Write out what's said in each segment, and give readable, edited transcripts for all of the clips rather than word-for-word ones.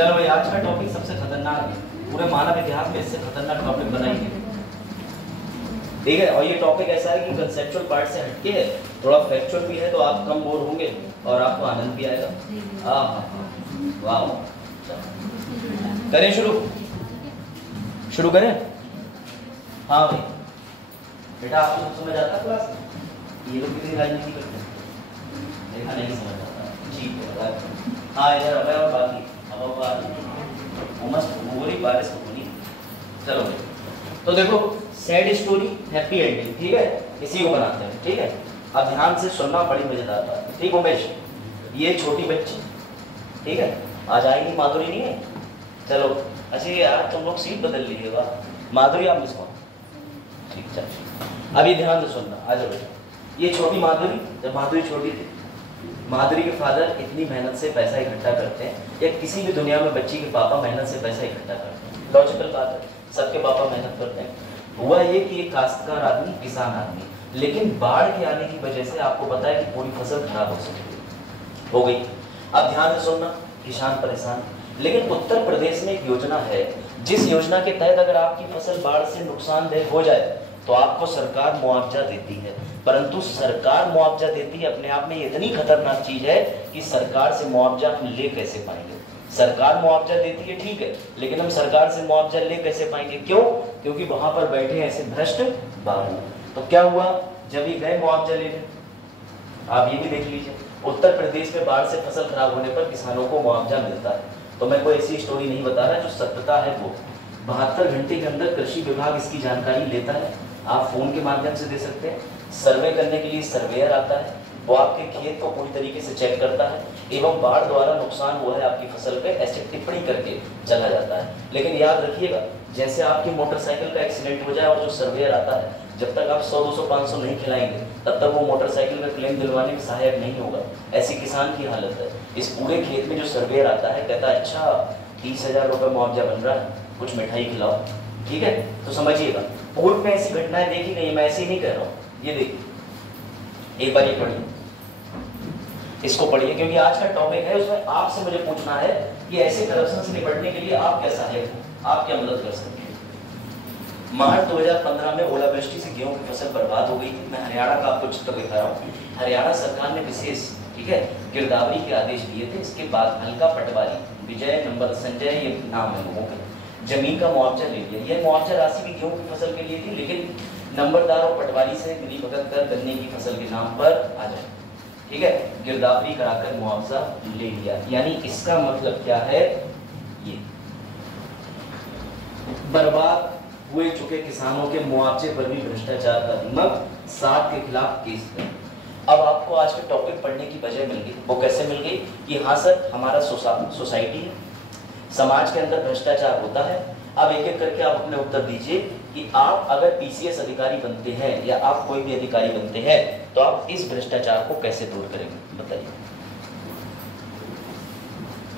चलो भाई, आज का टॉपिक सबसे खतरनाक है पूरे मानव इतिहास में, इससे खतरनाक टॉपिक बनाएंगे, ठीक है। और ये टॉपिक ऐसा है कि कंसेप्चुअल पार्ट से हटके है, थोड़ा फैक्चुअल भी है, तो आप कम बोर होंगे और आपको आनंद भी आएगा। वाह, करें शुरू करें। हाँ भाई बेटा, आपको समझ आता है क्लास में? ये लोग कितनी राजनीति करते हैं, देखा नहीं समझ आता, ठीक है। हाँ इधर अब और बाकी बारिश तो होनी। चलो तो देखो, सैड स्टोरी हैप्पी एंडिंग, ठीक है, इसी को बनाते हैं, ठीक है। अब ध्यान से सुनना, बड़ी मजेदार बात है, ठीक उमेश। ये छोटी बच्ची, ठीक है, आज आएगी, माधुरी नहीं है। चलो अच्छा यार, तुम लोग सीट बदल लीजिएगा, माधुरी आप मिस करो, ठीक। चल अभी ध्यान से सुनना, आ जाओ बेटा। ये छोटी माधुरी, जब माधुरी छोटी थी, माधुरी के फादर इतनी मेहनत से पैसा इकट्ठा करते हैं, या किसी भी दुनिया में बच्ची के पापा मेहनत से पैसा इकट्ठा करते हैं, लॉजिकल बात है, सबके पापा मेहनत करते हैं। हुआ ये कि एक काश्तकार आदमी, किसान आदमी, लेकिन बाढ़ के आने की वजह से आपको पता है कि पूरी फसल खराब हो गई। अब ध्यान से सुनना, किसान परेशान। लेकिन उत्तर प्रदेश में एक योजना है, जिस योजना के तहत अगर आपकी फसल बाढ़ से नुकसानदेह हो जाए तो आपको सरकार मुआवजा देती है। परंतु सरकार मुआवजा देती है अपने आप में इतनी खतरनाक चीज है कि सरकार से मुआवजा हम ले कैसे पाएंगे। सरकार मुआवजा देती है, ठीक है, लेकिन हम सरकार से मुआवजा ले कैसे पाएंगे? क्यों? क्योंकि वहां पर बैठे ऐसे भ्रष्ट बाबू। तो क्या हुआ, जब ये गए मुआवजा लेने, आप ये भी देख लीजिए, उत्तर प्रदेश में बाढ़ से फसल खराब होने पर किसानों को मुआवजा मिलता है। तो मैं कोई ऐसी स्टोरी नहीं बता रहा, जो सत्यता है वो 72 घंटे के अंदर कृषि विभाग इसकी जानकारी लेता है। आप फोन के माध्यम से दे सकते हैं। सर्वे करने के लिए सर्वेयर आता है, वो आपके खेत को पूरी तरीके से चेक करता है, एवं बाढ़ द्वारा नुकसान हुआ है आपकी फसल पे ऐसे टिप्पणी करके चला जाता है। लेकिन याद रखिएगा, जैसे आपकी मोटरसाइकिल का एक्सीडेंट हो जाए और जो सर्वेयर आता है, जब तक आप 100, 200, 500 नहीं खिलाएंगे, तब तक वो मोटरसाइकिल में क्लेम दिलवाने में सहायक नहीं होगा। ऐसी किसान की हालत है। इस पूरे खेत में जो सर्वेयर आता है, कहता है अच्छा 30,000 रुपये मुआवजा बन रहा है, कुछ मिठाई खिलाओ, ठीक है। तो समझिएगा, पूर्व में ऐसी घटनाएं देखी नहीं, मैं ऐसे ही नहीं कह रहा हूँ। ये देखिए, एक बार ये पढ़िए, इसको पढ़िए, क्योंकि आज का टॉपिक है, उसमें आपसे मुझे पूछना है कि ऐसे करप्शन से निपटने के लिए आप क्या सहायक हो, आप क्या मदद कर सकते हैं। मार्च 2015 में ओलावृष्टि से गेहूं की फसल बर्बाद हो गई थी। मैं हरियाणा का आपको चित्र दिखा रहा हूँ। हरियाणा सरकार ने विशेष, ठीक है, गिरदावरी के आदेश दिए थे। इसके बाद हल्का पटवारी, विजय नंबर संजय, ये नाम है लोगों के, जमीन का मुआवजा ले लिया। यह मुआवजा राशि भी गेहूं की फसल के लिए थी, लेकिन नंबरदार और पटवारी से मिली भगत कर गन्ने की फसल के नाम पर आ जाए, ठीक है, गिरदावरी कराकर मुआवजा ले लिया। यानी इसका मतलब क्या है, ये बर्बाद हुए चुके किसानों के मुआवजे पर भी भ्रष्टाचार का दिमाग, 7 के खिलाफ केस है। अब आपको आज के टॉपिक पढ़ने की वजह मिल गई। वो कैसे मिल गई कि हाँ सर, हमारा सोसाइटी है, समाज के अंदर भ्रष्टाचार होता है। अब एक एक करके आप अपने उत्तर दीजिए कि आप अगर पीसीएस अधिकारी बनते हैं या आप कोई भी अधिकारी बनते हैं, तो आप इस भ्रष्टाचार को कैसे दूर करेंगे, बताइए।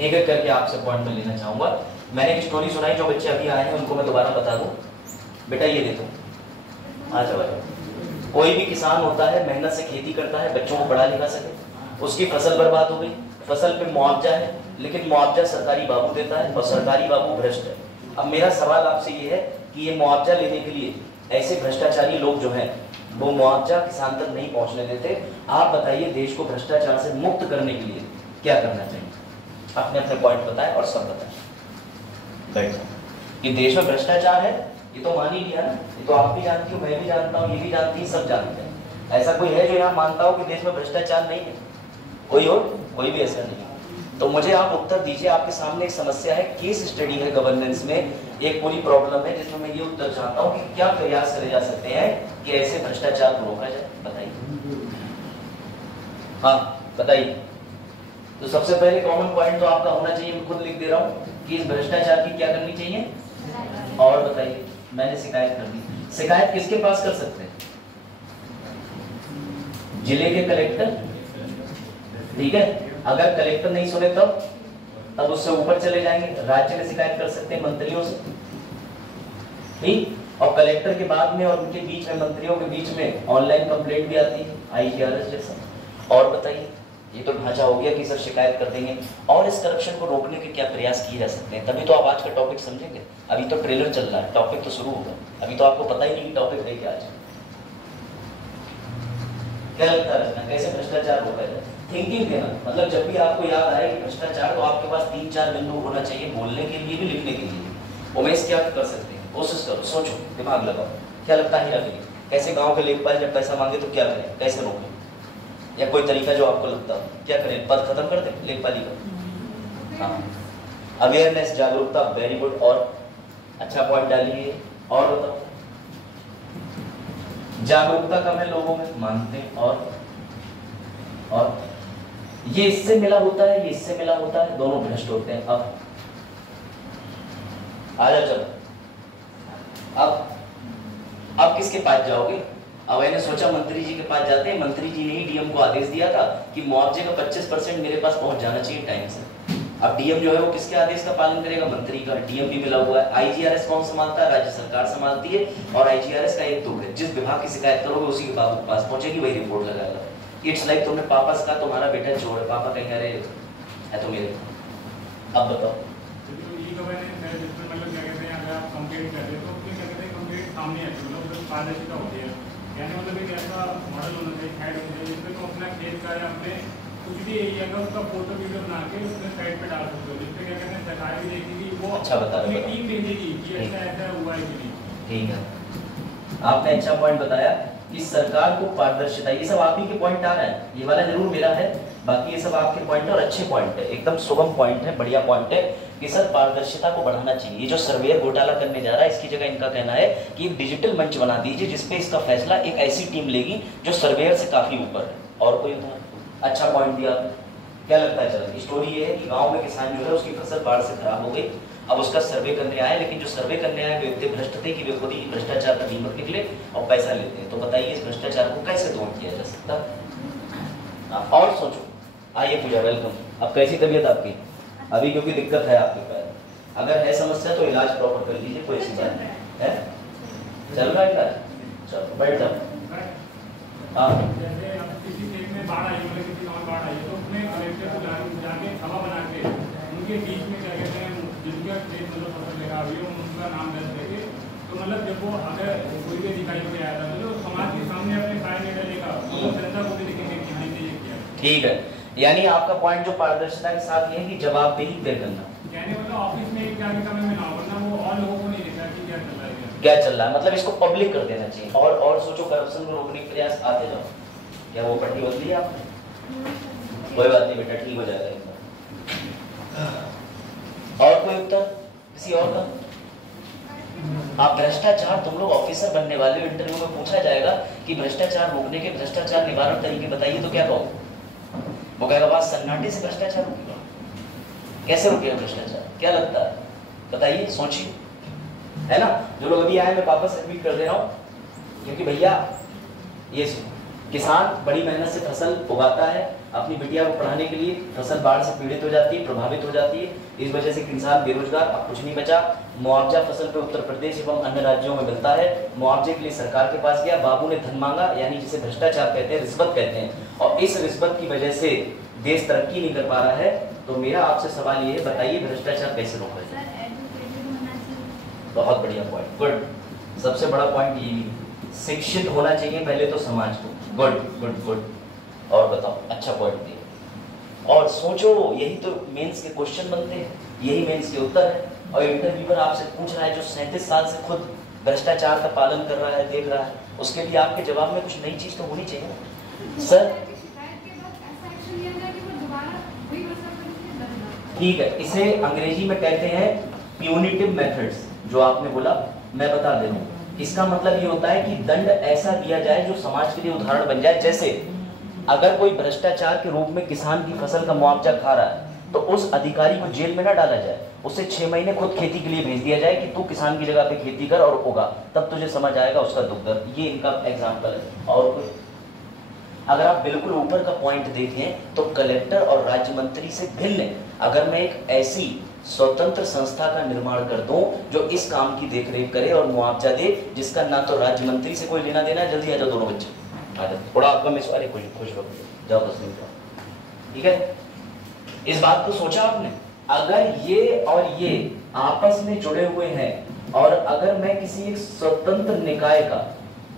एक एक करके आपसे पॉइंट में लेना चाहूंगा। मैंने एक स्टोरी सुनाई, जो बच्चे अभी आए हैं उनको मैं दोबारा बता दूं। बेटा ये देखो, आ जाओ। कोई भी किसान होता है, मेहनत से खेती करता है, बच्चों को पढ़ा लिखा सके, उसकी फसल बर्बाद हो गई, फसल पे मुआवजा है, लेकिन मुआवजा सरकारी बाबू देता है और सरकारी बाबू भ्रष्ट है। अब मेरा सवाल आपसे ये है कि ये मुआवजा लेने के लिए ऐसे भ्रष्टाचारी लोग जो हैं, वो मुआवजा किसान तक नहीं पहुंचने देते। आप बताइए, देश को भ्रष्टाचार से मुक्त करने के लिए क्या करना चाहिए? अपने अपने पॉइंट बताएं और सब बताएं। बैठ जाओ। ये देश में भ्रष्टाचार है, ये तो मान ही लिया ना, ये तो आप भी जानती हो, मैं भी जानता हूँ, ये भी जानती है, सब जानते हैं। ऐसा कोई है जो यहाँ मानता हो कि देश में भ्रष्टाचार नहीं है? कोई और? कोई भी ऐसा नहीं। तो मुझे आप उत्तर दीजिए। आपके सामने एक समस्या है, केस स्टडी है गवर्नेंस में, एक पूरी प्रॉब्लम है, जिसमें मैं ये उत्तर चाहता हूँ कि क्या प्रयास करे जा सकते हैं कि ऐसे भ्रष्टाचार को रोका जाए। बताइए, हाँ बताइए। तो सबसे पहले कॉमन पॉइंट तो आपका होना चाहिए, मैं खुद लिख दे रहा हूँ कि इस भ्रष्टाचार की क्या करनी चाहिए। और बताइए, मैंने शिकायत कर दी। शिकायत किसके पास कर सकते हैं? जिले के कलेक्टर, ठीक है। अगर कलेक्टर नहीं सुने तब उससे ऊपर चले जाएंगे, राज्य में शिकायत कर सकते हैं, मंत्रियों से, ठीक। और कलेक्टर के बाद में और उनके बीच में, मंत्रियों के बीच में ऑनलाइन कंप्लेंट भी आती है, IGRS जैसा। और बताइए, ये तो ढांचा हो गया कि सर शिकायत कर देंगे। और इस करप्शन को रोकने के क्या प्रयास किए जा सकते हैं, तभी तो आप आज का टॉपिक समझेंगे। अभी तो ट्रेलर चल रहा है, टॉपिक तो शुरू होगा, अभी तो आपको पता ही नहीं कि टॉपिक है क्या आज। क्या लगता है कैसे भ्रष्टाचार रोका जाए? थिंकिंग देना, मतलब जब भी आपको याद आए कि भ्रष्टाचार, तो आपके पास 3-4 बिंदु होना चाहिए, बोलने के लिए भी लिखने के लिए। उमेश क्या कर सकते हैं, कोशिश करो, सोचो, दिमाग लगाओ, क्या लगता है हीरा गिरी कैसे गांव के लेखपाल जब पैसा मांगे तो क्या करें, कैसे रोकें, या कोई तरीका जो आपको लगता हो, क्या करें, पद खत्म कर दें लेखपाली का? हाँ, अवेयरनेस, जागरूकता, वेरी गुड, और अच्छा पॉइंट डालिए, और बताओ। जागरूकता कम है लोगों में, मानते हैं, और ये इससे मिला होता है, ये इससे मिला होता है, दोनों भ्रष्ट होते हैं। अब आ जाओ, चलो अब किसके पास जाओगे? अब मैंने सोचा मंत्री जी के पास जाते हैं। मंत्री जी ने ही डीएम को आदेश दिया था कि मुआवजे का 25% मेरे पास पहुंच जाना चाहिए टाइम से। अब डीएम जो है वो किसके आदेश का पालन करेगा? मंत्री का। डीएम भी मिला हुआ है। आईजीआरएस कौन संभालता है? राज्य सरकार संभालती है। और आईजीआरएस का एक दुख है, जिस विभाग की शिकायत करोगे उसी के पास पहुंचेगी, वही रिपोर्ट लगाएगा। इट्स लाइक तुमने पापा से कहा तुम्हारा बेटा चोर है, पापा कहेंगे अरे है तो मेरे। अब बताओ, पारदर्शिता होती है, यानी मतलब एक ऐसा मॉडल होना चाहिए, साइड होनी चाहिए जिसमें तुम अपना खेत का या अपने कुछ भी एरिया का उसका फोटो वीडियो बना के उसमें साइड पे डाल सकते हो, जिससे क्या कहते हैं सरकार भी देखेगी, वो अच्छा बता रहे हो, टीम भेजेगी कि ऐसा ऐसा हुआ है कि नहीं। ठीक है, आपने अच्छा पॉइंट बताया कि सरकार को पारदर्शिता, ये सब आप ही के पॉइंट आ रहे हैं, ये वाला जरूर मेरा है, बाकी ये सब आपके पॉइंट है और अच्छे पॉइंट है, एकदम सुगम पॉइंट है, बढ़िया पॉइंट है कि सर पारदर्शिता को बढ़ाना चाहिए। ये जो सर्वेयर घोटाला करने जा रहा है, इसकी जगह इनका कहना है कि डिजिटल मंच बना दीजिए जिसपे इसका फैसला एक ऐसी टीम लेगी जो सर्वेयर से काफी ऊपर है। और कोई उदाहरण? अच्छा पॉइंट दिया। क्या लगता है? चलो स्टोरी ये है कि गाँव में किसान जो है उसकी फसल बाढ़ से खराब हो गई, अब उसका सर्वे करने आए, लेकिन जो सर्वे करने आए वे इतने भ्रष्ट थे कि वे खुद ही भ्रष्टाचार का कीमत निकले और पैसा लेते हैं। तो बताइए इस भ्रष्टाचार को कैसे दूर किया जा सकता? और सोचो। आइए पूजा, वेलकम। अब कैसी तबीयत आपकी अभी? क्योंकि दिक्कत है आपके पैर, अगर है समस्या तो इलाज प्रॉपर कर लीजिए, कोई ऐसी बात नहीं है। चल रहा है इलाज? चलो बैठ जाओ। हाँ, जैसे अब किसी खेत में बाढ़ आई, मतलब किसी गाँव में बाढ़ आई, तो उसमें कलेक्टर को जाके सभा बना के उनके बीच में क्या कहते हैं जिनका खेत मतलब फसल लगा हुई है उनका नाम दर्ज करके, तो मतलब जब वो अगर कोई भी अधिकारी को आया था तो समाज के सामने अपने फायर नहीं डालेगा, तो जनता को भी दिखेंगे कि हाँ ये किया। ठीक है, यानी आपका पॉइंट जो पारदर्शिता के साथ ये है कि जवाबदेही तय करना, यानी मतलब ऑफिस में एक जाके समय में ना हो, वरना वो और लोगों को नहीं दिखा कि क्या चल रहा है, क्या चल रहा है, मतलब इसको पब्लिक कर देना चाहिए। और सोचो, करप्शन को रोकने के प्रयास आते जाओ। क्या वो पट्टी बदली है आपने? कोई बात नहीं बेटा, ठीक हो जाएगा एक बार। और कोई उत्तर किसी और का? आप भ्रष्टाचार, तुम लोग ऑफिसर बनने वाले हो, इंटरव्यू में पूछा जाएगा कि भ्रष्टाचार रोकने के भ्रष्टाचार निवारण तरीके बताइए, तो क्या कहो? वो कहेगा बात सन्नाटे से भ्रष्टाचार रुकेगा। कैसे रुकेगा भ्रष्टाचार? क्या लगता है? बताइए, सोचिए, है ना? जो लोग अभी आए मैं वापस रिपीट कर दे रहा हूँ, क्योंकि भैया ये किसान बड़ी मेहनत से फसल उगाता है, अपनी बिटिया को पढ़ाने के लिए फसल बाढ़ से पीड़ित हो जाती है, प्रभावित हो जाती है, इस वजह से किसान बेरोजगार, अब कुछ नहीं बचा। मुआवजा फसल पे उत्तर प्रदेश एवं अन्य राज्यों में मिलता है, मुआवजे के लिए सरकार के पास गया, बाबू ने धन मांगा, यानी जिसे भ्रष्टाचार कहते हैं, रिश्वत कहते हैं, और इस रिश्वत की वजह से देश तरक्की नहीं कर पा रहा है। तो मेरा आपसे सवाल ये है, बताइए भ्रष्टाचार कैसे रोका जाए? बहुत बढ़िया पॉइंट, गुड। सबसे बड़ा पॉइंट ये, शिक्षित होना चाहिए पहले तो समाज को। Good good good. और बताओ, अच्छा पॉइंट दिया। और सोचो, यही तो मेंस के क्वेश्चन बनते हैं, यही मेंस के उत्तर है। और इंटरव्यूअर आपसे पूछ रहा है जो 37 साल से खुद भ्रष्टाचार का पालन कर रहा है, देख रहा है, उसके लिए आपके जवाब में कुछ नई चीज तो होनी चाहिए सर। ठीक है, इसे अंग्रेजी में कहते हैं प्यूनिटिव मेथड्स, जो आपने बोला मैं बता दे रहा हूँ। इसका मतलब ये होता है कि दंड ऐसा दिया जाए जो समाज के लिए उदाहरण बन जाए। जैसे अगर कोई भ्रष्टाचार के रूप में किसान की फसल का मुआवजा खा रहा है, तो उस अधिकारी को जेल में ना डाला जाए, उसे 6 महीने खुद खेती के लिए भेज दिया जाए कि तू किसान की जगह पे खेती कर और उगा, तब तुझे समझ आएगा उसका दुख दर्द। ये इनका एग्जाम्पल है। और कोई? अगर आप बिल्कुल ऊपर का पॉइंट देखें तो कलेक्टर और राज्य मंत्री से भिन्न अगर मैं एक ऐसी स्वतंत्र संस्था का निर्माण कर दूं जो इस काम की देखरेख करे और मुआवजा दे, जिसका ना तो राज्य मंत्री से कोई लेना देना। जल्दी आ जाओ दोनों बच्चे, आ जाओ, थोड़ा आपका मिस, अरे खुश रहो, जाओ 10 मिनट ठीक है, इस बात को सोचा आपने? अगर ये और ये आपस में जुड़े हुए हैं और अगर मैं किसी एक स्वतंत्र निकाय का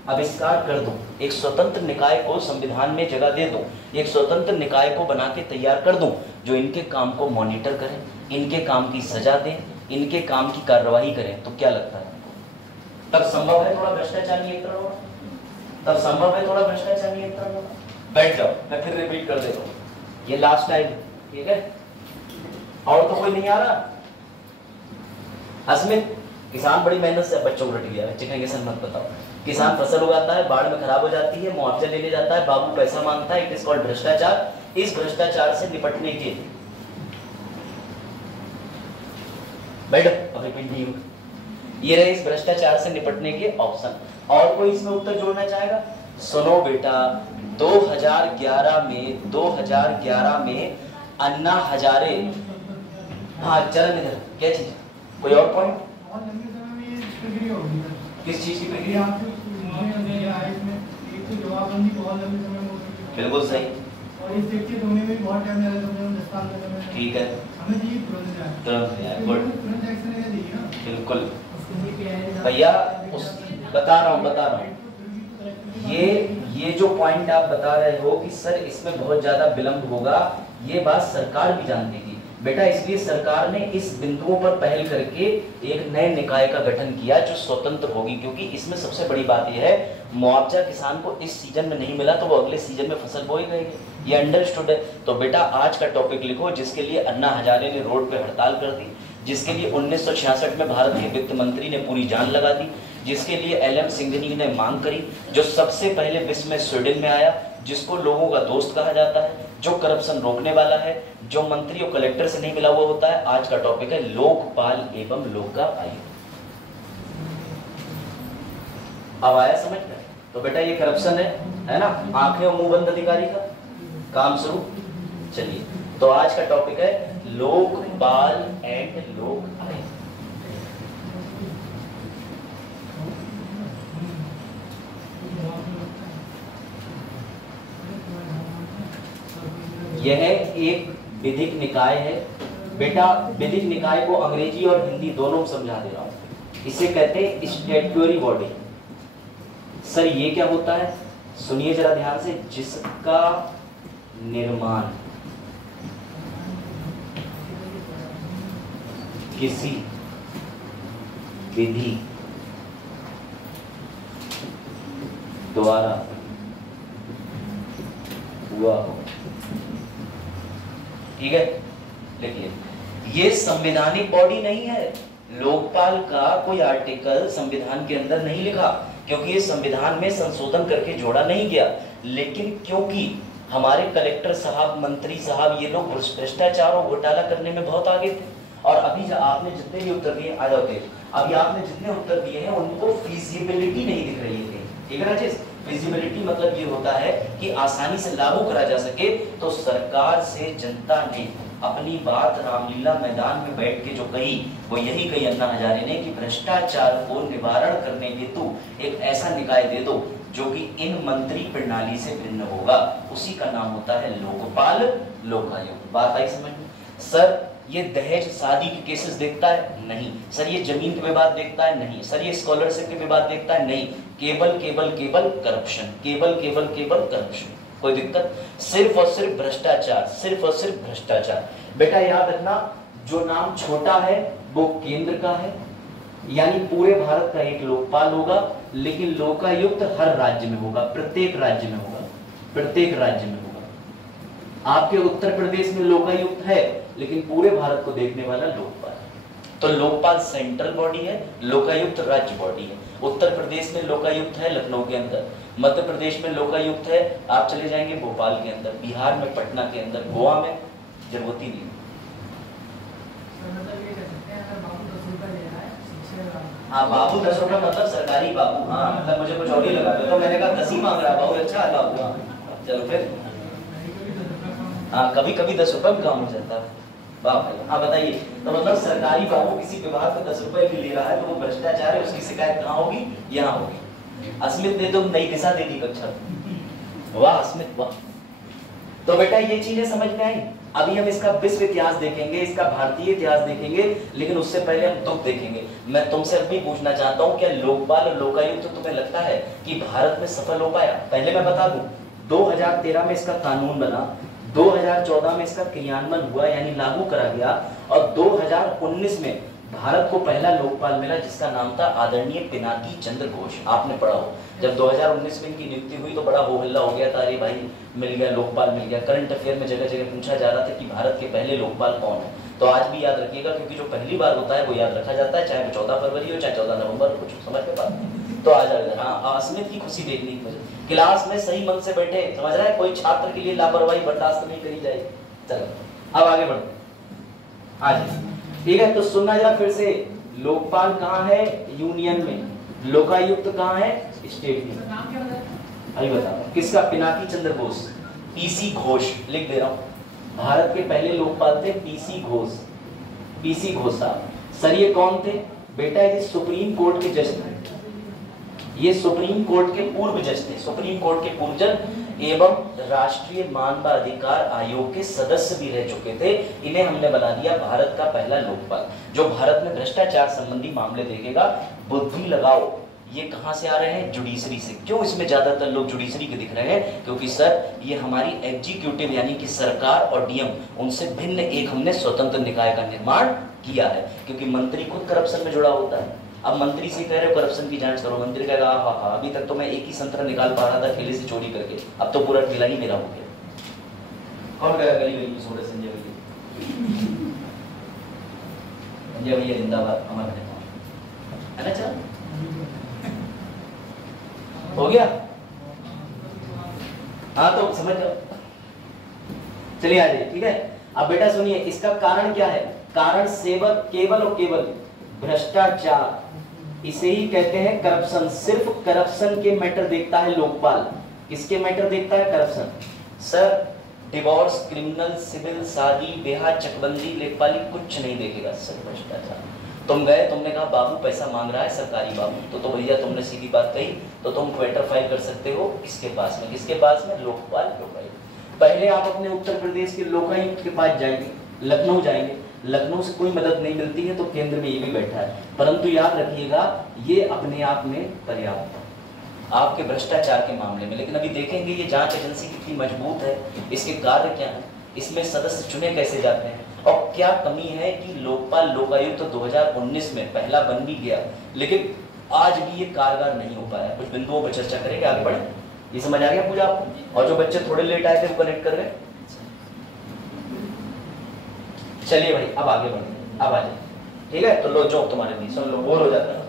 आविष्कार कर दूं, एक स्वतंत्र निकाय को संविधान में जगह दे दूं, एक स्वतंत्र निकाय को बना के तैयार कर दूं जो इनके काम को मॉनिटर करे, इनके काम की सजा दे, इनके काम की कार्रवाई करे, तो क्या लगता है तब संभव है थोड़ा भ्रष्टाचार नियंत्रण होगा? तब संभव है थोड़ा भ्रष्टाचार नियंत्रण होगा? बैठ जाओ, मैं फिर रिपीट कर देता हूँ, ये लास्ट टाइम, ठीक है? और तो कोई नहीं आ रहा? अस्मित, किसान बड़ी मेहनत से बच्चों को रट गया है, चिकन मत बताओ। किसान फसल उगाता है, बाढ़ में खराब हो जाती है, मुआवजा लेने जाता है, बाबू पैसा मांगता है, इट इज कॉल्ड भ्रष्टाचार। इस भ्रष्टाचार से निपटने के बैठ अपनी पिंडी, ये रहे इस भ्रष्टाचार से निपटने के ऑप्शन। और कोई इसमें उत्तर जोड़ना चाहेगा? सुनो बेटा, 2011 में अन्ना हजारे, हाँ चरण इधर, क्या चीज, कोई और पॉइंट? किस चीज की प्रक्रिया? बिल्कुल सही, ठीक है, तुरंत, गुड, बिल्कुल भैया, बता रहा हूँ ये जो पॉइंट आप बता रहे हो कि सर इसमें बहुत ज्यादा विलंब होगा, ये बात सरकार भी जानती थी बेटा, इसलिए सरकार ने इस बिंदुओं पर पहल करके एक नए निकाय का गठन किया जो स्वतंत्र होगी, क्योंकि इसमें सबसे बड़ी बात यह है मुआवजा किसान को इस सीजन में नहीं मिला तो वो अगले सीजन में फसल बोई गई, ये अंडरस्टूड है। तो बेटा आज का टॉपिक लिखो जिसके लिए अन्ना हजारे ने रोड पे हड़ताल कर दी, जिसके लिए 1966 में भारत के वित्त मंत्री ने पूरी जान लगा दी, जिसके लिए एलएम सिंघनी ने मांग करी, जो सबसे पहले विश्व में स्वीडन में आया, जिसको लोगों का दोस्त कहा जाता है, जो करप्शन रोकने वाला है, जो मंत्री और कलेक्टर से नहीं मिला हुआ होता है। आज का टॉपिक है लोकपाल एवं लोका आयोग। अब आया समझ में? तो बेटा ये करप्शन है ना, आंखें और मुंह बंद अधिकारी का काम शुरू। चलिए, तो आज का टॉपिक है लोकपाल एंड लोक आयोग। यह एक विधिक निकाय है बेटा। विधिक निकाय को अंग्रेजी और हिंदी दोनों में समझा दे रहा हूं। इसे कहते हैं स्टैट्यूटरी बॉडी। सर ये क्या होता है, सुनिए जरा ध्यान से। जिसका निर्माण किसी विधि द्वारा हुआ हो, ठीक है, देखिए ये संवैधानिक बॉडी नहीं है। लोकपाल का कोई आर्टिकल संविधान के अंदर नहीं लिखा, क्योंकि ये संविधान में संशोधन करके जोड़ा नहीं गया। लेकिन क्योंकि हमारे कलेक्टर साहब, मंत्री साहब, ये लोग भ्रष्टाचार और घोटाला करने में बहुत आगे थे। और अभी आपने जितने भी उत्तर दिए, आ जाओ, अभी आपने जितने उत्तर दिए हैं उनको फिजिबिलिटी नहीं दिख रही है, ठीक है ना चीज। फिजिबिलिटी मतलब ये होता है कि आसानी से लागू करा जा सके। तो सरकार से जनता ने अपनी बात रामलीला मैदान में बैठ के जो कही, वो यही कही अन्ना हजारे ने कि भ्रष्टाचार को निवारण करने हेतु एक ऐसा निकाय दे दो जो कि इन मंत्री प्रणाली से भिन्न होगा। उसी का नाम होता है लोकपाल लोकायोग। बात आई समझ में? सर ये दहेज शादी के केसेस देखता है? नहीं। सर ये जमीन के विवाद देखता है? नहीं। सर ये स्कॉलरशिप के विवाद देखता है? नहीं। केवल केवल केवल करप्शन, केवल केवल केवल करप्शन। कोई दिक्कत? सिर्फ और सिर्फ भ्रष्टाचार, सिर्फ और सिर्फ भ्रष्टाचार। बेटा याद रखना, जो नाम छोटा है वो केंद्र का है, यानी पूरे भारत का एक लोकपाल होगा, लेकिन लोकायुक्त हर राज्य में होगा, प्रत्येक राज्य में होगा, प्रत्येक राज्य में होगा। आपके उत्तर प्रदेश में लोकायुक्त है, लेकिन पूरे भारत को देखने वाला लोकपाल है। तो लोकपाल सेंट्रल बॉडी है, लोकायुक्त राज्य बॉडी है। उत्तर प्रदेश में लोकायुक्त है लखनऊ के अंदर, मध्य प्रदेश में लोकायुक्त है, आप चले जाएंगे भोपाल के अंदर, बिहार में पटना के अंदर, गोवा में जरूरत ही नहीं। हाँ बाबू 10 रुपए मतलब सरकारी बाबू, हाँ मतलब मुझे कुछ और ही लगा, तो मैंने कहा 10 ही मांग रहा बाबू, अच्छा है बाबू। हाँ चलो फिर, हाँ कभी कभी 10 रुपए भी काम हो जाता है। वाह भाई, हाँ बताइए। तो मतलब सरकारी बाबू किसी विभाग को 10 रुपए भी ले रहा है तो वो भ्रष्टाचार है, उसकी शिकायत कहाँ होगी? यहाँ होगी। अस्मित ने तो नई दिशा दे दी कक्षा। वाह अस्मित वाह। तो बेटा ये चीजें समझ में आई। अभी हम इसका विश्व इतिहास देखेंगे, इसका भारतीय इतिहास देखेंगे, लेकिन उससे पहले हम तुक देखेंगे। मैं तुमसे अभी पूछना चाहता हूं, क्या लोकपाल और लोकायुक्त तुम्हें लगता है कि भारत में सफल हो पाया? पहले मैं बता दूं, 2013 में इसका कानून बना, 2014 में इसका क्रियान्वयन हुआ यानी लागू करा गया, और 2019 में भारत को पहला लोकपाल मिला जिसका नाम था आदरणीय पिनाकी चंद्र घोष। आपने पढ़ा हो, जब 2019 में इनकी नियुक्ति हुई तो बड़ा हो हल्ला हो गया था, अरे भाई मिल गया, लोकपाल मिल गया। करंट अफेयर में जगह जगह पूछा जा रहा था कि भारत के पहले लोकपाल कौन है। तो आज भी याद रखिएगा, क्योंकि जो पहली बार होता है वो याद रखा जाता है, चाहे वो 14 फरवरी हो चाहे 14 नवंबर हो, कुछ समझ में पाते। तो आ जाएगा। हाँ, अस्मित की खुशी देखने की मुझे क्लास में सही मन से बैठे, समझ रहा है, कोई छात्र के लिए लापरवाही बर्दाश्त नहीं करी जाएगी। चलो अब आगे बढ़ते, आज ठीक है। तो सुनना जरा फिर से, लोकपाल कहाँ है? यूनियन में। लोकायुक्त कहाँ है? स्टेट में। अभी बता, किसका? पिनाकी चंद्र घोष, पीसी घोष, लिख दे रहा हूं। भारत के पहले लोकपाल थे पीसी घोष, पीसी घोष साहब। सर ये कौन थे? बेटा ये सुप्रीम कोर्ट के जज थे, ये सुप्रीम कोर्ट के पूर्व जज थे, सुप्रीम कोर्ट के पूर्व जज एवं राष्ट्रीय मानवाधिकार आयोग के सदस्य भी रह चुके थे। इन्हें हमने बना दिया भारत का पहला लोकपाल। जो भारत में भ्रष्टाचार संबंधी मामले देखेगा, बुद्धि लगाओ, ये कहां से आ रहे हैं? जुडिशरी से। क्यों इसमें ज्यादातर लोग जुडिशरी के दिख रहे हैं? क्योंकि सर ये हमारी एग्जीक्यूटिव यानी कि सरकार और डीएम, उनसे भिन्न एक हमने स्वतंत्र निकाय का निर्माण किया है, क्योंकि मंत्री खुद करप्शन में जुड़ा होता है। अब मंत्री से कह रहे हो करप्शन की जांच करो, मंत्री कहेगा हाँ हाँ, अभी तक तो मैं एक ही संतरा निकाल पा रहा था ठेले से चोरी करके, अब तो पूरा ठेला ही मेरा हो गया। कौन कहेगा गली गली में सोरे संजय भैया? संजय भैया जिंदाबाद, अमर है ना? चल हो गया। हाँ तो समझ जाओ, चलिए आ जाइए, ठीक है। अब बेटा सुनिए, इसका कारण क्या है? कारण सेवक केवल और केवल भ्रष्टाचार, इसे ही कहते हैं करप्शन। सिर्फ करप्शन के मैटर देखता है लोकपाल। किसके मैटर देखता है? Corruption. Sir divorce, criminal, civil, शादी, ब्याह, चकबंदी, लेखपाली कुछ नहीं देखेगा, सिर्फ भ्रष्टाचार। तुम गए, तुमने कहा बाबू पैसा मांग रहा है सरकारी बाबू, तो भैया तुमने सीधी बात कही, तो तुम क्वेटर फाइल कर सकते हो किसके पास में? किसके पास में? लोकपाल, लोकायुक्त। पहले आप अपने उत्तर प्रदेश के लोकायुक्त के पास जाएंगे, लखनऊ जाएंगे, लखनऊ से कोई मदद नहीं मिलती है तो केंद्र में ये भी बैठा है, परंतु याद रखिएगा ये अपने आप में पर्याप्त है आपके भ्रष्टाचार के मामले में। लेकिन अभी देखेंगे ये जांच एजेंसी कितनी मजबूत है, इसके कार्य क्या है, इसमें सदस्य चुने कैसे जाते हैं, और क्या कमी है कि लोकपाल लोकायुक्त तो 2019 में पहला बन भी गया, लेकिन आज भी ये कारगर नहीं हो पाया। कुछ बिंदुओं पर चर्चा करेंगे, आगे बढ़े। ये समझ आ गया पूजा आपको? और जो बच्चे थोड़े लेट आए थे वो कनेक्ट कर गए? चलिए भाई अब आगे बढ़ते, अब आ जाए, ठीक है। तो लो जो तुम्हारे लिए सुन लो, बोर हो जाता है।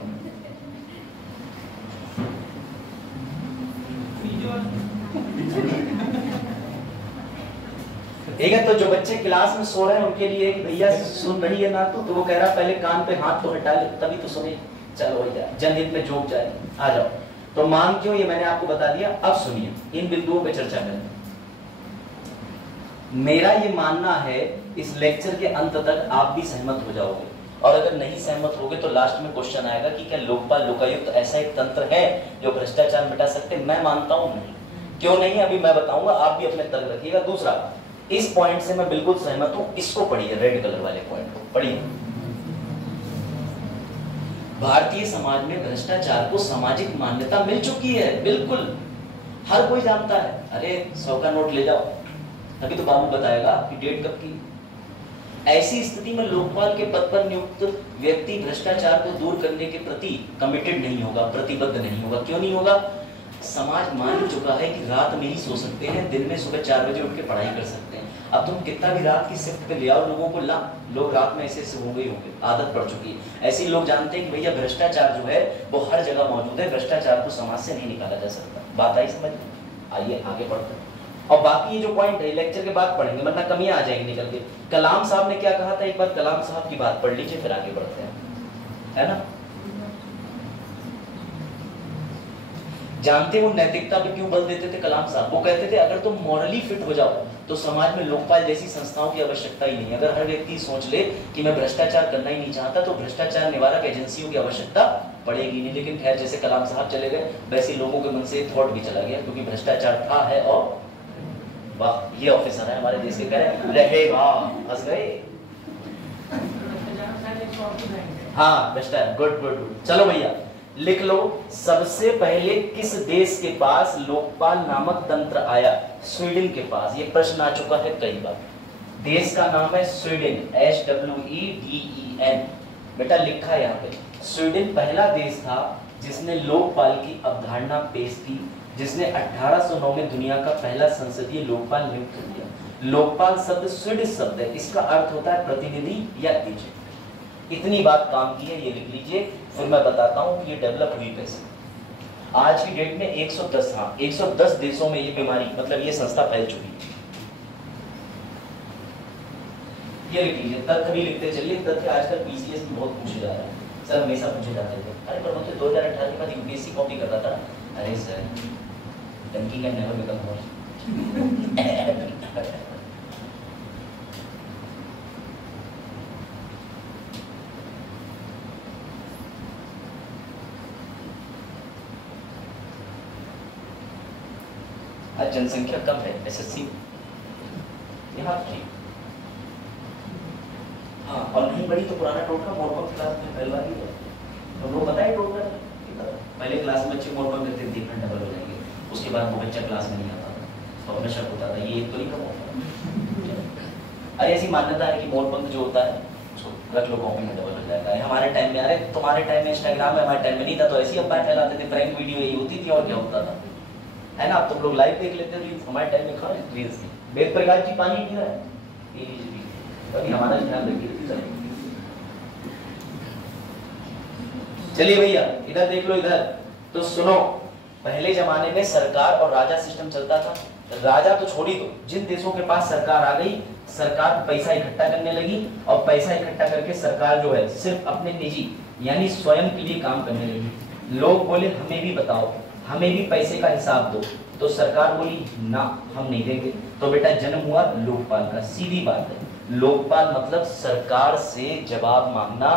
ठीक है, तो जो बच्चे क्लास में सो रहे हैं उनके लिए भैया सुन रही है ना, तो वो कह रहा पहले कान पे हाथ तो हटा ले तभी तो सुने। चलो भैया जनहित में जोक जाए, आ जाओ। तो मांग क्यों, ये मैंने आपको बता दिया। अब सुनिए इन बिंदुओं पे चर्चा करें। मेरा ये मानना है इस लेक्चर के अंत तक आप भी सहमत हो जाओगे, और अगर नहीं सहमत होगे तो लास्ट में क्वेश्चन आएगा कि क्या लोकपाल लोकायुक्त ऐसा एक तंत्र है जो भ्रष्टाचार मिटा सकते? मैं मानता हूं नहीं। क्यों नहीं, अभी मैं बताऊंगा, आप भी अपने तर्क रखिएगा। दूसरा, इस पॉइंट से मैं बिल्कुल सहमत हूं, इसको पढ़िए, रेड कलर वाले पॉइंट को पढ़िए। भारतीय समाज में भ्रष्टाचार को सामाजिक मान्यता मिल चुकी है, बिल्कुल हर कोई जानता है। अरे 100 का नोट ले जाओ, तभी तो बाबू बताएगा कि डेट कब की। ऐसी स्थिति में लोकपाल के पद पर नियुक्त व्यक्ति भ्रष्टाचार को दूर करने के प्रति कमिटेड नहीं होगा, प्रतिबद्ध नहीं होगा। क्यों नहीं होगा? समाज मान चुका है कि रात में ही सो सकते हैं, दिन में सुबह 4 बजे उठ के पढ़ाई कर सकते हैं। अब तुम कितना भी रात की शिफ्ट पे ले आओ लोगों को, ला लोग रात में ऐसे होंगे ही होंगे, आदत पड़ चुकी है। ऐसे लोग जानते हैं कि भैया भ्रष्टाचार जो है वो हर जगह मौजूद है, भ्रष्टाचार को समाज से नहीं निकाला जा सकता। बात आई समझ? आइए आगे बढ़ते हैं। और बाकी ये जो पॉइंट है लेक्चर के बाद पढ़ेंगे, वरना कमियां आ जाएंगी निकल के। कलाम साहब ने क्या कहा था, एक बार कलाम साहब की बात पढ़ लीजिए फिर आगे बढ़ते हैं, है ना। जानते वो नैतिकता पे क्यों बल देते थे कलाम साहब? वो कहते थे अगर तुम मॉरली फिट हो जाओ तो समाज में लोकपाल जैसी संस्थाओं की आवश्यकता ही नहीं। अगर हर व्यक्ति सोच ले कि मैं भ्रष्टाचार करना ही नहीं चाहता तो भ्रष्टाचार निवारक एजेंसियों की आवश्यकता पड़ेगी नहीं। लेकिन खैर जैसे कलाम साहब चले गए वैसे लोगों के मन से थॉट भी चला गया, क्योंकि भ्रष्टाचार था, है और वाह, ये ऑफिसर है हमारे देश के, कह रहे रहेगा, हंस गए। हाँ बेस्ट है, गुड गुड गुड। चलो भैया लिख लो, सबसे पहले किस देश के पास लोकपाल नामक तंत्र आया? स्वीडन के पास। ये प्रश्न आ चुका है कई बार। देश का नाम है स्वीडन, SWEDEN। बेटा लिखा है यहाँ पे, स्वीडन पहला देश था जिसने लोकपाल की अवधारणा पेश की, जिसने 1809 में दुनिया का पहला संसदीय लोकपाल नियुक्त किया। लोकपाल शब्द स्वीडिश शब्द है, इसका अर्थ होता है प्रतिनिधि या एजेंट। इतनी बात काम की है, ये लिख लीजिए, फिर मैं बताता हूँ कि ये डेवलप हुई कैसे। आज की डेट में 110 देशों में ये बीमारी, मतलब ये संस्था फैल चुकी है। ये लिख लीजिए, तथ्य भी लिखते चलिए। तथ्य आजकल PCS में बहुत पूछे जा रहा है, सर हमेशा पूछे जाते थे। अरे पर मुझे 2018 के बाद UPSC कॉपी कर रहा था। अरे sir, donkey can never become horse. आज जनसंख्या कम है, SSC यहाँ की। हाँ, और नहीं बड़ी तो पुराना टोटका मोरपंख क्लास में पहलवा ही है। तो लोग बताए टोटका पहले क्लास में बच्चे मोरपंख करते थे, डबल हो जाएंगे, उसके बाद वो बच्चा क्लास में नहीं आता तो हमें शक होता था ये तो नहीं कम होता। अरे ऐसी मान्यता है कि मोरपंख जो होता है रख लो कॉपी में डबल हो जाएगा। हमारे टाइम में, अरे तुम्हारे टाइम में इंस्टाग्राम में, हमारे टाइम में नहीं था, तो ऐसी अफवाह फैलाते थे, प्रैंक वीडियो यही होती थी और क्या होता था, है ना। अब तुम लोग लाइव देख लेते हो, हमारे टाइम में कहाँ रील्स थी। वेद प्रकाश जी पानी पी रहा है, कभी हमारा ध्यान रखिए। चलिए भैया इधर देख लो, इधर तो सुनो। पहले जमाने में सरकार और राजा सिस्टम चलता था। राजा तो छोड़ी दो, जिन देशों के पास सरकार आ गई, सरकार पैसा इकट्ठा करने लगी, और पैसा इकट्ठा करके सरकार जो है सिर्फ अपने निजी यानी स्वयं के लिए काम करने लगी। लोग बोले हमें भी बताओ, हमें भी पैसे का हिसाब दो, तो सरकार बोली ना हम नहीं देंगे। तो बेटा जन्म हुआ लोकपाल का। सीधी बात है, लोकपाल मतलब सरकार से जवाब मांगना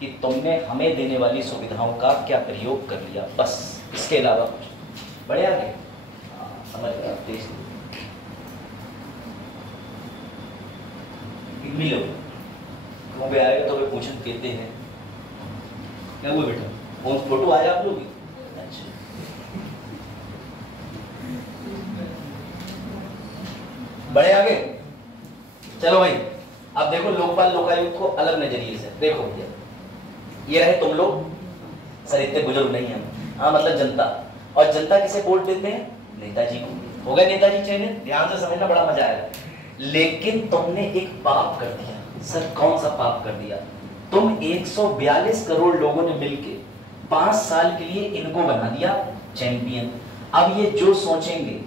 कि तुमने हमें देने वाली सुविधाओं का क्या प्रयोग कर लिया, बस, इसके अलावा कुछ। बड़े आगे समझ गए आप, देख मिलो वो भी आएगा तो वे पूछन कहते हैं क्या हुआ बेटा, वो फोटो आया आप लोग? अच्छा बड़े आगे। चलो भाई अब देखो लोकपाल लोकायुक्त को अलग नजरिए से देखो भैया। ये रहे तुम लोग, सर इतने बुजुर्ग नहीं है, हाँ मतलब जनता। और जनता किसे वोट देते हैं? नेताजी को। हो गए नेताजी चयनित, ध्यान से समझना, बड़ा मजा आएगा। लेकिन तुमने एक पाप कर दिया। सर कौन सा पाप कर दिया? तुम 142 करोड़ लोगों ने मिलके 5 साल के लिए इनको बना दिया चैंपियन। अब ये जो सोचेंगे,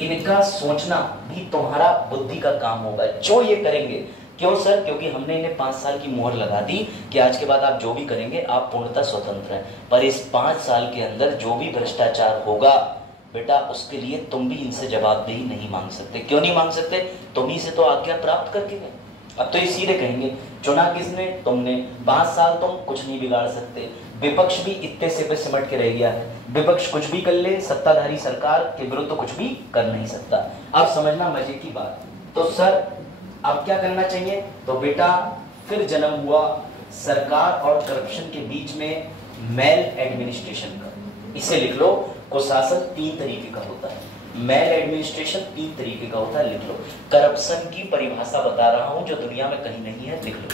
इनका सोचना भी तुम्हारा बुद्धि का काम होगा, जो ये करेंगे। क्यों सर? क्योंकि हमने इन्हें 5 साल की मोहर लगा दी कि आज के बाद आप जो भी करेंगे आप पूर्णतः स्वतंत्र हैं। पर इस 5 साल के अंदर जो भी भ्रष्टाचार होगा बेटा, उसके लिए तुम भी इनसे जवाबदेही नहीं मांग सकते। क्यों नहीं मांग सकते? तुम ही से तो आज्ञा प्राप्त करके गए। अब तो ये सीधे कहेंगे चुना किसने? तुमने। 5 साल तुम कुछ नहीं बिगाड़ सकते। विपक्ष भी इतने से पे सिमट के रह गया है। विपक्ष कुछ भी कर ले, सत्ताधारी सरकार के विरुद्ध तो कुछ भी कर नहीं सकता। अब समझना मजे की बात। तो सर अब क्या करना चाहिए? तो बेटा फिर जन्म हुआ सरकार और करप्शन के बीच में मेल एडमिनिस्ट्रेशन का। इसे लिख लो, कुशासन 3 तरीके का होता है, मेल एडमिनिस्ट्रेशन 3 तरीके का होता है, लिख लो। करप्शन की परिभाषा बता रहा हूं जो दुनिया में कहीं नहीं है, लिख लो।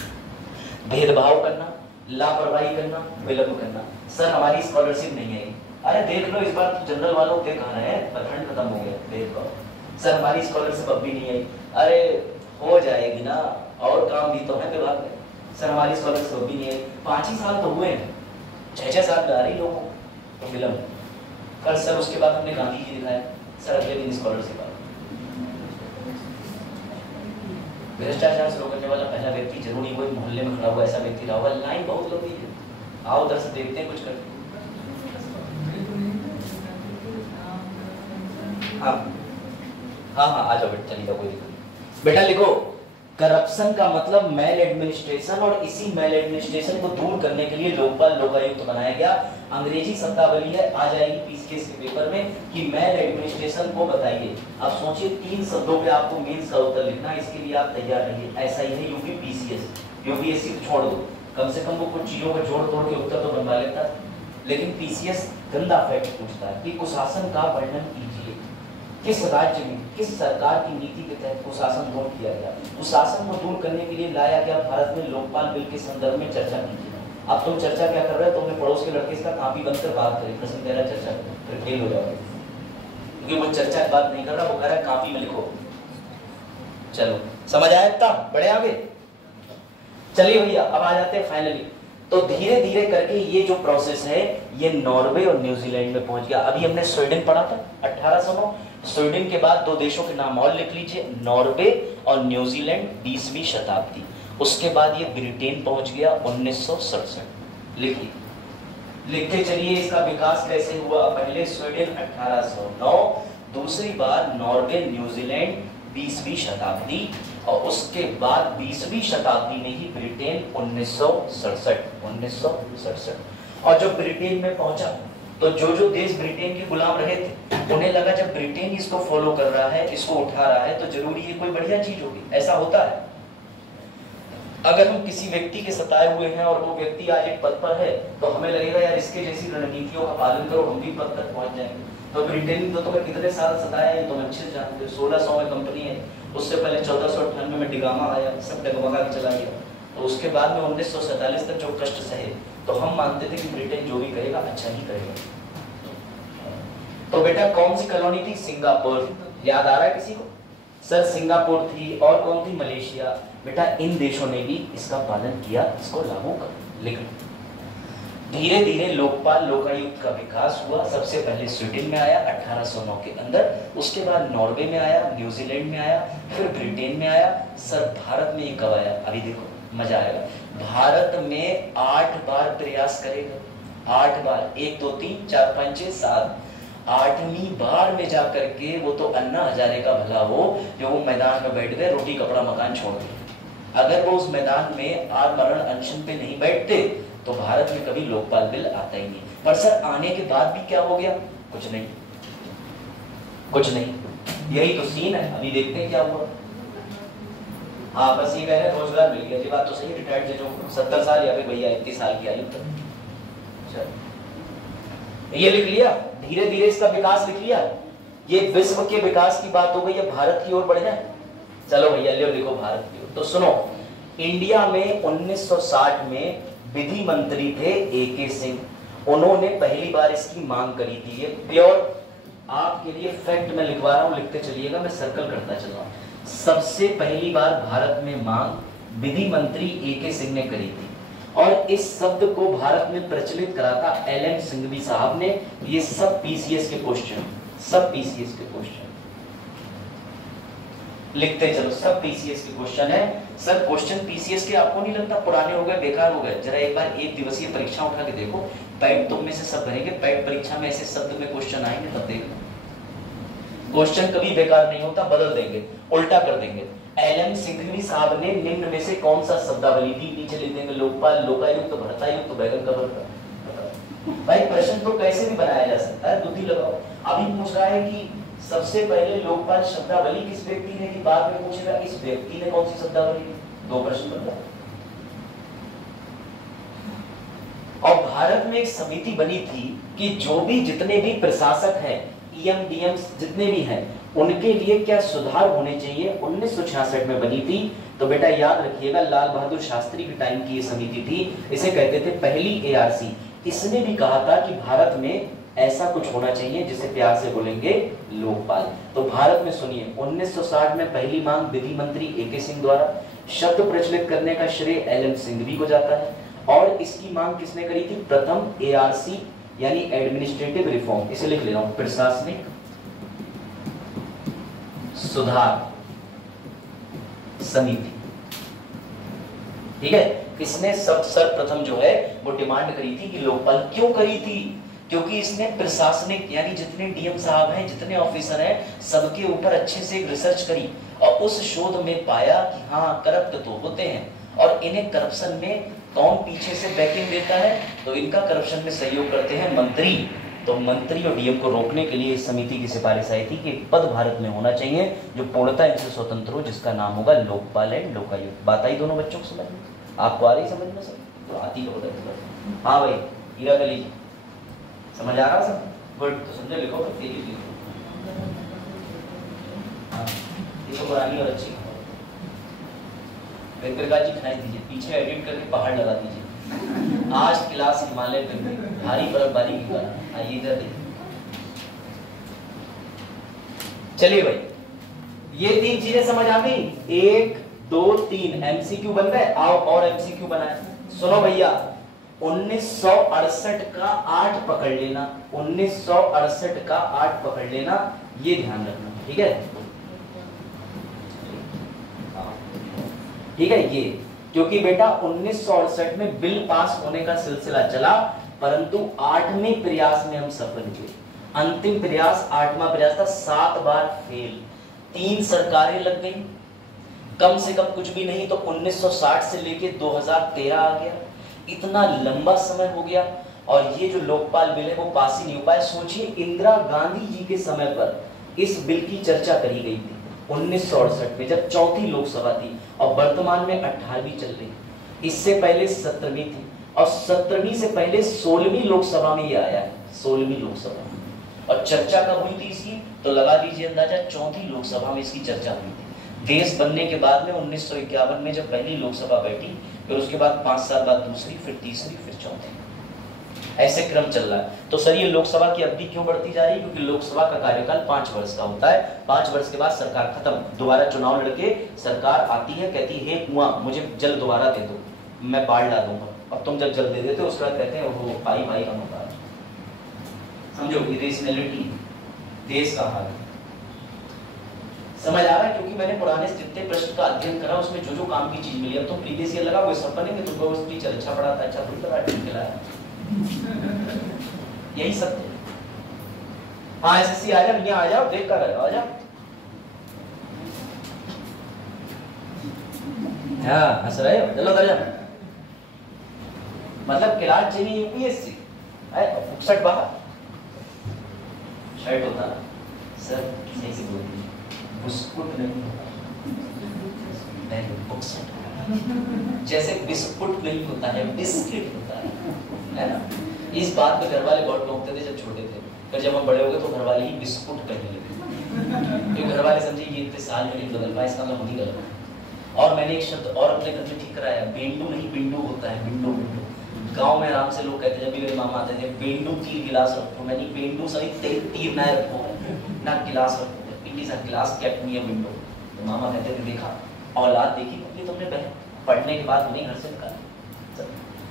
भेदभाव करना, लापरवाही करना, विलंब करना। सर हमारी स्कॉलरशिप नहीं आई, अरे देख लो इस बार तो जनरल वालों के कहा है प्रखंड खत्म हो गया, भेदभाव। सर हमारी स्कॉलरशिप अब भी नहीं आई, अरे हो जाएगी ना, और काम भी तो है विभाग में। सर हमारी स्कॉलरशिप अब भी नहीं आई, 5 ही साल तो हुए हैं, 6-6 साल में आ रही लोगों को, तो विलंब। कल सर उसके बाद हमने गांधी जी दिखाया, सर अगले दिन स्कॉलरशिप आ गई। भ्रष्टाचार से रोकने वाला पहला व्यक्ति जरूरी कोई मोहल्ले में खड़ा हुआ ऐसा व्यक्ति रहा होगा। लाइन बहुत लंबी है, आओ उधर से देखते हैं कुछ करते। हाँ हाँ हाँ आ जाओ बेटा, चलिए कोई दिक्कत नहीं। बेटा लिखो करप्शन का मतलब मैल एडमिनिस्ट्रेशन, और इसी मैल एडमिनिस्ट्रेशन को दूर करने के लिए लोकपाल लोकायुक्त बनाया गया। अंग्रेजी शब्दावली है, आ जाएगी पीसीएस के पेपर में कि मैल एडमिनिस्ट्रेशन को बताइए। अब सोचिए 3 शब्दों पे आपको मेंस का उत्तर लिखना है, इसके लिए आप तैयार रहिए। ऐसा ही है यूपी पीसीएस, यूपीएससी छोड़ दो, कम से कम वो कुछ चीजों को जोड़ तोड़ के उत्तर तो बनवा लेता है, लेकिन पीसीएस गंदा फैक्ट पूछता है कि कुशासन का वर्णन कीजिए। किस राज्य में किस सरकार की नीति के तहत कुशासन दूर किया गया? कुशासन को दूर करने के लिए लाया गया भारत में लोकपाल बिल के संदर्भ में चर्चा कीजिए। अब तुम चर्चा क्या कर रहे हो? तुमने पड़ोस के लड़के इसका कापी बंद कर बात करी, प्रश्न कह रहा चर्चा करो, फिर फेल हो जाओगे, क्योंकि वो चर्चा की बात नहीं कर रहा, वो कह रहा है कापी में लिखो। चलो समझ आया? इतना बड़े आगे चलिए भैया, अब आ जाते हैं फाइनली। तो धीरे धीरे करके ये जो प्रोसेस है ये नॉर्वे और न्यूजीलैंड में पहुंच गया। अभी हमने स्वीडन पढ़ा था 1809, स्वीडन के बाद 2 देशों के नाम और लिख लीजिए, नॉर्वे और न्यूजीलैंड 20वीं शताब्दी। उसके बाद ये ब्रिटेन पहुंच गया 1967। लिखिए, लिखते चलिए इसका विकास कैसे हुआ। पहले स्वीडन 1809, दूसरी बार नॉर्वे न्यूजीलैंड 20वीं शताब्दी, और उसके बाद 20वीं शताब्दी में ही ब्रिटेन 1967। और जब ब्रिटेन में पहुंचा तो जो देश ब्रिटेन के गुलाम रहे थे उन्हें लगा जब ब्रिटेन इसको फॉलो कर रहा है, इसको उठा रहा है, तो जरूरी ये कोई बढ़िया चीज होगी। ऐसा होता है, अगर हम किसी व्यक्ति के सताए हुए हैं और वो व्यक्ति आज एक पद पर है तो हमें लगेगा यार इसके जैसी रणनीतियों का पालन करो, हम भी पद तक पहुंच जाएंगे। तो ब्रिटेन तो तुम्हें कितने साल सताया है तुम अच्छे से जानते हो। 1600 में कंपनी है, उससे पहले 1498 में डिगामा आया, सब डगमगा के चला गया। तो उसके बाद में 1947 तक जो कष्ट सहे, तो हम मानते थे कि ब्रिटेन जो भी करेगा अच्छा ही करेगा। तो बेटा कौन सी कॉलोनी थी? सिंगापुर। याद आ रहा है किसी को? सर सिंगापुर थी, और कौन थी? मलेशिया। बेटा इन देशों ने भी इसका पालन किया, इसको लागू कर। लेकिन धीरे धीरे लोकपाल लोकायुक्त का विकास हुआ। सबसे पहले स्वीडन में आया 1809 के अंदर, उसके बाद नॉर्वे में आया, न्यूजीलैंड में आया, फिर ब्रिटेन में आया। सर भारत में ये कब आया? अभी देखो मजा आएगा। भारत में 8 बार प्रयास करेगा, 8 बार, 1 2 3 4 5 6 7, 8वीं बार में जाकर के वो तो अन्ना हजारे का भला हो जो वो मैदान में बैठ गए, रोटी कपड़ा मकान छोड़ दिए। अगर वो उस मैदान में आग मरण अनशन पे नहीं बैठते तो भारत में कभी लोकपाल बिल आता ही नहीं। पर सर आने के बाद भी क्या हो गया? कुछ नहीं, कुछ नहीं, यही तो सीन है। अभी देखते हैं क्या हुआ। हाँ बस ये कह रहे हैं रोजगार मिल गया, ये बात तो सही। रिटायर्ड जजों को 70 साल या फिर भैया 31 साल की आयु तक। ये लिख लिया, धीरे धीरे इसका विकास लिख लिया। ये विश्व के विकास की बात हो गई, है भारत की ओर बढ़ जाए। चलो भैया लियो, लिखो भारत की ओर। तो सुनो, इंडिया में 1960 में विधि मंत्री थे AK सिंह। उन्होंने पहली बार इसकी मांग करी थी। ये प्योर आपके लिए फैक्ट मैं लिखवा रहा हूं, लिखते चलिएगा, मैं सर्कल करता चल रहा हूं। सबसे पहली बार भारत में मांग विधि मंत्री AK सिंह ने करी थी, और इस शब्द को भारत में प्रचलित करा था LM सिंघवी साहब ने। ये सब PCS के क्वेश्चन, सब PCS के क्वेश्चन लिखते चलो, सब PCS के क्वेश्चन है। सर क्वेश्चन PCS के आपको नहीं लगता पुराने हो गए, बेकार हो गए? जरा एक बार 1 दिवसीय परीक्षा उठा के देखो, पैट तुम में से सब भरेंगे, पैट परीक्षा में ऐसे शब्द में क्वेश्चन आएंगे, तब देखो। क्वेश्चन कभी बेकार नहीं होता, बदल देंगे, उल्टा कर देंगे। LM सिंघवी साहब ने निम्न में से कौन सा शब्दावली दी? नीचे लिख देंगे लोकपाल लोकायुक्त भर्तायुक्त बैगन का भरता। भाई प्रश्न तो कैसे भी बनाया जा सकता है, बुद्धि लगाओ। अभी पूछ रहा है कि सबसे पहले लोकपाल शब्दावली किस व्यक्ति ने की, बाद में पूछेगा इस व्यक्ति ने कौन सी शब्दावली दी। 2 प्रश्न बन रहा। और भारत में एक समिति बनी थी कि जो भी जितने भी प्रशासक हैं, EM DM जितने भी हैं, उनके लिए क्या सुधार होने चाहिए, 1966 में बनी थी। तो बेटा याद रखिएगा, लाल बहादुर शास्त्री के टाइम की ये समिति थी, इसे कहते थे पहली ARC। इसने भी कहा था कि भारत में ऐसा कुछ होना चाहिए जिसे प्यार से बोलेंगे लोकपाल। तो भारत में सुनिए, 1960 में पहली मांग विधि मंत्री AK सिंह द्वारा, शब्द प्रचलित करने का श्रेय LM सिंघवी को जाता है। और इसकी मांग किसने करी थी? प्रथम ARC यानी एडमिनिस्ट्रेटिव रिफॉर्म, इसे लिख ले रहा हूं, प्रशासनिक सुधार समिति। ठीक है, इसने सब सर्वप्रथम जो है वो डिमांड करी थी कि लोकपाल। क्यों करी थी? क्योंकि इसने प्रशासनिक यानी जितने डीएम साहब हैं, जितने ऑफिसर हैं, सबके ऊपर अच्छे से रिसर्च करी और उस शोध में पाया कि हाँ करप्ट तो होते हैं और इन्हें करप्शन में कौन पीछे से बैकिंग देता है, तो इनका करप्शन में सहयोग करते हैं मंत्री। तो मंत्री और डीएम को रोकने के लिए इस समिति की सिफारिश आई थी कि एक पद भारत में होना चाहिए जो पूर्णतः इनसे स्वतंत्र हो, जिसका नाम होगा लोकपाल एंड लोकायुक्त। बात आई दोनों बच्चों को समझ में? आपको आ रही समझ में? सब तो आती है बता। हाँ भाई हीरा गली समझ आ रहा सब? गुड, तो समझे लिखो तेजी लिखो। हाँ ये तो पुरानी और अच्छी वेंकटराज जी खनाई दीजिए, पीछे एडिट करके पहाड़ लगा दीजिए। आज क्लास हिमालय में भारी बर्फबारी की कारण। आइए इधर देखिए। चलिए भाई ये 3 चीजें समझ आ गई। 1 2 3 एमसीक्यू बन गए। आओ और एमसीक्यू बनाए। सुनो भैया 1968 का 8 पकड़ लेना, 1968 का 8 पकड़ लेना, ये ध्यान रखना, ठीक है? ठीक है ये, क्योंकि बेटा 1968 में बिल पास होने का सिलसिला चला, परंतु 8वें प्रयास में हम सफल हुए। अंतिम प्रयास 8वां प्रयास था, 7 बार फेल, 3 सरकारें लग गई, कम से कम कुछ भी नहीं तो 1960 से लेके 2013 आ गया। इतना लंबा समय हो गया और ये जो लोकपाल बिल है वो पास ही नहीं हो पाया। सोचिए इंदिरा गांधी जी के समय पर इस बिल की चर्चा करी गई थी 1968 में, जब 4थी लोकसभा थी और वर्तमान में 18वीं चल रही। इससे पहले 17वीं थी और 17वीं से पहले 16वीं लोकसभा में ये आया है, 16वीं लोकसभा। और चर्चा कब हुई थी इसकी, तो लगा दीजिए अंदाजा 4थी लोकसभा में इसकी चर्चा हुई थी। देश बनने के बाद में 1951 में जब पहली लोकसभा बैठी, फिर उसके बाद 5 साल बाद दूसरी, फिर तीसरी, फिर चौथी, ऐसे क्रम चल रहा है। तो सर ये लोकसभा की अवधि क्यों बढ़ती जा रही है? क्योंकि लोकसभा का कार्यकाल 5 वर्ष का होता है। 5 वर्ष के बाद सरकार खत्म, दोबारा चुनाव लड़के सरकार आती है, कहती है कुआं मुझे जल दोबारा दे दो, मैं बाढ़ ला दूंगा। अब तुम जब जल दे देते हो उसके बाद कहते हैं वो भाई भाई हम होता है। समझो इरेशनैलिटी देश का हाल समझ आ रहा है? क्योंकि मैंने पुराने जितने प्रश्न का अध्ययन करा उसमें जो जो काम की चीज मिली, अब तुम प्रीवियस ईयर लगा वो सब बनेंगे। तुमको उस टीचर अच्छा पढ़ाता अच्छा थोड़ी लगा ठीक खिलाया, यही सब थे। हाँ एसएससी आ जाओ, यहाँ आ जाओ, देख कर आ जाओ। हाँ हंस रहे हो, चलो कर जाओ। मतलब क्लास चाहिए यूपीएससी फुकसट बाहर शर्ट होता सर सही से बोल दीजिए, बिस्कुट नहीं होता, जैसे बिस्कुट नहीं होता है बिस्किट होता है ना। इस बात पे घर वाले बहुत टोकते थे जब छोटे थे, फिर जब हम बड़े हो गए तो घर वाले ही बिस्कुट कहने लगे, क्योंकि घर वाले समझे ये इतने साल में नहीं बदल पाए, इसका मतलब नहीं गलत। और मैंने एक शब्द और अपने घर में ठीक कराया, बेंडू नहीं बिंडू होता है, बिंडू बिंडू। गांव में आराम से लोग कहते जब भी मेरे मामा आते थे बेंडू तीर गिलास रखो, मैंने बेंडू सही तीर ना रखो ना गिलास रखो, पिंडी सा गिलास कैप नहीं है बिंडू। तो मामा कहते थे देखा औलाद देखी पत्नी तुमने बहन, पढ़ने के बाद नहीं घर से निकाला।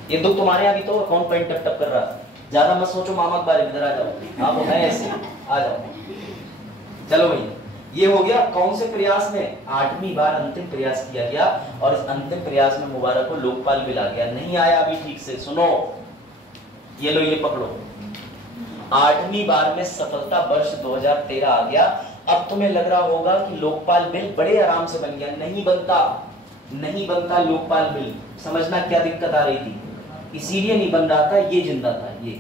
ये दुख तुम्हारे यहाँ भी तो कौन पेंट टप टप कर रहा है, ज्यादा मत सोचो मामा के बारे में, इधर आ जाओ। हाँ वो है ऐसे, आ जाओ। चलो भैया ये हो गया कौन से प्रयास में, 8वीं बार अंतिम प्रयास किया गया और इस अंतिम प्रयास में मुबारक को लोकपाल बिल आ गया। नहीं आया अभी ठीक से सुनो, ये लो ये पकड़ो, 8वीं बार में सफलता वर्ष 2013 आ गया। अब तुम्हें लग रहा होगा कि लोकपाल बिल बड़े आराम से बन गया, नहीं बनता लोकपाल बिल। समझना क्या दिक्कत आ रही थी, इसीलिए नहीं बन रहा था, ये जिंदा था, ये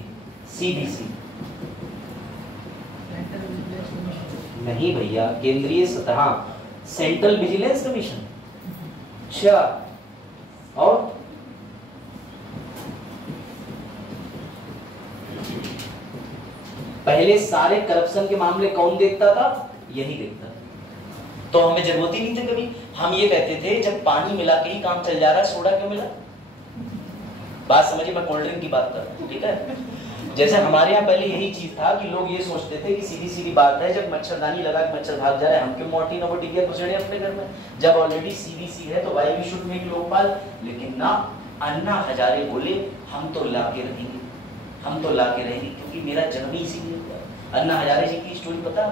सीबीसी नहीं भैया, केंद्रीय सतह सेंट्रल विजिलेंस कमीशन। अच्छा और पहले सारे करप्शन के मामले कौन देखता था, यही देखता था। तो हमें जरूरत ही नहीं थी कभी, हम ये कहते थे जब पानी मिला के ही काम चल जा रहा है सोडा क्यों मिला। बात समझिए, मैं कोल्ड ड्रिंक की बात कर रहा हूँ, ठीक है। जैसे हमारे यहाँ पहले यही चीज था कि लोग ये सोचते थे कि सीधी सीधी बात है, जब मच्छरदानी लगा के मच्छर भाग जा रहा है हम क्यों मोटी ना मोटी घुसेड़े अपने घर में, जब ऑलरेडी सीबीसी है तो why we should make Lokpal. लेकिन ना, अन्ना हजारे बोले हम तो लाके रहेंगे, हम तो लाके रहेंगे, क्योंकि मेरा जन्म ही इसीलिए हुआ। अन्ना हजारे जी की स्टोरी पता है,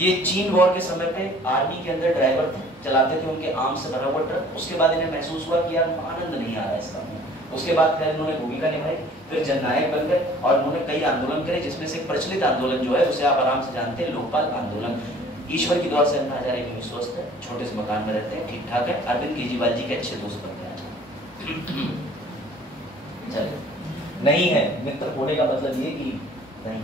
ये चीन वॉर के समय पे आर्मी के अंदर ड्राइवर थे, चलाते थे उनके आर्म से भरा हुआ ट्रक। उसके बाद इन्हें महसूस हुआ कि यार आनंद नहीं आ रहा है इसका, उसके बाद फिर उन्होंने भूमिका निभाई, फिर जननायक बन गए और उन्होंने कई आंदोलन करे, जिसमें से प्रचलित आंदोलन जो है उसे आप आराम से जानते हैं, लोकपाल आंदोलन। ईश्वर की दुआ से अन्ना हजारे भी स्वस्थ है, छोटे से मकान में रहते हैं, ठीक ठाक है, अरविंद केजरीवाल जी के अच्छे दोस्त बन गए। चलिए, नहीं है मित्र होने का मतलब ये कि नहीं,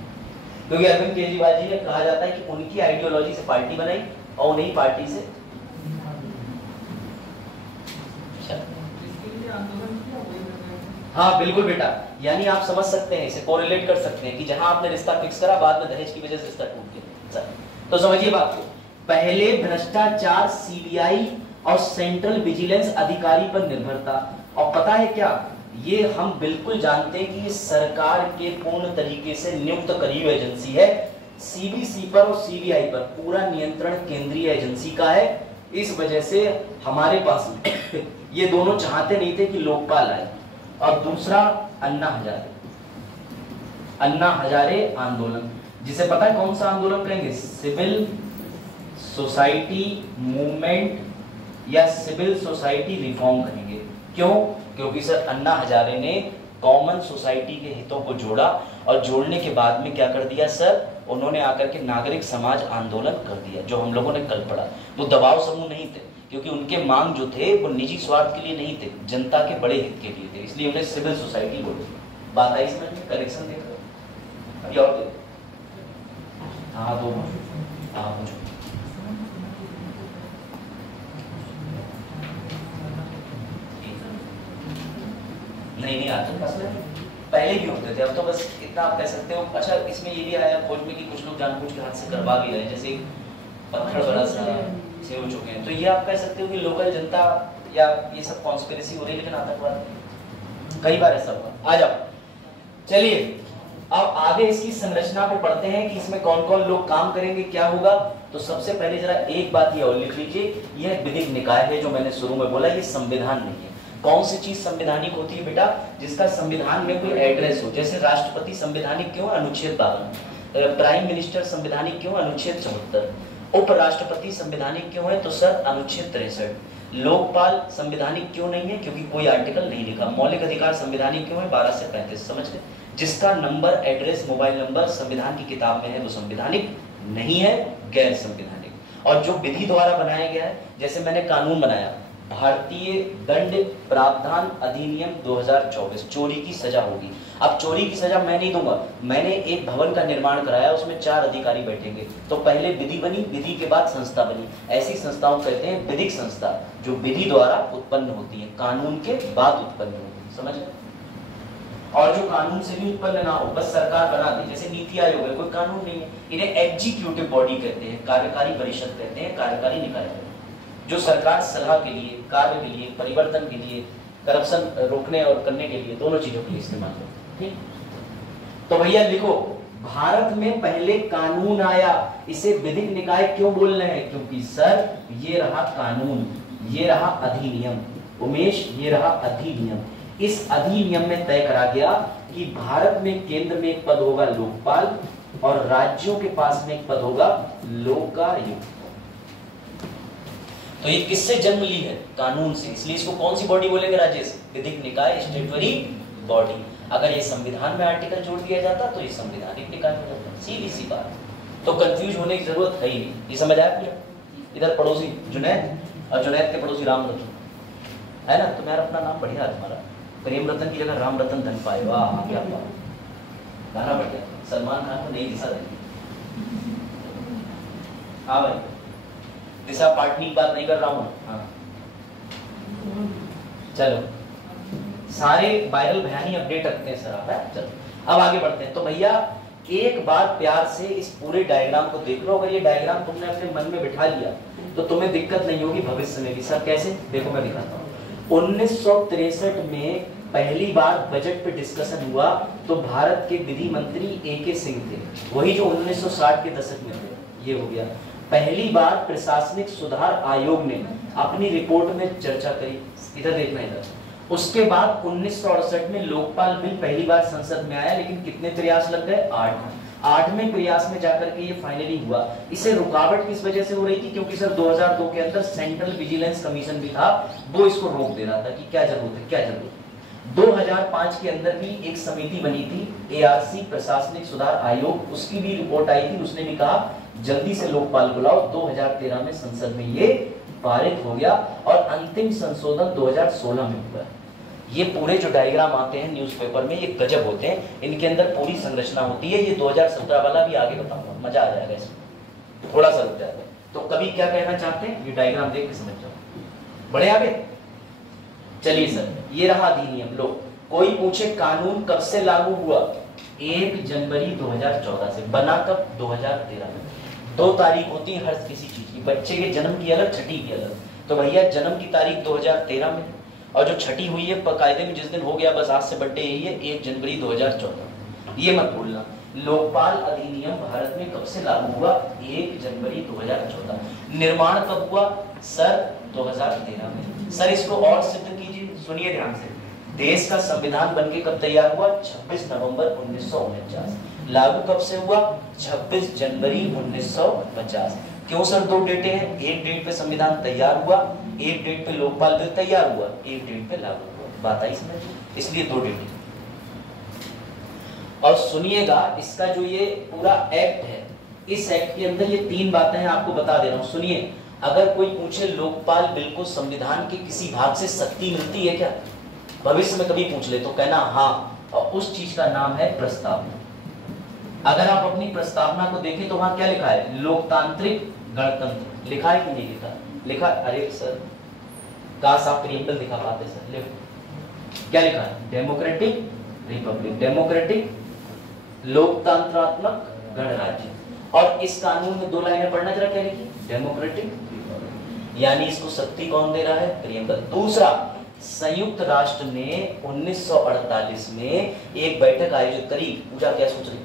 क्योंकि अरविंद केजरीवाल जी ने कहा जाता है कि उनकी आइडियोलॉजी से पार्टी बनाई और उन्हीं पार्टी से हाँ बिल्कुल बेटा, यानी आप समझ सकते हैं, इसे कोरिलेट कर सकते हैं कि जहां आपने रिश्ता फिक्स करा, बाद में दहेज की वजह से रिश्ता टूट गया। तो समझिए बात को, पहले भ्रष्टाचार सीबीआई और सेंट्रल विजिलेंस अधिकारी पर निर्भर था, और पता है क्या, ये हम बिल्कुल जानते हैं कि ये सरकार के पूर्ण तरीके से नियुक्त करी हुई एजेंसी है। सीबीसी पर और सीबीआई पर पूरा नियंत्रण केंद्रीय एजेंसी का है। इस वजह से हमारे पास ये दोनों चाहते नहीं थे कि लोकपाल आए। और दूसरा अन्ना हजारे आंदोलन, जिसे पता है कौन सा आंदोलन कहेंगे, सिविल सोसाइटी मूवमेंट या सिविल सोसाइटी रिफॉर्म कहेंगे। क्यों? क्योंकि सर अन्ना हजारे ने कॉमन सोसाइटी के हितों को जोड़ा, और जोड़ने के बाद में क्या कर दिया सर, उन्होंने आकर के नागरिक समाज आंदोलन कर दिया, जो हम लोगों ने कल पढ़ा। वो दबाव समूह नहीं थे, क्योंकि उनके मांग जो थे वो निजी स्वार्थ के लिए नहीं थे, जनता के बड़े हित के लिए थे, इसलिए उन्हें सिविल सोसाइटी बोली। बात आई इसमें, कनेक्शन देख रहे अभी और हाँ दो हाँ पूछो। नहीं आता, पहले भी होते थे, अब तो बस इतना आप कह सकते हो। अच्छा, इसमें ये भी आया खोज में कि कुछ लोग जानबूझ के हाथ से करवा भी रहे हैं, जैसे पत्थर बड़ा सा से हो चुके हैं, तो ये आप कह सकते हो कि लोकल जनता या ये सब कॉन्स्पिरेसी हो रही है, लेकिन आतंकवाद कई बार ऐसा हुआ। आ जाओ, चलिए अब आगे इसकी संरचना को पढ़ते हैं कि इसमें कौन कौन लोग काम करेंगे, क्या होगा। तो सबसे पहले जरा एक बात ये और लिख लीजिए, यह विधिक निकाय है, जो मैंने शुरू में बोला, ये संविधान नहीं है। कौन सी चीज संवैधानिक होती है बेटा, जिसका संविधान में कोई एड्रेस हो। जैसे राष्ट्रपति संवैधानिक क्यों, अनुच्छेद 52। प्राइम मिनिस्टर संवैधानिक क्यों, अनुच्छेद 74। उपराष्ट्रपति संवैधानिक क्यों है, तो सर अनुच्छेद 63। लोकपाल संवैधानिक क्यों नहीं है, क्योंकि कोई आर्टिकल नहीं लिखा। मौलिक अधिकार संवैधानिक क्यों है, 12 से 35। समझ गए, जिसका नंबर, एड्रेस, मोबाइल नंबर संविधान की किताब में है वो संवैधानिक नहीं है, गैर संवैधानिक। और जो विधि द्वारा बनाया गया है, जैसे मैंने कानून बनाया, भारतीय दंड प्रावधान अधिनियम 2024, चोरी की सजा होगी। अब चोरी की सजा मैं नहीं दूंगा, मैंने एक भवन का निर्माण कराया, उसमें 4 अधिकारी बैठेंगे, तो पहले विधि बनी, विधि के बाद संस्था बनी। ऐसी संस्थाओं कहते हैं विधिक संस्था, जो विधि द्वारा उत्पन्न होती है, कानून के बाद उत्पन्न होती है। समझ गए? और जो कानून से भी उत्पन्न ना हो, बस सरकार बना दे, जैसे नीति आयोग है, कोई कानून नहीं है। इन्हें एग्जीक्यूटिव बॉडी कहते हैं, कार्यकारी परिषद कहते हैं, कार्यकारी निकाय कहते हैं, जो सरकार सलाह के लिए, कार्य के लिए, परिवर्तन के लिए, करप्शन रोकने और करने के लिए, दोनों चीजों के लिए इस्तेमाल होते हैं। ठीक, तो भैया लिखो, भारत में पहले कानून आया, इसे विधिक निकाय क्यों बोल रहे हैं, क्योंकि सर ये रहा कानून, ये रहा अधिनियम, उमेश ये रहा अधिनियम। इस अधिनियम में तय करा गया कि भारत में केंद्र में एक पद होगा लोकपाल, और राज्यों के पास में एक पद होगा लोकायुक्त। तो ये किससे जन्म ली है, कानून से, इसलिए इसको कौन सी बॉडी बोलेंगे राजेश, विधिक निकाय, स्टेटरी बॉडी। अगर ये संविधान में आर्टिकल जोड़ दिया जाता तो ये संवैधानिक निकाय हो जाता, सीधी सी बात। तो कंफ्यूज होने की जरूरत है ही नहीं, ये समझ आया पूरा। इधर पड़ोसी जुनैद, और जुनैद के पड़ोसी राम रतन है ना, तो मेरा अपना नाम बढ़िया है तुम्हारा, प्रेम रतन की जगह राम रतन धन पाए, वाह क्या बात, गाना बढ़िया, सलमान खान को नई दिशा देंगे। हाँ भाई, दिशा पार्टनी की बात नहीं कर रहा हूँ। हाँ चलो, सारे वायरल बयानी अपडेट रखते हैं सर आप, है? चलो अब आगे बढ़ते हैं। तो भैया एक बार प्यार से इस पूरे डायग्राम को देख लो, अगर ये डायग्राम तुमने अपने मन में बिठा लिया तो तुम्हें दिक्कत नहीं होगी भविष्य में भी। सर कैसे, देखो मैं दिखाता हूँ। 1963 में पहली बार बजट पे डिस्कशन हुआ तो भारत के विधि मंत्री A.K. सिंह थे, वही जो 1960 के दशक में थे। ये हो गया पहली बार प्रशासनिक सुधार आयोग ने अपनी रिपोर्ट में चर्चा करी, इधर देखना इधर। उसके बाद 1968 में लोकपाल बिल पहली बार संसद में आया, लेकिन कितने प्रयास लग गए, 8वें प्रयास में जाकर के ये फाइनली हुआ। इसे रुकावट किस वजह से हो रही थी, क्योंकि सर 2002 के अंदर सेंट्रल विजिलेंस कमीशन भी था, वो इसको रोक दे रहा था कि क्या जरूरत है, क्या जरूरत है। 2005 के अंदर भी एक समिति बनी थी ARC प्रशासनिक सुधार आयोग, उसकी भी रिपोर्ट आई थी, उसने भी कहा जल्दी से लोकपाल बुलाओ। 2013 में संसद में ये पारित हो गया और अंतिम संशोधन 2016 में हुआ। ये पूरे जो डायग्राम आते हैं न्यूज़पेपर में ये गजब होते हैं, इनके अंदर पूरी संरचना होती है। ये 2017 वाला भी आगे बताऊंगा, मजा आ जाएगा इसमें, थोड़ा सा रुक जाएगा। तो कभी क्या कहना चाहते हैं ये डायग्राम देख के समझ जाओ। बढ़े आगे, चलिए सर ये रहा अधिनियम। लो कोई पूछे कानून कब से लागू हुआ? 1 जनवरी 2014 से। बना कब? 2013 में। 2 तारीख होती है हर किसी चीज की, बच्चे के जन्म की अलग, छठी की अलग। तो भैया जन्म की तारीख 2013 में, और जो छठी हुई है कायदे में जिस दिन हो गया, बस आज से बर्थडे यही है, 1 जनवरी 2014। ये मत भूलना। लोकपाल अधिनियम भारत में कब से लागू हुआ? 1 जनवरी 2014। निर्माण कब हुआ? सर 2013 में। सर इसको और सिद्ध कीजिए, सुनिए ध्यान से। देश का संविधान बनके कब तैयार हुआ? 26 नवंबर 1949। लागू कब से हुआ? 26 जनवरी 1950। क्यों सर 2 डेटें हैं? एक डेट पे संविधान तैयार हुआ, एक डेट पे लोकपाल बिल तैयार हुआ, एक डेट पे लागू हुआ। बात आई समझ? इसलिए 2 डेटें। और सुनिएगा इसका जो ये पूरा एक्ट है, इस एक्ट के अंदर ये 3 बातें हैं, आपको बता दे रहा हूं। सुनिए, अगर कोई पूछे लोकपाल बिल को संविधान के किसी भाग से शक्ति मिलती है क्या, भविष्य में कभी पूछ ले तो कहना हाँ, और उस चीज का नाम है प्रस्तावना। अगर आप अपनी प्रस्तावना को देखें तो वहां क्या लिखा है? लोकतांत्रिक गणतंत्र। लिखा है कि नहीं लिखा? लिखा। अरे सर काश आप प्रियम्बल दिखा पाते सर। लिखो क्या लिखा है? डेमोक्रेटिक रिपब्लिक, डेमोक्रेटिक लोकतंत्रात्मक गणराज्य। और इस कानून में 2 लाइनें पढ़ना जरा, क्या लिखी? Democratic Republic. यानी इसको शक्ति कौन दे रहा है? प्रियम्बल। दूसरा, संयुक्त राष्ट्र ने 1948 में एक बैठक आयोजित करी। पूजा क्या सोच रही?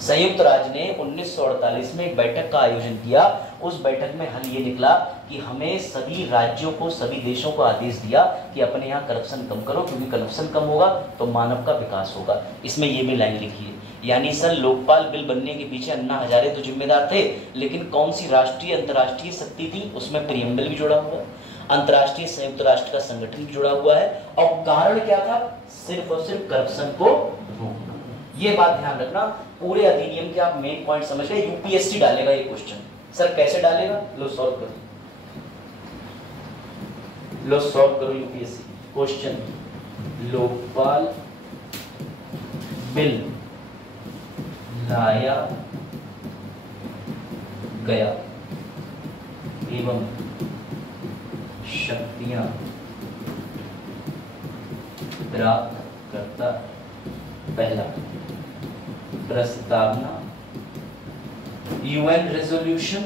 संयुक्त राज्य ने 1948 में एक बैठक का आयोजन किया। उस बैठक में हल ये निकला कि हमें सभी राज्यों को, सभी देशों को आदेश दिया कि अपने यहाँ करप्शन कम करो, क्योंकि करप्शन कम होगा तो मानव का विकास होगा। इसमें ये भी लाइन लिखी है। यानी सर लोकपाल बिल बनने के पीछे अन्ना हजारे तो जिम्मेदार थे, लेकिन कौन सी राष्ट्रीय अंतर्राष्ट्रीय शक्ति थी? उसमें प्रियम्बल भी जुड़ा हुआ है, अंतर्राष्ट्रीय संयुक्त राष्ट्र का संगठन भी जुड़ा हुआ है। और कारण क्या था? सिर्फ और सिर्फ करप्शन को रोकना। ये बात ध्यान रखना। पूरे अधिनियम के आप मेन पॉइंट समझ गए। यूपीएससी डालेगा ये क्वेश्चन। सर कैसे डालेगा? लो सॉल्व करो, लो सॉल्व करो यूपीएससी क्वेश्चन। लोकपाल बिल लाया गया एवं शक्तियां प्राप्त करता। पहला, प्रस्तावना, यूएन रेजोल्यूशन,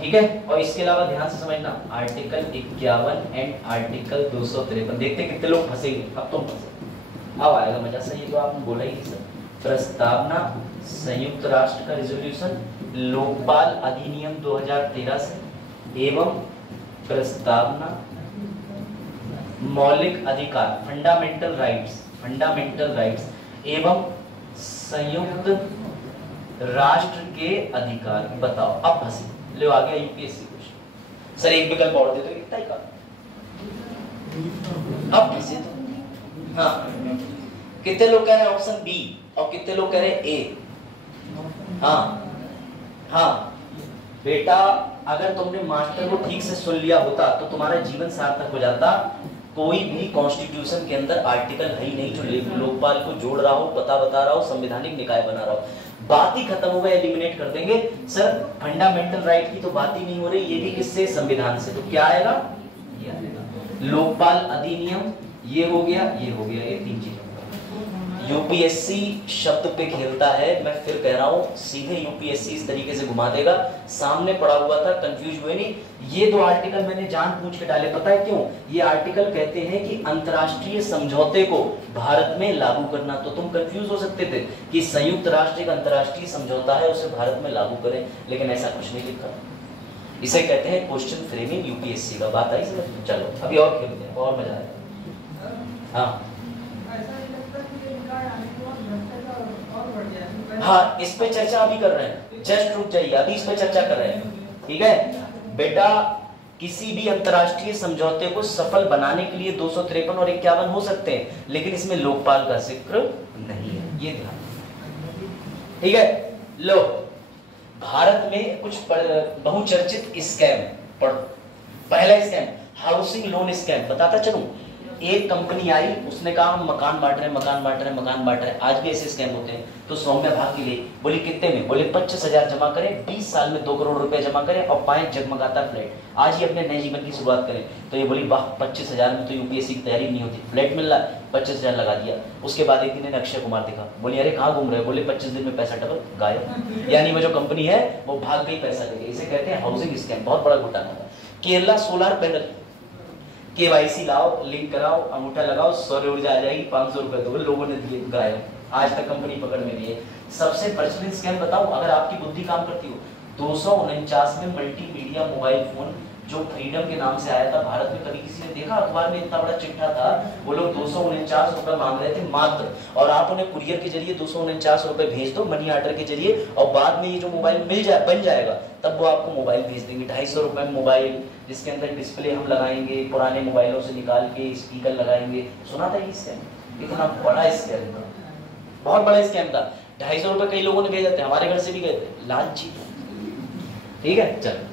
ठीक है। और इसके अलावा ध्यान से समझना, आर्टिकल 51 एंड आर्टिकल 253। देखते कितने लोग फंसेंगे। अब तुम फंसे, अब आएगा मजा। सही तो आपने बोला ही सर। प्रस्तावना, संयुक्त राष्ट्र का रेजोल्यूशन, लोकपाल अधिनियम 2013 से, एवं प्रस्तावना, मौलिक अधिकार, फंडामेंटल राइट्स, फंडामेंटल राइट्स, एवं संयुक्त राष्ट्र के अधिकार। बताओ अब फंसे। ले आ गया यूपीएससी क्वेश्चन। सर एक विकल्प और दे दो, कितना ही का। अब फंसे तो हाँ, कितने लोग कह रहे हैं ऑप्शन बी और कितने लोग कह रहे हैं ए? हाँ हाँ बेटा, अगर तुमने मास्टर को ठीक से सुन लिया होता तो तुम्हारा जीवन सार्थक हो जाता। कोई भी कॉन्स्टिट्यूशन के अंदर आर्टिकल है ही नहीं जो लोकपाल को जोड़ रहा हो, बता रहा हो, संवैधानिक निकाय बना रहा हो। बात ही खत्म हो गया, एलिमिनेट कर देंगे। सर फंडामेंटल राइट की तो बात ही नहीं हो रही, ये भी किससे? संविधान से। तो क्या आएगा? ये आएगा लोकपाल अधिनियम। ये हो गया, ये हो गया, ये 3 चीजें। यूपीएससी शब्द पे खेलता है। मैं फिर कह रहा हूँ, सीधे यूपीएससी इस तरीके से घुमा देगा। सामने पड़ा हुआ था, कंफ्यूज हुए नहीं। ये 2 आर्टिकल मैंने जानबूझ के डाले, पता है क्यों? ये आर्टिकल कहते हैं कि अंतर्राष्ट्रीय समझौते को भारत में लागू करना। तो तुम कंफ्यूज हो सकते थे कि संयुक्त राष्ट्र एक अंतर्राष्ट्रीय समझौता है, उसे भारत में लागू करें, लेकिन ऐसा कुछ नहीं लिखा। इसे कहते हैं क्वेश्चन फ्रेमिंग यूपीएससी का। बात आई समझ? चलो अभी और खेलते हैं, और मजा आएगा। हाँ हाँ, इस पे चर्चा अभी कर रहे हैं। जस्ट रुक जाइए, अभी इस पे चर्चा कर रहे हैं, ठीक है बेटा। किसी भी अंतर्राष्ट्रीय समझौते को सफल बनाने के लिए 253 और 51 हो सकते हैं, लेकिन इसमें लोकपाल का जिक्र नहीं है, ये ध्यान। ठीक है, लो भारत में कुछ बहुचर्चित स्कैम पढ़ो। पहला स्कैम हाउसिंग लोन स्कैम, बताता चलूं। एक कंपनी आई, उसने कहा हम मकान बांट रहे हैं, मकान बांट रहे हैं, मकान बांट रहे हैं। आज भी ऐसे स्कैम होते हैं। तो सौम्या भाग की ले, बोली कितने में, बोले 25,000 जमा करें, 20 साल में 2 करोड़ रुपए जमा करें और पाएं जगमगाता फ्लैट, आज ही अपने नए जीवन की शुरुआत करें। तो ये बोली वाह 25,000 में तो यूपीएससी की तैयारी नहीं होती, फ्लैट मिल रहा है, 25,000 लगा दिया। उसके बाद एक दिन ने अक्षय कुमार दिखा, बोली अरे कहाँ घूम रहे हो, बोले 25 दिन में पैसा डबल, गायब। यानी वो जो कंपनी है वो भाग गई पैसा लेके। इसे कहते हैं हाउसिंग स्कैम, बहुत बड़ा घोटाला था। केरला सोलर पैनल, केवाईसी लाओ, लिंक कराओ, अंगूठा लगाओ, सौर ऊर्जा आ जाएगी, 500 रुपए दो, लोगों ने दिए, गायब। आज तक कंपनी पकड़ में नहीं है। सबसे प्रचलित स्कैम बताऊं, अगर आपकी बुद्धि काम करती हो, 249 में मल्टीमीडिया मोबाइल फोन जो फ्रीडम के नाम से आया था भारत में। कभी किसी ने देखा अखबार में इतना बड़ा चिट्ठा था, वो लोग 249 रुपए मांग रहे थे मात्र, और आप उन्हें कुरियर के जरिए 249 रुपए भेज दो मनी ऑर्डर के जरिए, और बाद में ये जो मोबाइल बन जाएगा, तब वो आपको मोबाइल भेज देंगे। 250 रुपए में मोबाइल, जिसके अंदर डिस्प्ले हम लगाएंगे, पुराने मोबाइलों से निकाल के स्पीकर लगाएंगे। सुना था ये स्कैम, इतना बड़ा स्कैम था, बहुत बड़ा स्कैम था। 250 रुपए कई लोगों ने भेजे थे, हमारे घर से भी गए थे, लालची। ठीक है, चलो।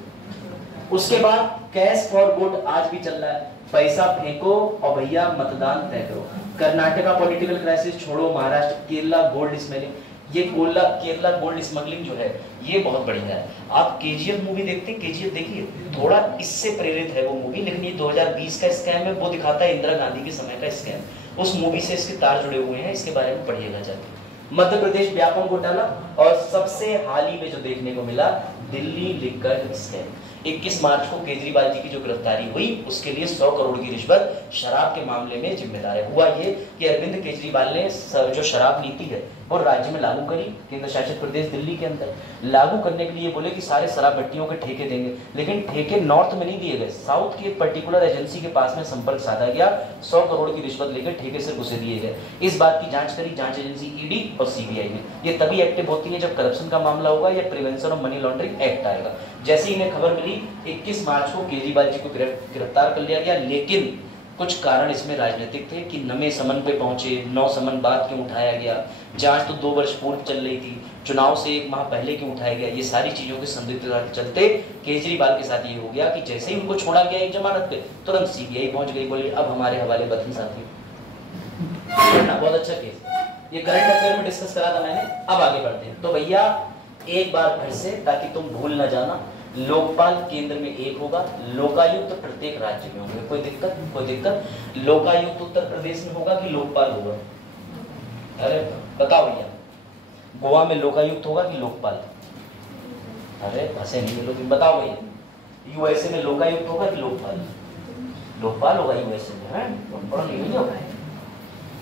उसके बाद कैश फॉर गुड आज भी चल रहा है, पैसा फेंको और भैया मतदान तय करो। कर्नाटका पॉलिटिकल क्राइसिस छोड़ो, महाराष्ट्र केरला गोल्ड स्मगलिंग, ये केरला गोल्ड स्मगलिंग जो है ये बहुत बढ़िया है। आप केजीएफ मूवी देखते हैं, केजीएफ देखिए, थोड़ा इससे प्रेरित है वो मूवी, लेकिन ये 2020 का स्कैम है, वो दिखाता है इंदिरा गांधी के समय का स्कैम। उस मूवी से इसके तार जुड़े हुए हैं, इसके बारे में पढ़िएगा जाके। मध्य प्रदेश व्यापक घोटाला, और सबसे हाल ही में जो देखने को मिला दिल्ली लिकर स्कैम। 21 मार्च को केजरीवाल जी की जो गिरफ्तारी हुई, उसके लिए 100 करोड़ की रिश्वत शराब के मामले में जिम्मेदार है। हुआ ये कि अरविंद केजरीवाल ने जो शराब नीति है वो राज्य में लागू करी, केंद्र शासित प्रदेश दिल्ली के अंदर। लागू करने के लिए बोले कि सारे शराब भट्टियों के ठेके देंगे, लेकिन ठेके नॉर्थ में नहीं दिए गए, साउथ की एक पर्टिकुलर एजेंसी के पास में संपर्क साधा गया, 100 करोड़ की रिश्वत लेकर ठेके से घुसे दिए गए। इस बात की जांच करी जांच एजेंसी ईडी और सीबीआई ने। ये तभी एक्टिव होती है जब करप्शन का मामला होगा या prevention of money laundering act आएगा। जैसे ही इन्हें खबर मिली, 21 मार्च को केजरीवाल जी को गिरफ्तार कर लिया गया, लेकिन कुछ कारण इसमें राजनीतिक थे कि नमे समन पे पहुंचे, 9 समन बाद क्यों उठाया गया, जांच तो 2 वर्ष पूर्व चल रही थी, चुनाव से 1 माह पहले क्यों उठाया गया, ये सारी चीजों के संदिग्धता के चलते केजरीवाल के साथ ये हो गया कि जैसे ही उनको छोड़ा गया एक जमानत पे, तुरंत सीबीआई पहुंच गई, बोली अब हमारे हवाले बदन साथी। बहुत अच्छा केस, ये करंट अफेयर में डिस्कस करा था मैंने। अब आगे बढ़ते हैं। तो भैया एक बार फिर से, ताकि तुम भूल ना जाना, लोकपाल केंद्र में एक होगा, लोकायुक्त प्रत्येक राज्य में होंगे। कोई दिक्कत? कोई दिक्कत? लोकायुक्त उत्तर प्रदेश में होगा कि लोकपाल होगा? अरे बताओ भैया, गोवा में लोकायुक्त होगा कि लोकपाल? अरे हंसे नहीं लोग, बताओ भैया, यूएसए में लोकायुक्त होगा कि लोकपाल? लोकपाल होगा यूएसए में, है नहीं होगा,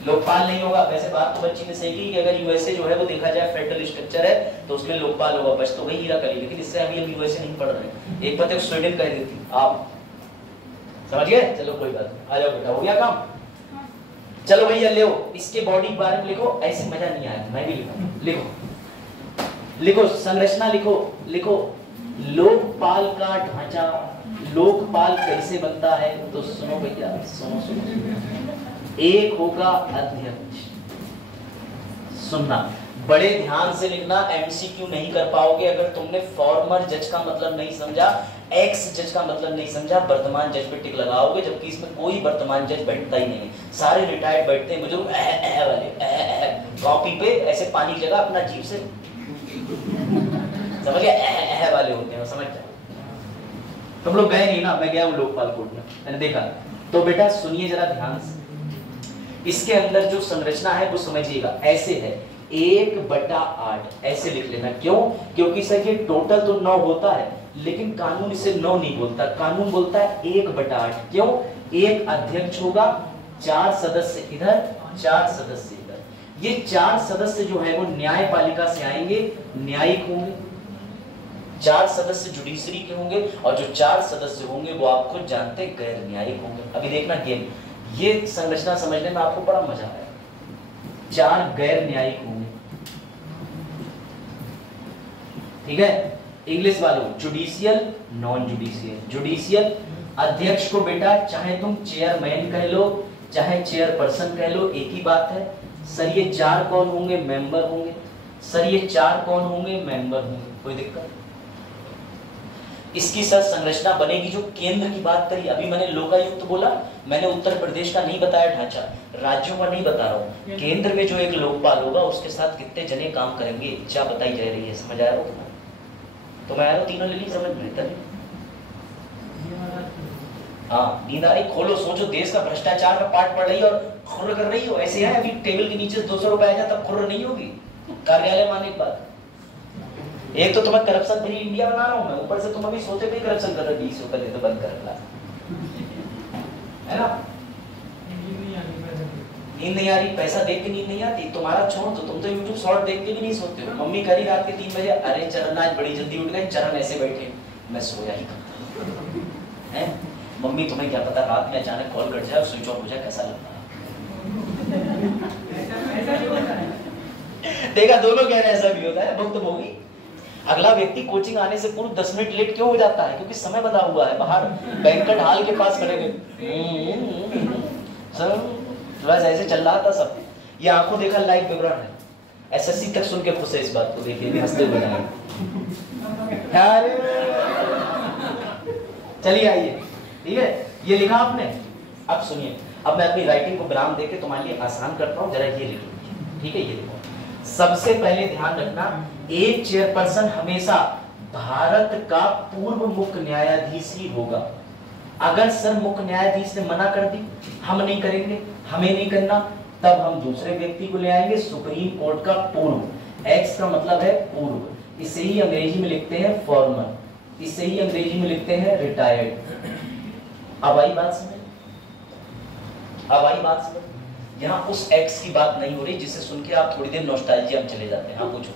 लोकपाल नहीं होगा। वैसे बात तो बच्ची ने सही की कि अगर यूएसए जो है वो देखा जाए फेडरल स्ट्रक्चर है तो उसमें लोकपाल होगा, बच तो गई हीरा कली। लेकिन इससे अभी हम यूएसए नहीं पढ़ रहे हैं, एक बात स्वीडन कह देती, आप समझ गए? चलो कोई बात नहीं, आ जाओ बेटा, हो गया काम। चलो भैया ले इसके बॉडी के बारे में लिखो, ऐसे मजा नहीं आया, मैं भी लिखूंगा, लिखो लिखो, संरचना लिखो, लिखो लोकपाल का ढांचा, लोकपाल कैसे बनता है, तो सुनो भैया, सुनो सुनो। एक होगा अध्यक्ष, सुनना बड़े ध्यान से लिखना, एमसीक्यू नहीं कर पाओगे अगर तुमने फॉर्मर जज का मतलब नहीं समझा, एक्स जज का मतलब नहीं समझा, वर्तमान जज पे टिक लगाओगे, जबकि इसमें कोई वर्तमान जज बैठता ही नहीं है, सारे रिटायर्ड बैठते हैं। मुझे वाले कॉपी पे ऐसे पानी की जगह अपना जीभ से समझ गया वाले होते हैं, समझ जाओ। तुम लोग गए नहीं ना, मैं गया हूँ लोकपाल कोर्ट में, मैंने देखा। तो बेटा सुनिए जरा ध्यान से, इसके अंदर जो संरचना है वो समझिएगा, ऐसे है 1/8, ऐसे लिख लेना। क्यों? क्योंकि सर ये टोटल तो 9 होता है, लेकिन कानून इसे 9 नहीं बोलता, कानून बोलता है 1/8। क्यों? एक अध्यक्ष होगा, 4 सदस्य इधर, 4 सदस्य इधर। ये 4 सदस्य जो है वो न्यायपालिका से आएंगे, न्यायिक होंगे, 4 सदस्य जुडिशरी के होंगे, और जो 4 सदस्य होंगे वो आप खुद जानते गैर न्यायिक होंगे। अभी देखना गेम, ये संरचना समझने में आपको बड़ा मजा आया। 4 गैर न्यायिक होंगे, ठीक है? इंग्लिश वालों जुडिशियल, नॉन जुडिशियल, जुडिशियल अध्यक्ष को बेटा चाहे तुम चेयरमैन कह लो चाहे चेयरपर्सन कह लो, एक ही बात है। सर ये 4 कौन होंगे? मेंबर होंगे। सर ये 4 कौन होंगे? मेंबर होंगे। कोई दिक्कत? इसकी सर संरचना बनेगी जो केंद्र की बात करी, अभी मैंने लोकायुक्त बोला, मैंने उत्तर प्रदेश का नहीं बताया ढांचा, राज्यों का नहीं बता रहा हूँ। केंद्र में जो एक लोकपाल होगा उसके साथ कितने जने काम करेंगे, इच्छा बताई जा रही है। समझ आया हो तो मैं आया हूँ, तीनों ले ली समझ में। हाँ नींद आ रही, खोलो सोचो, देश का भ्रष्टाचार में पाठ पढ़ रही और खुर्र कर रही हो। ऐसे है अभी टेबल के नीचे 200 रुपए आ जाए तब खुर्र नहीं होगी। कार्यालय माने के बाद एक तो तुम्हें करप्शन फ्री इंडिया बना रहा हूं मैं, ऊपर से तुम अभी सोचे भी करप्शन कर रहे हो, 20 रुपए दे तो बंद कर ला, है ना? नींद नहीं आ रही, पैसा देख के नींद नहीं आती। तुम्हारा छोड़ दो, तुम तो YouTube शॉर्ट देख के भी नहीं सोते हो। मम्मी कह रही रात के 3 बजे, अरे चरण आज बड़ी जल्दी उठ गए, चरण ऐसे बैठे, मैं सोया ही करता है। मम्मी तुम्हें क्या पता रात में अचानक कॉल कट जाए और स्विच ऑफ हो जाए, कैसा लगता है? देखा, दोनों कह रहे हैं ऐसा भी होता है। भक्त भोगी अगला व्यक्ति कोचिंग आने से पूर्व 10 मिनट लेट क्यों हो जाता है? क्योंकि समय बंधा हुआ है, बाहर बैंक्वेट हॉल के पास खड़े हुए सर बस ऐसे चल रहा था सब। ये आंखों देखा लाइव विवरण है, एसएससी तक सुन के खुश है इस बात को, देखिए हंसते हुए चलिए आइए, ठीक है, ये लिखा आपने। अब सुनिए, अब मैं अपनी राइटिंग को विराम देके तुम्हारे लिए आसान करता हूँ, जरा ये लिखो, ठीक है? ये लिखो। सबसे पहले ध्यान रखना, एक चेयरपर्सन हमेशा भारत का पूर्व मुख्य न्यायाधीश ही होगा। अगर सर मुख्य न्यायाधीश ने मना कर दी, हम नहीं करेंगे, हमें नहीं करना, तब हम दूसरे व्यक्ति को ले आएंगे, सुप्रीम कोर्ट का पूर्व। एक्स का मतलब है पूर्व, इसे ही अंग्रेजी में लिखते हैं फॉर्मर, इसे ही अंग्रेजी में लिखते हैं रिटायर्ड। अब आई बात समझ, अब आई बात समझ। यहाँ उस एक्स की बात नहीं हो रही जिसे सुन के आप थोड़ी देर नॉस्टैल्जिया में चले जाते हैं। हाँ पूछो।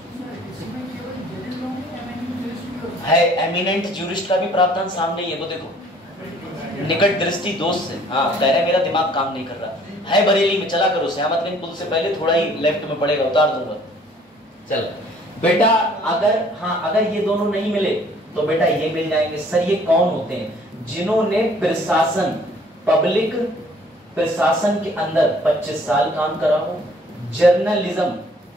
है एमिनेंट ज्यूरिस्ट का भी प्रावधान सामने ही है, वो देखो, निकट दृष्टि दोस्त से। हाँ कह रहे मेरा दिमाग काम नहीं कर रहा है, बरेली में चला करो, श्यामतगंज पुल से पहले थोड़ा ही लेफ्ट में पड़ेगा, उतार दूंगा। चल बेटा, अगर ये दोनों नहीं मिले तो बेटा ये मिल जाएंगे। सर ये कौन होते हैं? जिन्होंने प्रशासन, पब्लिक प्रशासन के अंदर 25 साल काम करा हो, जर्नलिज्म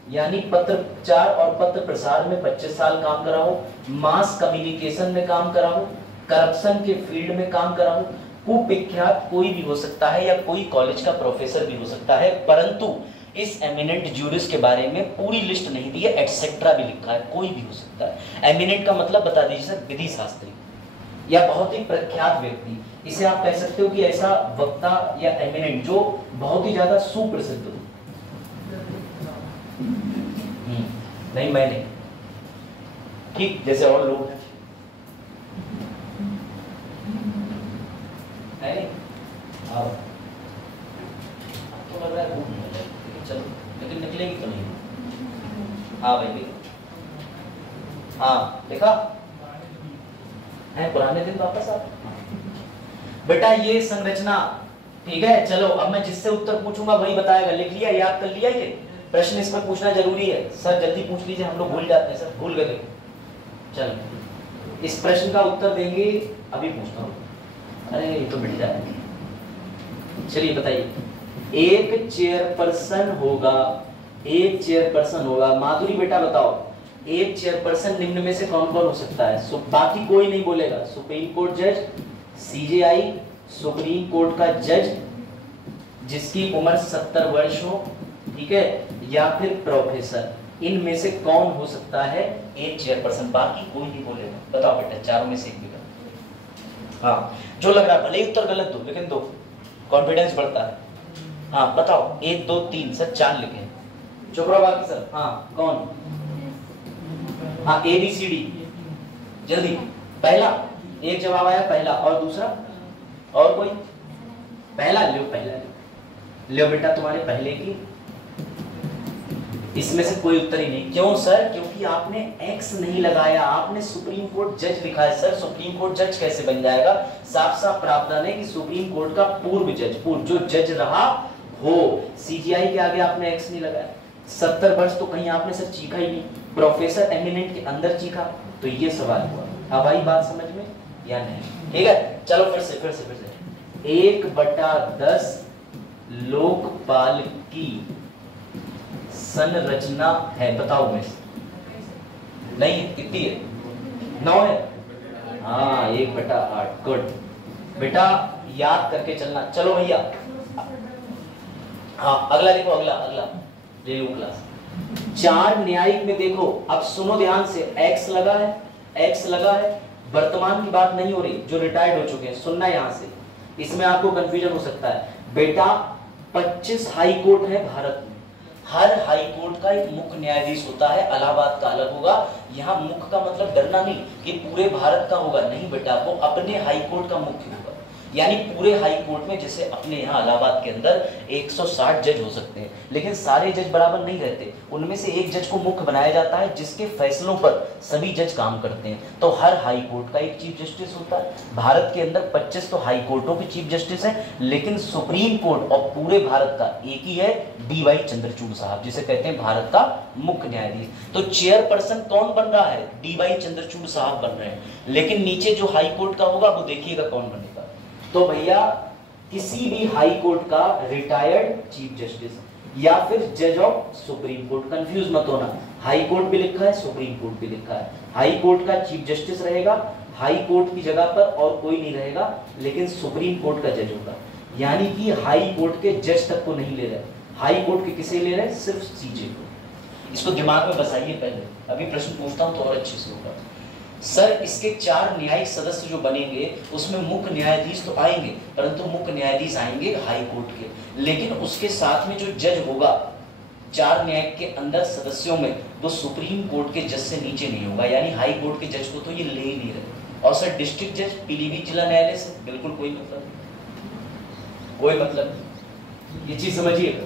यानी पत्रचार और पत्र प्रसार में 25 साल काम करा हो, मास कम्युनिकेशन में काम करा हो, करप्शन के फील्ड में काम करा हो। कुविख्यात कोई भी हो सकता है या कोई कॉलेज का प्रोफेसर भी हो सकता है, परंतु इस एमिनेंट ज्यूरिस्ट के बारे में पूरी लिस्ट नहीं दी है, एटसेट्रा भी लिखा है, कोई भी हो सकता है। एमिनेंट का मतलब बता दीजिए सर, विधि शास्त्री या बहुत ही प्रख्यात व्यक्ति। इसे आप कह सकते हो कि ऐसा वक्ता या एमिनेंट जो बहुत ही ज्यादा सुप्रसिद्ध हो। नहीं मैं नहीं, ठीक जैसे और लोग हैं, आओ तो लग रहा है चलो, लेकिन निकलेगी तो नहीं। हाँ भाई, हाँ देखा है, पुराने दिन वापस आ बेटा। ये संरचना ठीक है। चलो अब मैं जिससे उत्तर पूछूंगा वही बताएगा। लिख लिया, याद कर लिया? ये प्रश्न इसमें पूछना जरूरी है सर, जल्दी पूछ लीजिए, हम लोग भूल जाते हैं सर, भूल गए। चलो इस प्रश्न का उत्तर देंगे, अभी पूछता हूँ। अरे ये तो मिट जाएगा। चलिए बताइए, एक चेयरपर्सन होगा, एक चेयरपर्सन होगा। माधुरी बेटा बताओ, एक चेयरपर्सन निम्न में से कौन कौन हो सकता है? बाकी कोई नहीं बोलेगा। सुप्रीम कोर्ट जज, सीजेआई, सुप्रीम कोर्ट का जज जिसकी उम्र 70 वर्ष हो, ठीक है, या फिर प्रोफेसर। इनमें से कौन हो सकता है एक चेयरपर्सन? बाकी कोई नहीं बोलेगा। बताओ बेटा, चारों में से एक भी। हाँ जो लग रहा है, भले ही उत्तर गलत दो लेकिन दो, कॉन्फिडेंस बढ़ता है। हाँ बताओ, 1 2 3 सर, 4 लिखे। चुप रहो बाकी सर। हाँ कौन? हाँ ABCD, जल्दी। पहला, एक जवाब आया पहला, और दूसरा और कोई? पहला लो, पहला लो बेटा, तुम्हारे पहले की। इसमें से कोई उत्तर ही नहीं। क्यों सर? क्योंकि आपने एक्स नहीं लगाया, आपने सुप्रीम कोर्ट जज लिखा है। सर सुप्रीम कोर्ट जज कैसे बन जाएगा? साफ साफ प्रावधान है कि सुप्रीम कोर्ट का पूर्व जज, पूर्व जो जज रहा हो। सीजीआई के आगे आपने एक्स नहीं लगाया। 70 वर्ष तो कहीं आपने सर चीखा ही नहीं। प्रोफेसर एमिनेंट के अंदर चीखा, तो ये सवाल हुआ। अब आई बात समझ में? या नहीं। ठीक है, चलो फिर से 1/10 लोकपाल की संरचना है, बताओ में नहीं कितनी है? 9 है। हाँ 1/8। गुड बेटा, याद करके चलना। चलो भैया, हाँ अगला देखो, अगला रेलू क्लास। 4 न्यायिक में देखो, अब सुनो ध्यान से, x लगा है, वर्तमान की बात नहीं हो रही, जो रिटायर्ड हो चुके हैं, सुनना यहां से, इसमें आपको कंफ्यूजन हो सकता है। बेटा 25 हाई कोर्ट है भारत में, हर हाई कोर्ट का एक मुख्य न्यायाधीश होता है, इलाहाबाद का अलग होगा। यहाँ मुख्य का मतलब डरना नहीं कि पूरे भारत का होगा, नहीं बेटा, वो अपने हाई कोर्ट का मुख्य होगा। यानी पूरे हाई कोर्ट में जैसे अपने यहाँ इलाहाबाद के अंदर 160 जज हो सकते हैं, लेकिन सारे जज बराबर नहीं रहते, उनमें से एक जज को मुख्य बनाया जाता है जिसके फैसलों पर सभी जज काम करते हैं। तो हर हाई कोर्ट का एक चीफ जस्टिस होता है। भारत के अंदर 25 तो हाई कोर्टों के चीफ जस्टिस हैं, लेकिन सुप्रीम कोर्ट और पूरे भारत का एक ही है, DY चंद्रचूड़ साहब, जिसे कहते हैं भारत का मुख्य न्यायाधीश। तो चेयरपर्सन कौन बन रहा है? DY चंद्रचूड़ साहब बन रहे हैं, लेकिन नीचे जो हाई कोर्ट का होगा वो देखिएगा कौन बनेगा। तो भैया किसी भी हाई कोर्ट का रिटायर्ड चीफ जस्टिस या फिर जज ऑफ सुप्रीम कोर्ट, कंफ्यूज मत होना, हाई कोर्ट भी लिखा है, सुप्रीम कोर्ट भी लिखा है। हाई कोर्ट का चीफ जस्टिस रहेगा, हाई कोर्ट की जगह पर और कोई नहीं रहेगा, लेकिन सुप्रीम कोर्ट का जज होगा। यानी कि हाई कोर्ट के जज तक को नहीं ले रहे, हाई कोर्ट के किसे ले रहे? सिर्फ CJ को। इसको दिमाग में बसाइए पहले, अभी प्रश्न पूछता हूं तो और अच्छे से होगा। सर इसके 4 न्यायिक सदस्य जो बनेंगे उसमें मुख्य न्यायाधीश तो आएंगे, परंतु मुख्य न्यायाधीश आएंगे हाई कोर्ट के, लेकिन उसके साथ में जो जज होगा 4 न्यायिक के अंदर सदस्यों में, वो सुप्रीम कोर्ट के जज से नीचे नहीं होगा। यानी हाई कोर्ट के जज को तो ये ले ही नहीं रहे। और सर डिस्ट्रिक्ट जज पीलीभीत जिला न्यायालय से बिल्कुल कोई मतलब नहीं, ये चीज समझिएगा।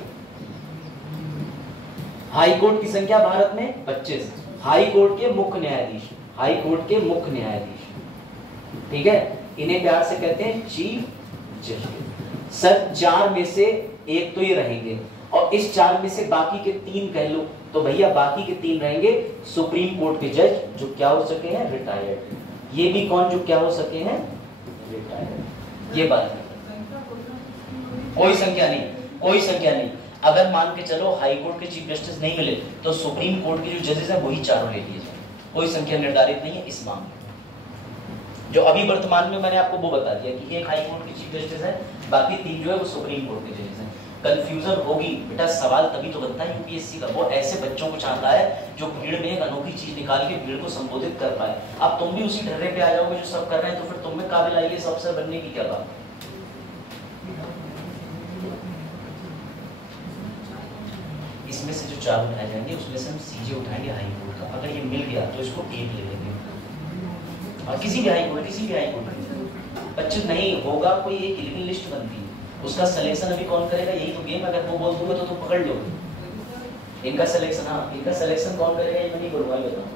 हाई कोर्ट की संख्या भारत में 25, हाई कोर्ट के मुख्य न्यायाधीश, हाई कोर्ट के मुख्य न्यायाधीश, ठीक है, इन्हें प्यार से कहते हैं चीफ जस्टिस। सर 4 में से एक तो ये रहेंगे, और इस 4 में से बाकी के 3 कह लो, तो भैया बाकी के 3 रहेंगे सुप्रीम कोर्ट के जज, जो क्या हो सके हैं? रिटायर्ड। ये भी कौन, जो क्या हो सके हैं? रिटायर्ड। ये बात कोई संख्या नहीं। अगर मान के चलो हाई कोर्ट के चीफ जस्टिस नहीं मिले तो सुप्रीम कोर्ट के जो जजेस हैं वही 4 ले लिए जाए, कोई संख्या निर्धारित नहीं है इस मामले। जो अभी वर्तमान में मैंने आपको वो बता दिया कि एक हाई कोर्ट के चीफ जस्टिस है, बाकी 3 जो है वो सुप्रीम कोर्ट के जजेस हैं। कंफ्यूजन होगी बेटा, सवाल तभी तो बनता है यूपीएससी का, वो ऐसे बच्चों को चाहता है जो भीड़ में एक अनोखी चीज निकाल के भीड़ को संबोधित कर पाए। अब तुम भी उसी ढर्रे पे आ जाओगे जो सब कर रहे हैं, तो फिर तुम में काबिल आईएएस अफसर बनने की क्या बात? इसमें से जो 4 उठाए जाएंगे उसमें से हम CJ उठाएंगे हाई कोर्ट का, अगर ये मिल गया तो इसको 1 ले लेंगे, और किसी भी हाई कोर्ट 25 नहीं होगा कोई एक, लेकिन लिस्ट बनती है, उसका सिलेक्शन अभी कौन करेगा? यही तो गेम। अगर वो बोल दूंगा तो तुम पकड़ लोगे इनका सिलेक्शन। हाँ, इनका सिलेक्शन कौन करेगा ये मैं नहीं बोलूंगा, बताऊं।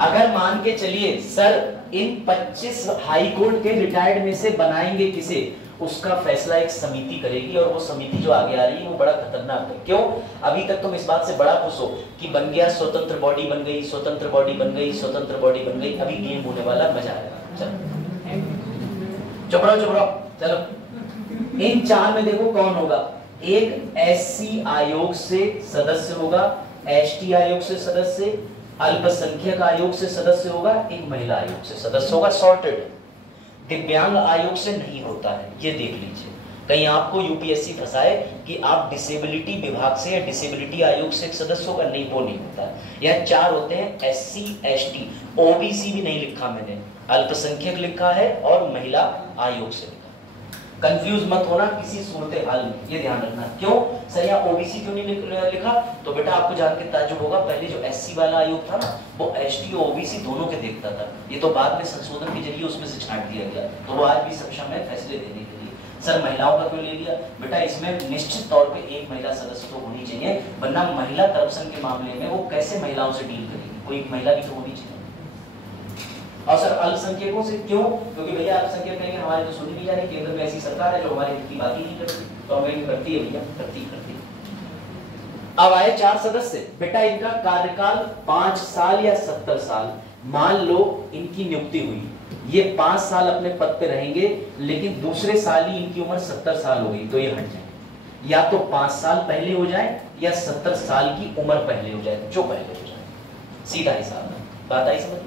अगर मान के चलिए सर इन 25 हाई कोर्ट के रिटायर्ड में से बनाएंगे किसे, उसका फैसला एक समिति करेगी, और वो समिति जो आगे आ रही है वो बड़ा खतरनाक है। क्यों? अभी तक तुम इस बात से बड़ा खुश हो कि बन गया, स्वतंत्र बॉडी बन गई, स्वतंत्र बॉडी बन गई, स्वतंत्र बॉडी बन गई। अभी गेम होने वाला, मजा आएगा। चलो चुप रहो। चलो इन 4 में देखो कौन होगा। एक SC आयोग से सदस्य होगा, ST आयोग से सदस्य, अल्पसंख्यक आयोग से सदस्य होगा, एक महिला आयोग से सदस्य होगा, सॉर्टेड। दिव्यांग आयोग से नहीं होता है, ये देख लीजिए, कहीं आपको यूपीएससी फंसाए कि आप डिसेबिलिटी विभाग से या डिसेबिलिटी आयोग से एक सदस्य होगा, नहीं, वो नहीं होता है। यह 4 होते हैं, SC ST, OBC भी नहीं लिखा मैंने, अल्पसंख्यक लिखा है और महिला आयोग से लिखा। कंफ्यूज मत होना किसी सूरत हाल में, ये ध्यान रखना। क्यों सर यहाँ ओबीसी क्यों नहीं लिखा? तो बेटा आपको जान के ताज्जुब होगा, पहले जो एससी वाला आयोग था ना वो एसटी और ओबीसी दोनों के देखता था, ये तो बाद में संशोधन के जरिए उसमें से छांट दिया गया, तो वो आज भी सक्षम है फैसले देने के लिए। सर महिलाओं का क्यों ले लिया? बेटा इसमें निश्चित तौर पे एक महिला सदस्य तो होनी चाहिए, वरना महिला करप्शन के मामले में वो कैसे महिलाओं से डील करेगी, कोई महिला भी तो होनी चाहिए। और सर अल्पसंख्यकों से क्यों? क्योंकि भैया अल्पसंख्यक कहेंगे हमारे तो सुनी नहीं जा रही, केंद्र में ऐसी सरकार है जो हमारे हित की बात ही नहीं करती, तो हमें करती है भैया, करती। अब आए 4 सदस्य, बेटा इनका कार्यकाल 5 साल या 70 साल, मान लो इनकी नियुक्ति हुई, ये 5 साल अपने पद पे रहेंगे, लेकिन दूसरे साल ही इनकी उम्र 70 साल हो गई, तो ये हट जाए। या तो 5 साल पहले हो जाए या 70 साल की उम्र पहले हो जाए, जो पहले हो जाए, सीधा हिसाब है। बात आई समझ?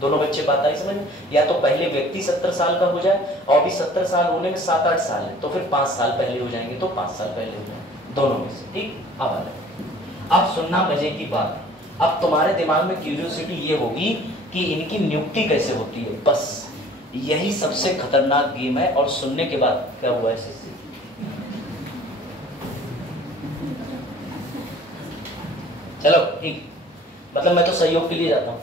दोनों बच्चे बात आई समझ? या तो पहले व्यक्ति 70 साल का हो जाए, और भी 70 साल होने में 7-8 साल है, तो फिर 5 साल पहले हो जाएंगे, तो 5 साल पहले हो जाए, दोनों में से। ठीक, अब आ जाए, अब सुनना मजे की बात। अब तुम्हारे दिमाग में क्यूरियोसिटी ये होगी कि इनकी नियुक्ति कैसे होती है, बस यही सबसे खतरनाक गेम है। और सुनने के बाद क्या हुआ है, चलो ठीक, मतलब मैं तो सहयोग के लिए जाता हूँ।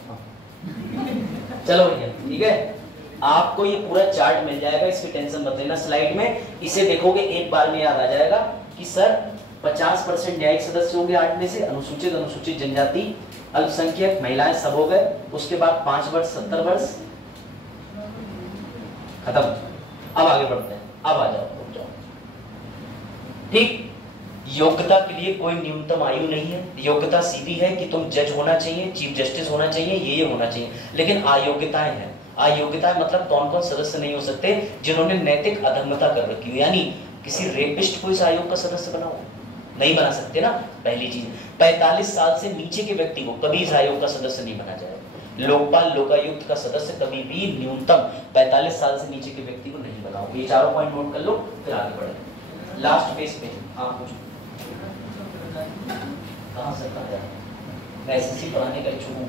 चलो भैया ठीक है, आपको ये पूरा चार्ट मिल जाएगा, इसकी टेंशन मत लेना। स्लाइड में इसे देखोगे एक बार में याद आ जाएगा कि सर 50% न्यायिक सदस्य होंगे 8 में से, अनुसूचित, अनुसूचित जनजाति, अल्पसंख्यक, महिलाएं सब हो गए। उसके बाद 5 वर्ष 70 वर्ष खत्म। अब आगे बढ़ते हैं, अब आ जाओ, रुक जाओ। ठीक, योग्यता के लिए कोई न्यूनतम आयु नहीं है। योग्यता सीधी है कि तुम जज होना चाहिए, चीफ जस्टिस होना चाहिए, ये होना चाहिए। लेकिन अयोग्यताएं हैं। अयोग्यताएं मतलब कौन कौन सदस्य नहीं हो सकते? जिन्होंने नैतिक अधर्मता कर रखी हो, यानी किसी रेपिस्ट को इस आयोग का सदस्य बनाओ, नहीं बना सकते ना, पहली चीज। 45 साल से नीचे के व्यक्ति को कभी इस आयोग का सदस्य नहीं बना जाएगा। लोकपाल, लोकायुक्त का सदस्य कभी भी न्यूनतम 45 साल से नीचे के व्यक्ति को नहीं बनाओ। ये चारों पॉइंट नोट कर लो, फिर आगे बढ़े। लास्ट पेज पे आप पूछो, कहाँ से कहाँ जाए? मैं एसएससी पढ़ाने का इच्छुक हूँ।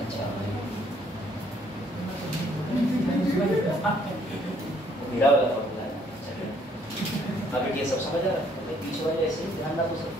अच्छा, मेरा वाला फॉर्मूला है। अब ये सब समझ आ रहा है, पीछे वाले ऐसे ही ध्यान ना तो सब।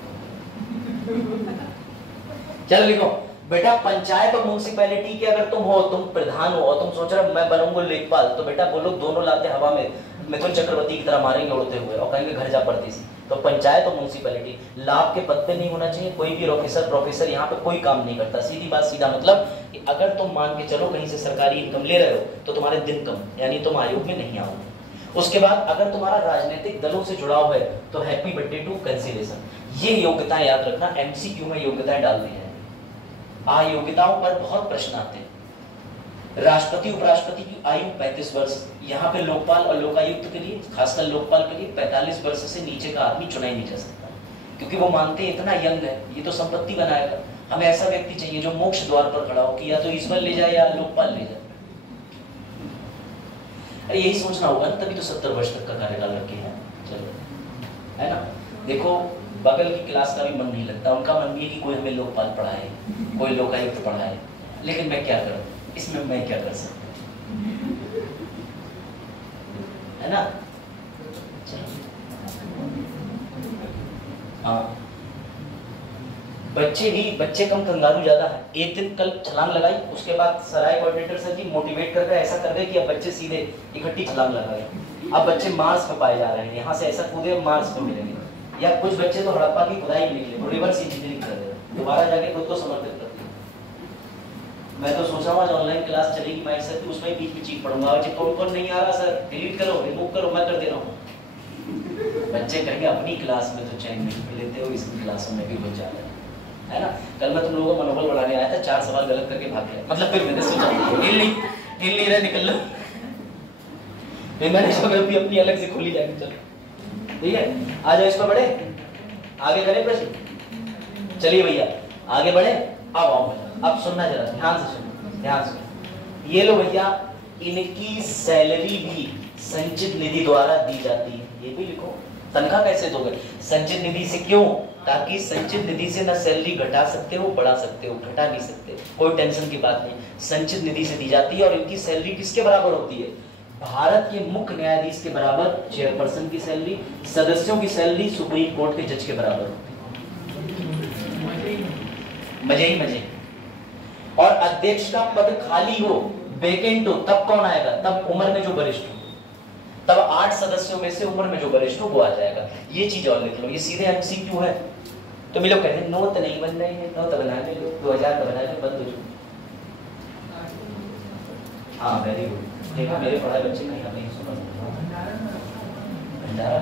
चलो लिखो बेटा, पंचायत और म्युनिसिपैलिटी के अगर तुम हो, तुम प्रधान हो और तुम सोच रहे हो मैं बनूंगा लेखपाल, तो बेटा बोलो दोनों लाते हवा में मिथुन चक्रवर्ती की तरह मारेंगे उड़ते हुए और कहेंगे घर जा पड़ती सी। तो पंचायत और म्युनिसिपैलिटी लाभ के पद पे नहीं होना चाहिए। कोई भी प्रोफेसर यहाँ पे कोई काम नहीं करता। सीधी बात, सीधा मतलब कि अगर तुम मान के चलो कहीं से सरकारी इनकम ले रहे हो तो तुम्हारे दिन कम, यानी तुम आयोग में नहीं आओगे। उसके बाद अगर तुम्हारा राजनीतिक दलों से जुड़ाव है तो हैप्पी बर्थडे टू कैंसिलेशन। ये योग्यताएं याद रखना, एमसीक्यू में योग्यताएं डालनी है। अयोग्यताओं पर बहुत प्रश्न आते हैं। राष्ट्रपति उपराष्ट्रपति की आयु 35 वर्ष, यहाँ पे लोकपाल और लोकायुक्त के लिए, खासकर लोकपाल के लिए 45 वर्ष से नीचे का आदमी चुना ही नहीं जा सकता, क्योंकि वो मानते हैं इतना यंग है, ये तो संपत्ति बनाएगा। हमें ऐसा व्यक्ति चाहिए जो मोक्ष द्वार पर खड़ा हो कि या तो ईश्वर ले जाए या लोकपाल ले जाए। अरे यही सोचना होगा ना, तभी तो 70 वर्ष तक का कार्यकाल रखे हैं। चलो, है ना। देखो बगल की क्लास का भी मन नहीं लगता, उनका मन भी है कि कोई हमें लोकपाल पढ़ाए, कोई लोकायुक्त पढ़ाए, लेकिन मैं क्या करूं, इसमें मैं क्या कर सकता हूं, है ना। हाँ, बच्चे कम कंगारू ज्यादा है। एक दिन कल छलांग लगाई, उसके बाद सराय कोऑर्डिनेटर सर जी मोटिवेट कर ऐसा कर दे कि अब बच्चे सीधे इकट्ठी छलांग लगा गए। अब बच्चे मार्स पे पाए जा रहे हैं, यहाँ से ऐसा कूदे मार्स पे मिलेंगे। या कुछ बच्चे तो हड़प्पा की खुदाई में निकले, वो रिवर्स इंजीनियरिंग कर रहे हैं, दोबारा जाके खुद को समर्पित करते हैं। मैं तो सोचा हुआ ऑनलाइन क्लास चलेगी माइक सर की, उसमें बीच में चीख पढ़ूंगा, कौन नहीं आ रहा सर, डिलीट करो, रिमूव करो, मैं कर दे रहा हूँ। बच्चे कहेंगे अपनी क्लास में तो चैन नहीं लेते हो, इसकी क्लासों में भी कुछ ज्यादा है ना। कल मैं तुम लोगों को मनोबल बढ़ाने आया था, 4 सवाल गलत करके भाग गया, मतलब फिर मैंने सोचा हिल नहीं रहा, निकल लो। फिर मैंने ज्योग्राफी अपनी अलग से खोली जाके, चलो ठीक है, आ जाओ इस पर बढ़े, आगे करें प्रश्न। चलिए भैया आगे बढ़े। अब आओ, अब सुनना जरा ध्यान से सुनो, ध्यान से। ये लो भैया, इनकी सैलरी भी संचित निधि द्वारा दी जाती है, ये भी लिखो। तनख्वाह कैसे दोगे? संचित निधि से। क्यों? ताकि संचित निधि से ना सैलरी घटा सकते हो, बढ़ा सकते हो, घटा नहीं सकते, कोई टेंशन की बात नहीं। संचित निधि से दी जाती है और इनकी सैलरी किसके बराबर होती है? भारत के मुख्य न्यायाधीश के बराबर, चेयरपर्सन की सैलरी, सदस्यों की सैलरी सुप्रीम कोर्ट के जज के बराबर होती है। मजे ही मजे। और अध्यक्ष का पद खाली हो, वेकेंट हो, तब कौन आएगा? तब उम्र में जो वरिष्ठ हो, तब 8 सदस्यों में से उम्र में जो वरिष्ठ हो वो आ जाएगा। ये चीज और लिख लो, ये सीधे एमसीक्यू है। तो भी लोग कहते हैं नोट नहीं बन रहे हैं, नोट बनाने लो, 2000 का बनाने बंद हो जाओ। हाँ वेरी गुड, देखा मेरे पढ़ाए बच्चे कहीं नहीं सुना भंडारा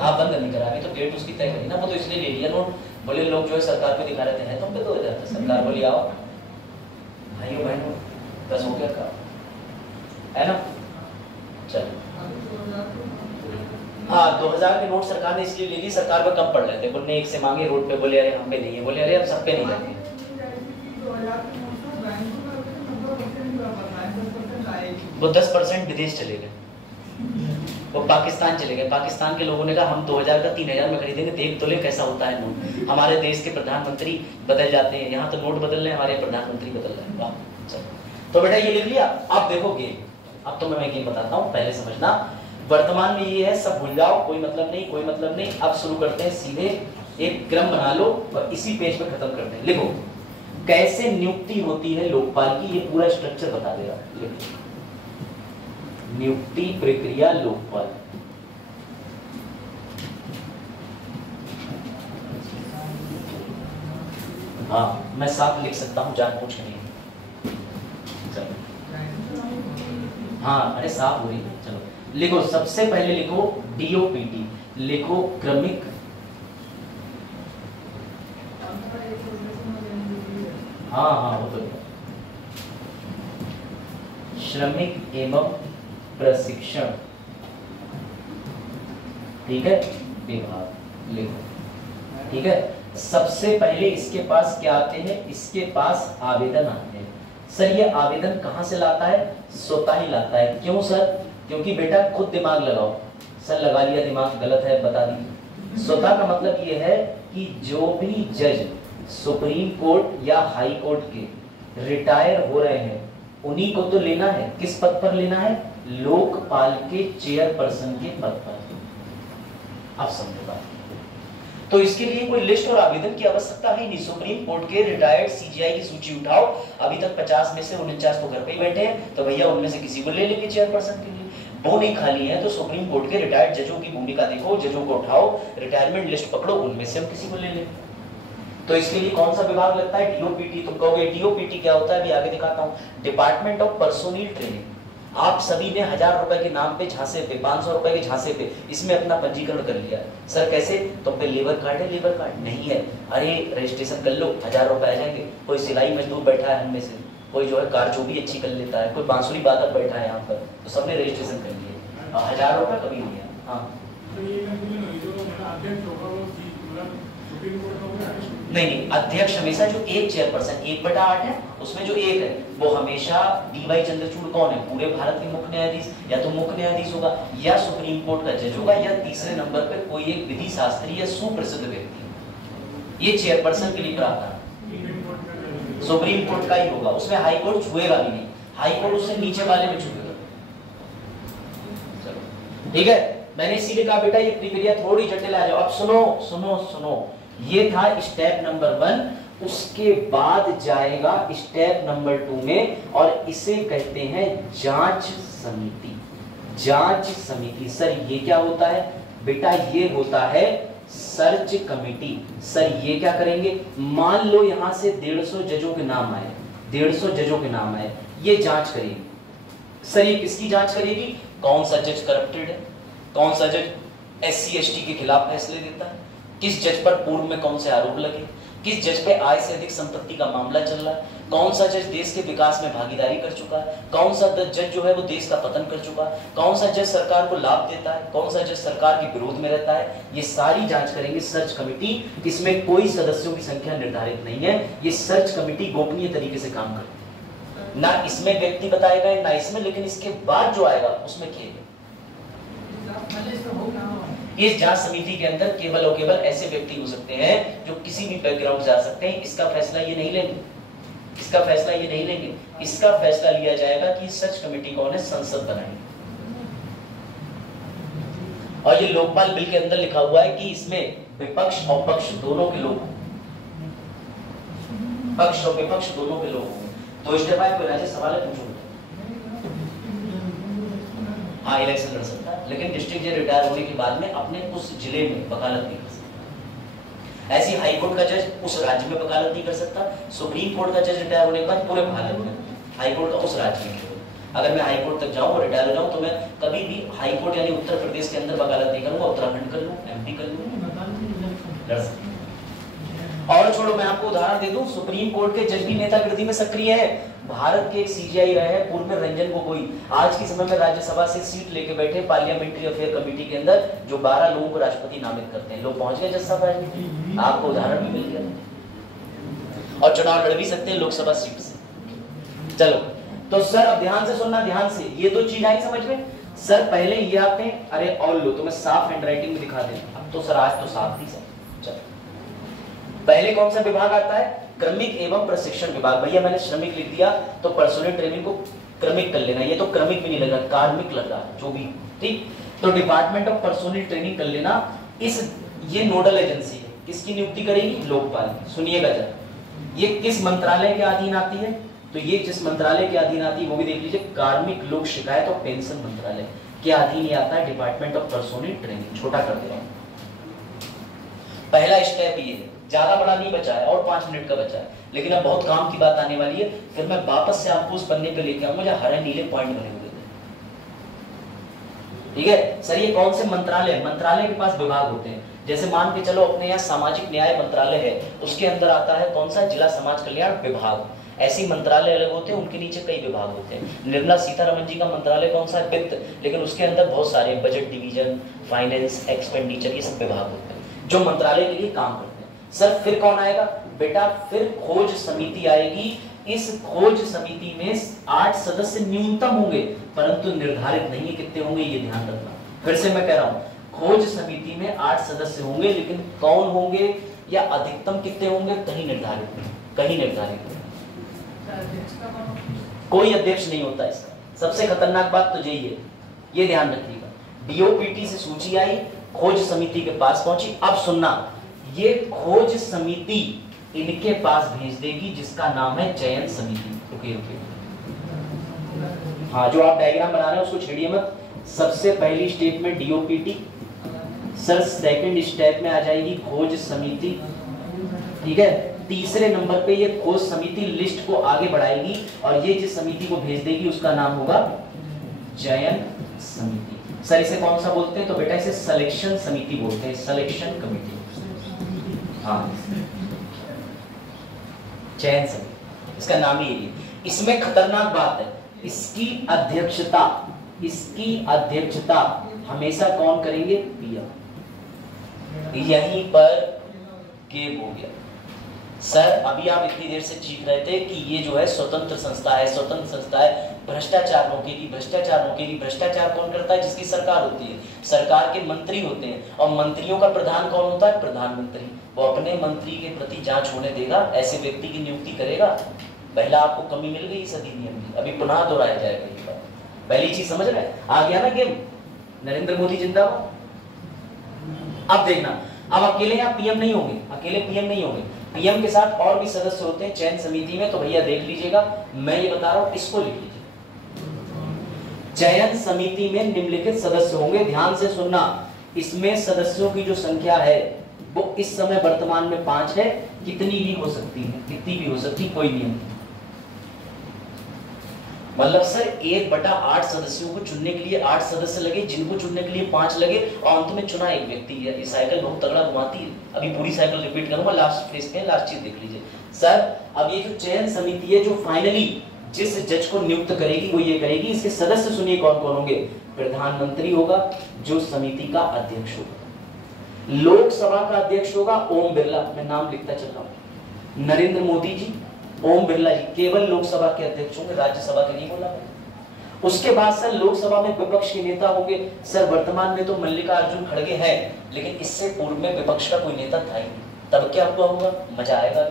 आप बंद नहीं करा, तो डेट उसकी तय करी ना, वो तो इसलिए ले लिया नोट बोले लोग जो है सरकार पे दिखा रहे थे, है तुम पे 2000 था, सरकार बोली आओ भाइयों बहनों 10 हो गया काम, है ना। चलो हाँ 2000 के नोट सरकार ने इसलिए ले ली, सरकार पर कम पड़ रहे थे, बोलने एक से मांगे रोड पे, बोले अरे हम पे नहीं है, बोले अरे अब सब पे नहीं है। वो 10% विदेश चले गए, वो पाकिस्तान चले गए। पाकिस्तान के लोगों ने कहा हम 2000 का 3000 में खरीदेंगे, देख तो ले कैसा होता है नोट। हमारे देश के प्रधानमंत्री बदल जाते हैं, यहाँ तो नोट बदल रहे हैं, हमारे प्रधानमंत्री बदल रहे हैं। वाह चलो तो बेटा ये लिख लिया। अब देखो गेम, अब तो मैं गेम बताता हूँ, पहले समझना। वर्तमान में ये है, सब भूल जाओ, कोई मतलब नहीं, कोई मतलब नहीं। अब शुरू करते हैं, सीधे एक क्रम बना लो और इसी पेज पे खत्म करते हैं। लिखो कैसे नियुक्ति होती है लोकपाल की, ये पूरा स्ट्रक्चर बता देगा। लिखो नियुक्ति प्रक्रिया लोकपाल। हाँ मैं साफ लिख सकता हूँ, जानबूझ के नहीं। हाँ अरे साफ हो रही है। चलो लिखो, सबसे पहले लिखो डीओपीटी, लिखो क्रमिक हाँ वो तो श्रमिक एवं प्रशिक्षण, ठीक है विभाग, लिखो ठीक है। सबसे पहले इसके पास क्या आते हैं, इसके पास आवेदन आते हैं। सर ये आवेदन कहाँ से लाता है, स्वतः ही लाता है। क्यों सर, क्योंकि बेटा खुद दिमाग लगाओ। सर लगा लिया दिमाग, गलत है बता दीजिए। स्वतः का मतलब ये है कि जो भी जज सुप्रीम कोर्ट या हाई कोर्ट के रिटायर हो रहे हैं उन्हीं को तो लेना है। किस पद पर लेना है, लोकपाल के चेयरपर्सन के पद पर। अब समझो बात। तो इसके लिए कोई लिस्ट और आवेदन की आवश्यकता है नहीं। सुप्रीम कोर्ट के रिटायर्ड सीजीआई की सूची उठाओ, अभी तक 50 में से 49 तो घर पे ही बैठे हैं, तो भैया उनमें से किसी को ले लेंगे चेयरपर्सन के लिए। वो नहीं खाली है तो सुप्रीम कोर्ट के रिटायर्ड जजों की भूमिका देखो, जजों को उठाओ, रिटायरमेंट लिस्ट पकड़ो, उनमें से हम किसी को ले लेंगे। तो इसके लिए कौन सा विभाग लगता है, डीओपीटी। तुम कहोगे डीओपीटी क्या होता है, अभी आगे दिखाता हूँ। Department of personnel training. आप सभी ने 1000 रुपए के नाम पे झांसे पे, 500 रुपए के झांसे पे इसमें अपना पंजीकरण कर लिया। सर कैसे, तुम पे लेबर कार्ड है, लेबर कार्ड नहीं है, अरे रजिस्ट्रेशन कर लो, 1000 रुपए आ जाएंगे। कोई सिलाई मजदूर बैठा है हम में से, कोई जो है कारचोबी अच्छी कर लेता है, कोई बांसुरी वादक बैठा है यहाँ पर, तो सबने रजिस्ट्रेशन कर लिए, 1000 रुपए कभी नहीं है। हाँ नहीं, अध्यक्ष हमेशा जो एक चेयरपर्सन 1/8 है, उसमें जो एक है वो हमेशा डीवाई चंद्रचूड़ कौन है, पूरे भारत के मुख्य न्यायाधीश, या तो मुख्य न्यायाधीश होगा या सुप्रीम कोर्ट का जज होगा, या तीसरे नंबर पे कोई एक विधि शास्त्री या सुप्रसिद्ध व्यक्ति। ये चेयरपर्सन के लिए प्रावधान सुप्रीम कोर्ट का ही होगा, उसमें हाई कोर्ट छुएगा भी नहीं, हाई कोर्ट उससे नीचे वाले में छुएगा। ठीक है, मैंने इसीलिए कहा बेटा ये प्रक्रिया थोड़ी जटिल आ जाओ। अब सुनो सुनो सुनो, ये था स्टेप नंबर 1, उसके बाद जाएगा स्टेप नंबर 2 में, और इसे कहते हैं जांच समिति। जांच समिति, सर ये क्या होता है बेटा, ये होता है सर्च कमेटी। सर ये क्या करेंगे, मान लो यहां से 150 जजों के नाम आए, 150 जजों के नाम आए, ये जांच करेगी। सर ये किसकी जांच करेगी, कौन सा जज करप्टेड है, कौन सा जज SC ST के खिलाफ फैसले देता है, किस जज पर पूर्व में कौन से आरोप लगे, किस जज पे आय से अधिक संपत्ति का मामला चल रहा है, कौन सा जज देश के विकास में भागीदारी कर चुका है, कौन सा जज जो है वो देश का पतन कर चुका है, कौन सा जज सरकार को लाभ देता है, कौन सा जज सरकार के विरोध में रहता है, ये सारी जांच करेंगे सर्च कमेटी। इसमें कोई सदस्यों की संख्या निर्धारित नहीं है, ये सर्च कमेटी गोपनीय तरीके से काम करती है, ना इसमें व्यक्ति बताएगा ना इसमें, लेकिन इसके बाद जो आएगा उसमें खेल। इस जांच समिति के अंदर केवल और केवल ऐसे व्यक्ति हो सकते हैं जो किसी भी बैकग्राउंड से आ सकते हैं। इसका फैसला ये नहीं लेंगे, इसका फैसला ये नहीं लेंगे, इसका फैसला लिया जाएगा कि सर्च कमेटी कौन है, संसद बनाएगी। और ये लोकपाल बिल के अंदर लिखा हुआ है कि इसमें विपक्ष और पक्ष दोनों के लोग, पक्ष और विपक्ष दोनों के लोग। तो स्टेप 5 कोई राजे सवाल है पूछो। हाँ इलेक्शन लड़ सकता है, लेकिन डिस्ट्रिक्ट जज रिटायर होने के बाद में अपने उस जिले में वकालत नहीं कर सकता। ऐसी हाई कोर्ट का जज उस राज्य में वकालत नहीं कर सकता, सुप्रीम कोर्ट का जज रिटायर होने के बाद पूरे भारत में, हाई कोर्ट का उस राज्य में। अगर मैं हाई कोर्ट तक जाऊं और रिटायर हो जाऊं तो मैं कभी भी हाई कोर्ट यानी उत्तर प्रदेश के अंदर वकालत नहीं करूंगा, उत्तराखंड कर लूं, MP कर लूं, लड़ सकता। और छोड़ो, मैं आपको उदाहरण दे दूं, सुप्रीम कोर्ट के जज भी नेतागिरी में सक्रिय है। भारत के एक सीजीआई रहे हैं पूर्व में रंजन गोगोई, आज के समय में राज्यसभा से सीट लेके बैठे पार्लियामेंट्री अफेयर कमेटी के अंदर, जो 12 लोगों को राष्ट्रपति नामित करते हैं। लोग पहुंच गए जज साहब राजनीति, आपको उदाहरण भी मिल गया, और चुनाव लड़ भी सकते हैं लोकसभा सीट से। चलो तो सर अब ध्यान से सुनना, ध्यान से, ये दो चीज आई समझ में। सर पहले ये आते हैं, अरे और लो तो मैं साफ हैंड राइटिंग में दिखा दे, अब तो सर आज तो साफ ही सर। चलो पहले कौन सा विभाग आता है? क्रमिक एवं प्रशिक्षण विभाग। भैया मैंने श्रमिक लिख दिया तो पर्सनल ट्रेनिंग को क्रमिक कर लेना, ये तो क्रमिक भी नहीं लग रहा, कार्मिक लग रहा है, जो भी, ठीक। तो डिपार्टमेंट ऑफ पर्सनल ट्रेनिंग कर लेना। ये नोडल एजेंसी है, किसकी नियुक्ति करेगी? लोकपाल। सुनिएगा जरा, ये किस मंत्रालय के अधीन आती है? तो ये जिस मंत्रालय के अधीन आती है वो भी देख लीजिए, कार्मिक लोक शिकायत और पेंशन मंत्रालय के अधीन ही आता है डिपार्टमेंट ऑफ पर्सनल ट्रेनिंग। छोटा कर दे रहा हूं, पहला स्टेप ये है, ज्यादा बड़ा नहीं बचा है, और 5 मिनट का बचा है, लेकिन अब बहुत काम की बात आने वाली है, फिर मैं वापस से आपको उस पन्ने पे लेके आऊंगा जहां हरे नीले पॉइंट बने हुए थे, ठीक है। सर ये कौन से मंत्रालय? मंत्रालय के पास विभाग होते हैं, जैसे मान के चलो अपने यहाँ सामाजिक न्याय मंत्रालय है, उसके अंदर आता है कौन सा? जिला समाज कल्याण विभाग। ऐसी मंत्रालय अलग होते हैं, उनके नीचे कई विभाग होते हैं। निर्मला सीतारमण जी का मंत्रालय कौन सा है? वित्त, लेकिन उसके अंदर बहुत सारे बजट डिवीजन, फाइनेंस, एक्सपेंडिचर, ये सब विभाग होते हैं जो मंत्रालय के लिए काम करते हैं। सर फिर कौन आएगा बेटा? फिर खोज समिति आएगी। इस खोज समिति में 8 सदस्य न्यूनतम होंगे, परंतु निर्धारित नहीं है कितने होंगे, ये ध्यान रखना। फिर से मैं कह रहा हूं, खोज समिति में 8 सदस्य होंगे, लेकिन कौन होंगे या अधिकतम कितने होंगे, कहीं निर्धारित नहीं, कहीं निर्धारित नहीं। कोई अध्यक्ष नहीं होता इसका। सबसे खतरनाक बात तो यही है, ये ध्यान रखिएगा। डीओपीटी से सूची आई, खोज समिति के पास पहुंची। अब सुनना, ये खोज समिति इनके पास भेज देगी जिसका नाम है चयन समिति। रुकिए रुकिए, हाँ जो आप डायग्राम बना रहे हैं उसको छेड़िए मत। सबसे पहली स्टेप में डीओपीटी, सर सेकंड स्टेप में आ जाएगी खोज समिति, ठीक है। तीसरे नंबर पे ये खोज समिति लिस्ट को आगे बढ़ाएगी और ये जिस समिति को भेज देगी उसका नाम होगा चयन समिति। सर इसे कौन सा बोलते हैं? तो बेटा इसे सिलेक्शन समिति बोलते हैं, सिलेक्शन कमिटी, हाँ चयन समिति, इसका नाम ही यही है। इसमें खतरनाक बात है, इसकी अध्यक्षता हमेशा कौन करेंगे? पीएम। यहीं पर गेम हो गया। सर अभी आप इतनी देर से चीख रहे थे कि ये जो है स्वतंत्र संस्था है, स्वतंत्र संस्था है, भ्रष्टाचार रोकेगी, भ्रष्टाचार रोकेगी। भ्रष्टाचार कौन करता है? जिसकी सरकार होती है। सरकार के मंत्री होते हैं, और मंत्रियों का प्रधान कौन होता है? प्रधानमंत्री। वो अपने मंत्री के प्रति जांच होने देगा, ऐसे व्यक्ति की नियुक्ति करेगा। पहला आपको कमी मिल गई इस अधिनियम की, अभी पुनः दोहराया जाएगा ये बात। पहली चीज समझ रहे हैं? आ गया ना गेम? नरेंद्र मोदी जिंदाबाद। अब देखना, अब अकेले यहाँ पीएम नहीं होंगे, अकेले पीएम नहीं होंगे, पीएम के साथ और भी सदस्य होते हैं चयन समिति में। तो भैया देख लीजिएगा, मैं ये बता रहा हूं, इसको लिख लीजिए। चयन समिति में निम्नलिखित सदस्य होंगे, ध्यान से सुनना। इसमें सदस्यों की जो संख्या है वो इस समय वर्तमान में 5 है, कितनी भी हो सकती है, कितनी भी हो सकती, कोई नियम नहीं। मतलब सर 1/8 सदस्यों को चुनने के लिए 8 सदस्य लगे, जिनको चुनने के लिए 5 लगे, और अंत में चुना एक व्यक्ति है। ये साइकिल बहुत तगड़ा घुमाती है। अभी पूरी साइकिल रिपीट करूंगा, लास्ट फेज पे लास्ट चीज देख लीजिए। सर अब ये जो चयन समिति है, जो फाइनली जिस जज को नियुक्त करेगी वो ये करेगी। इसके सदस्य सुनिए कौन कौन होंगे। प्रधानमंत्री होगा, जो समिति का अध्यक्ष होगा। लोकसभा का अध्यक्ष होगा ओम बिरला, मैं नाम लिखता चल रहा हूं, नरेंद्र मोदी जी, ओम बिरला जी केवल लोकसभा के अध्यक्ष होंगे, राज्यसभा के नहीं बोला मैंने। उसके बाद सर लोकसभा में विपक्ष के नेता होंगे। सर वर्तमान में तो मल्लिकार्जुन खड़गे हैं, लेकिन इससे पूर्व में विपक्ष का कोई नेता था ही नहीं। तब क्या हुआ होगा, मजा आएगा।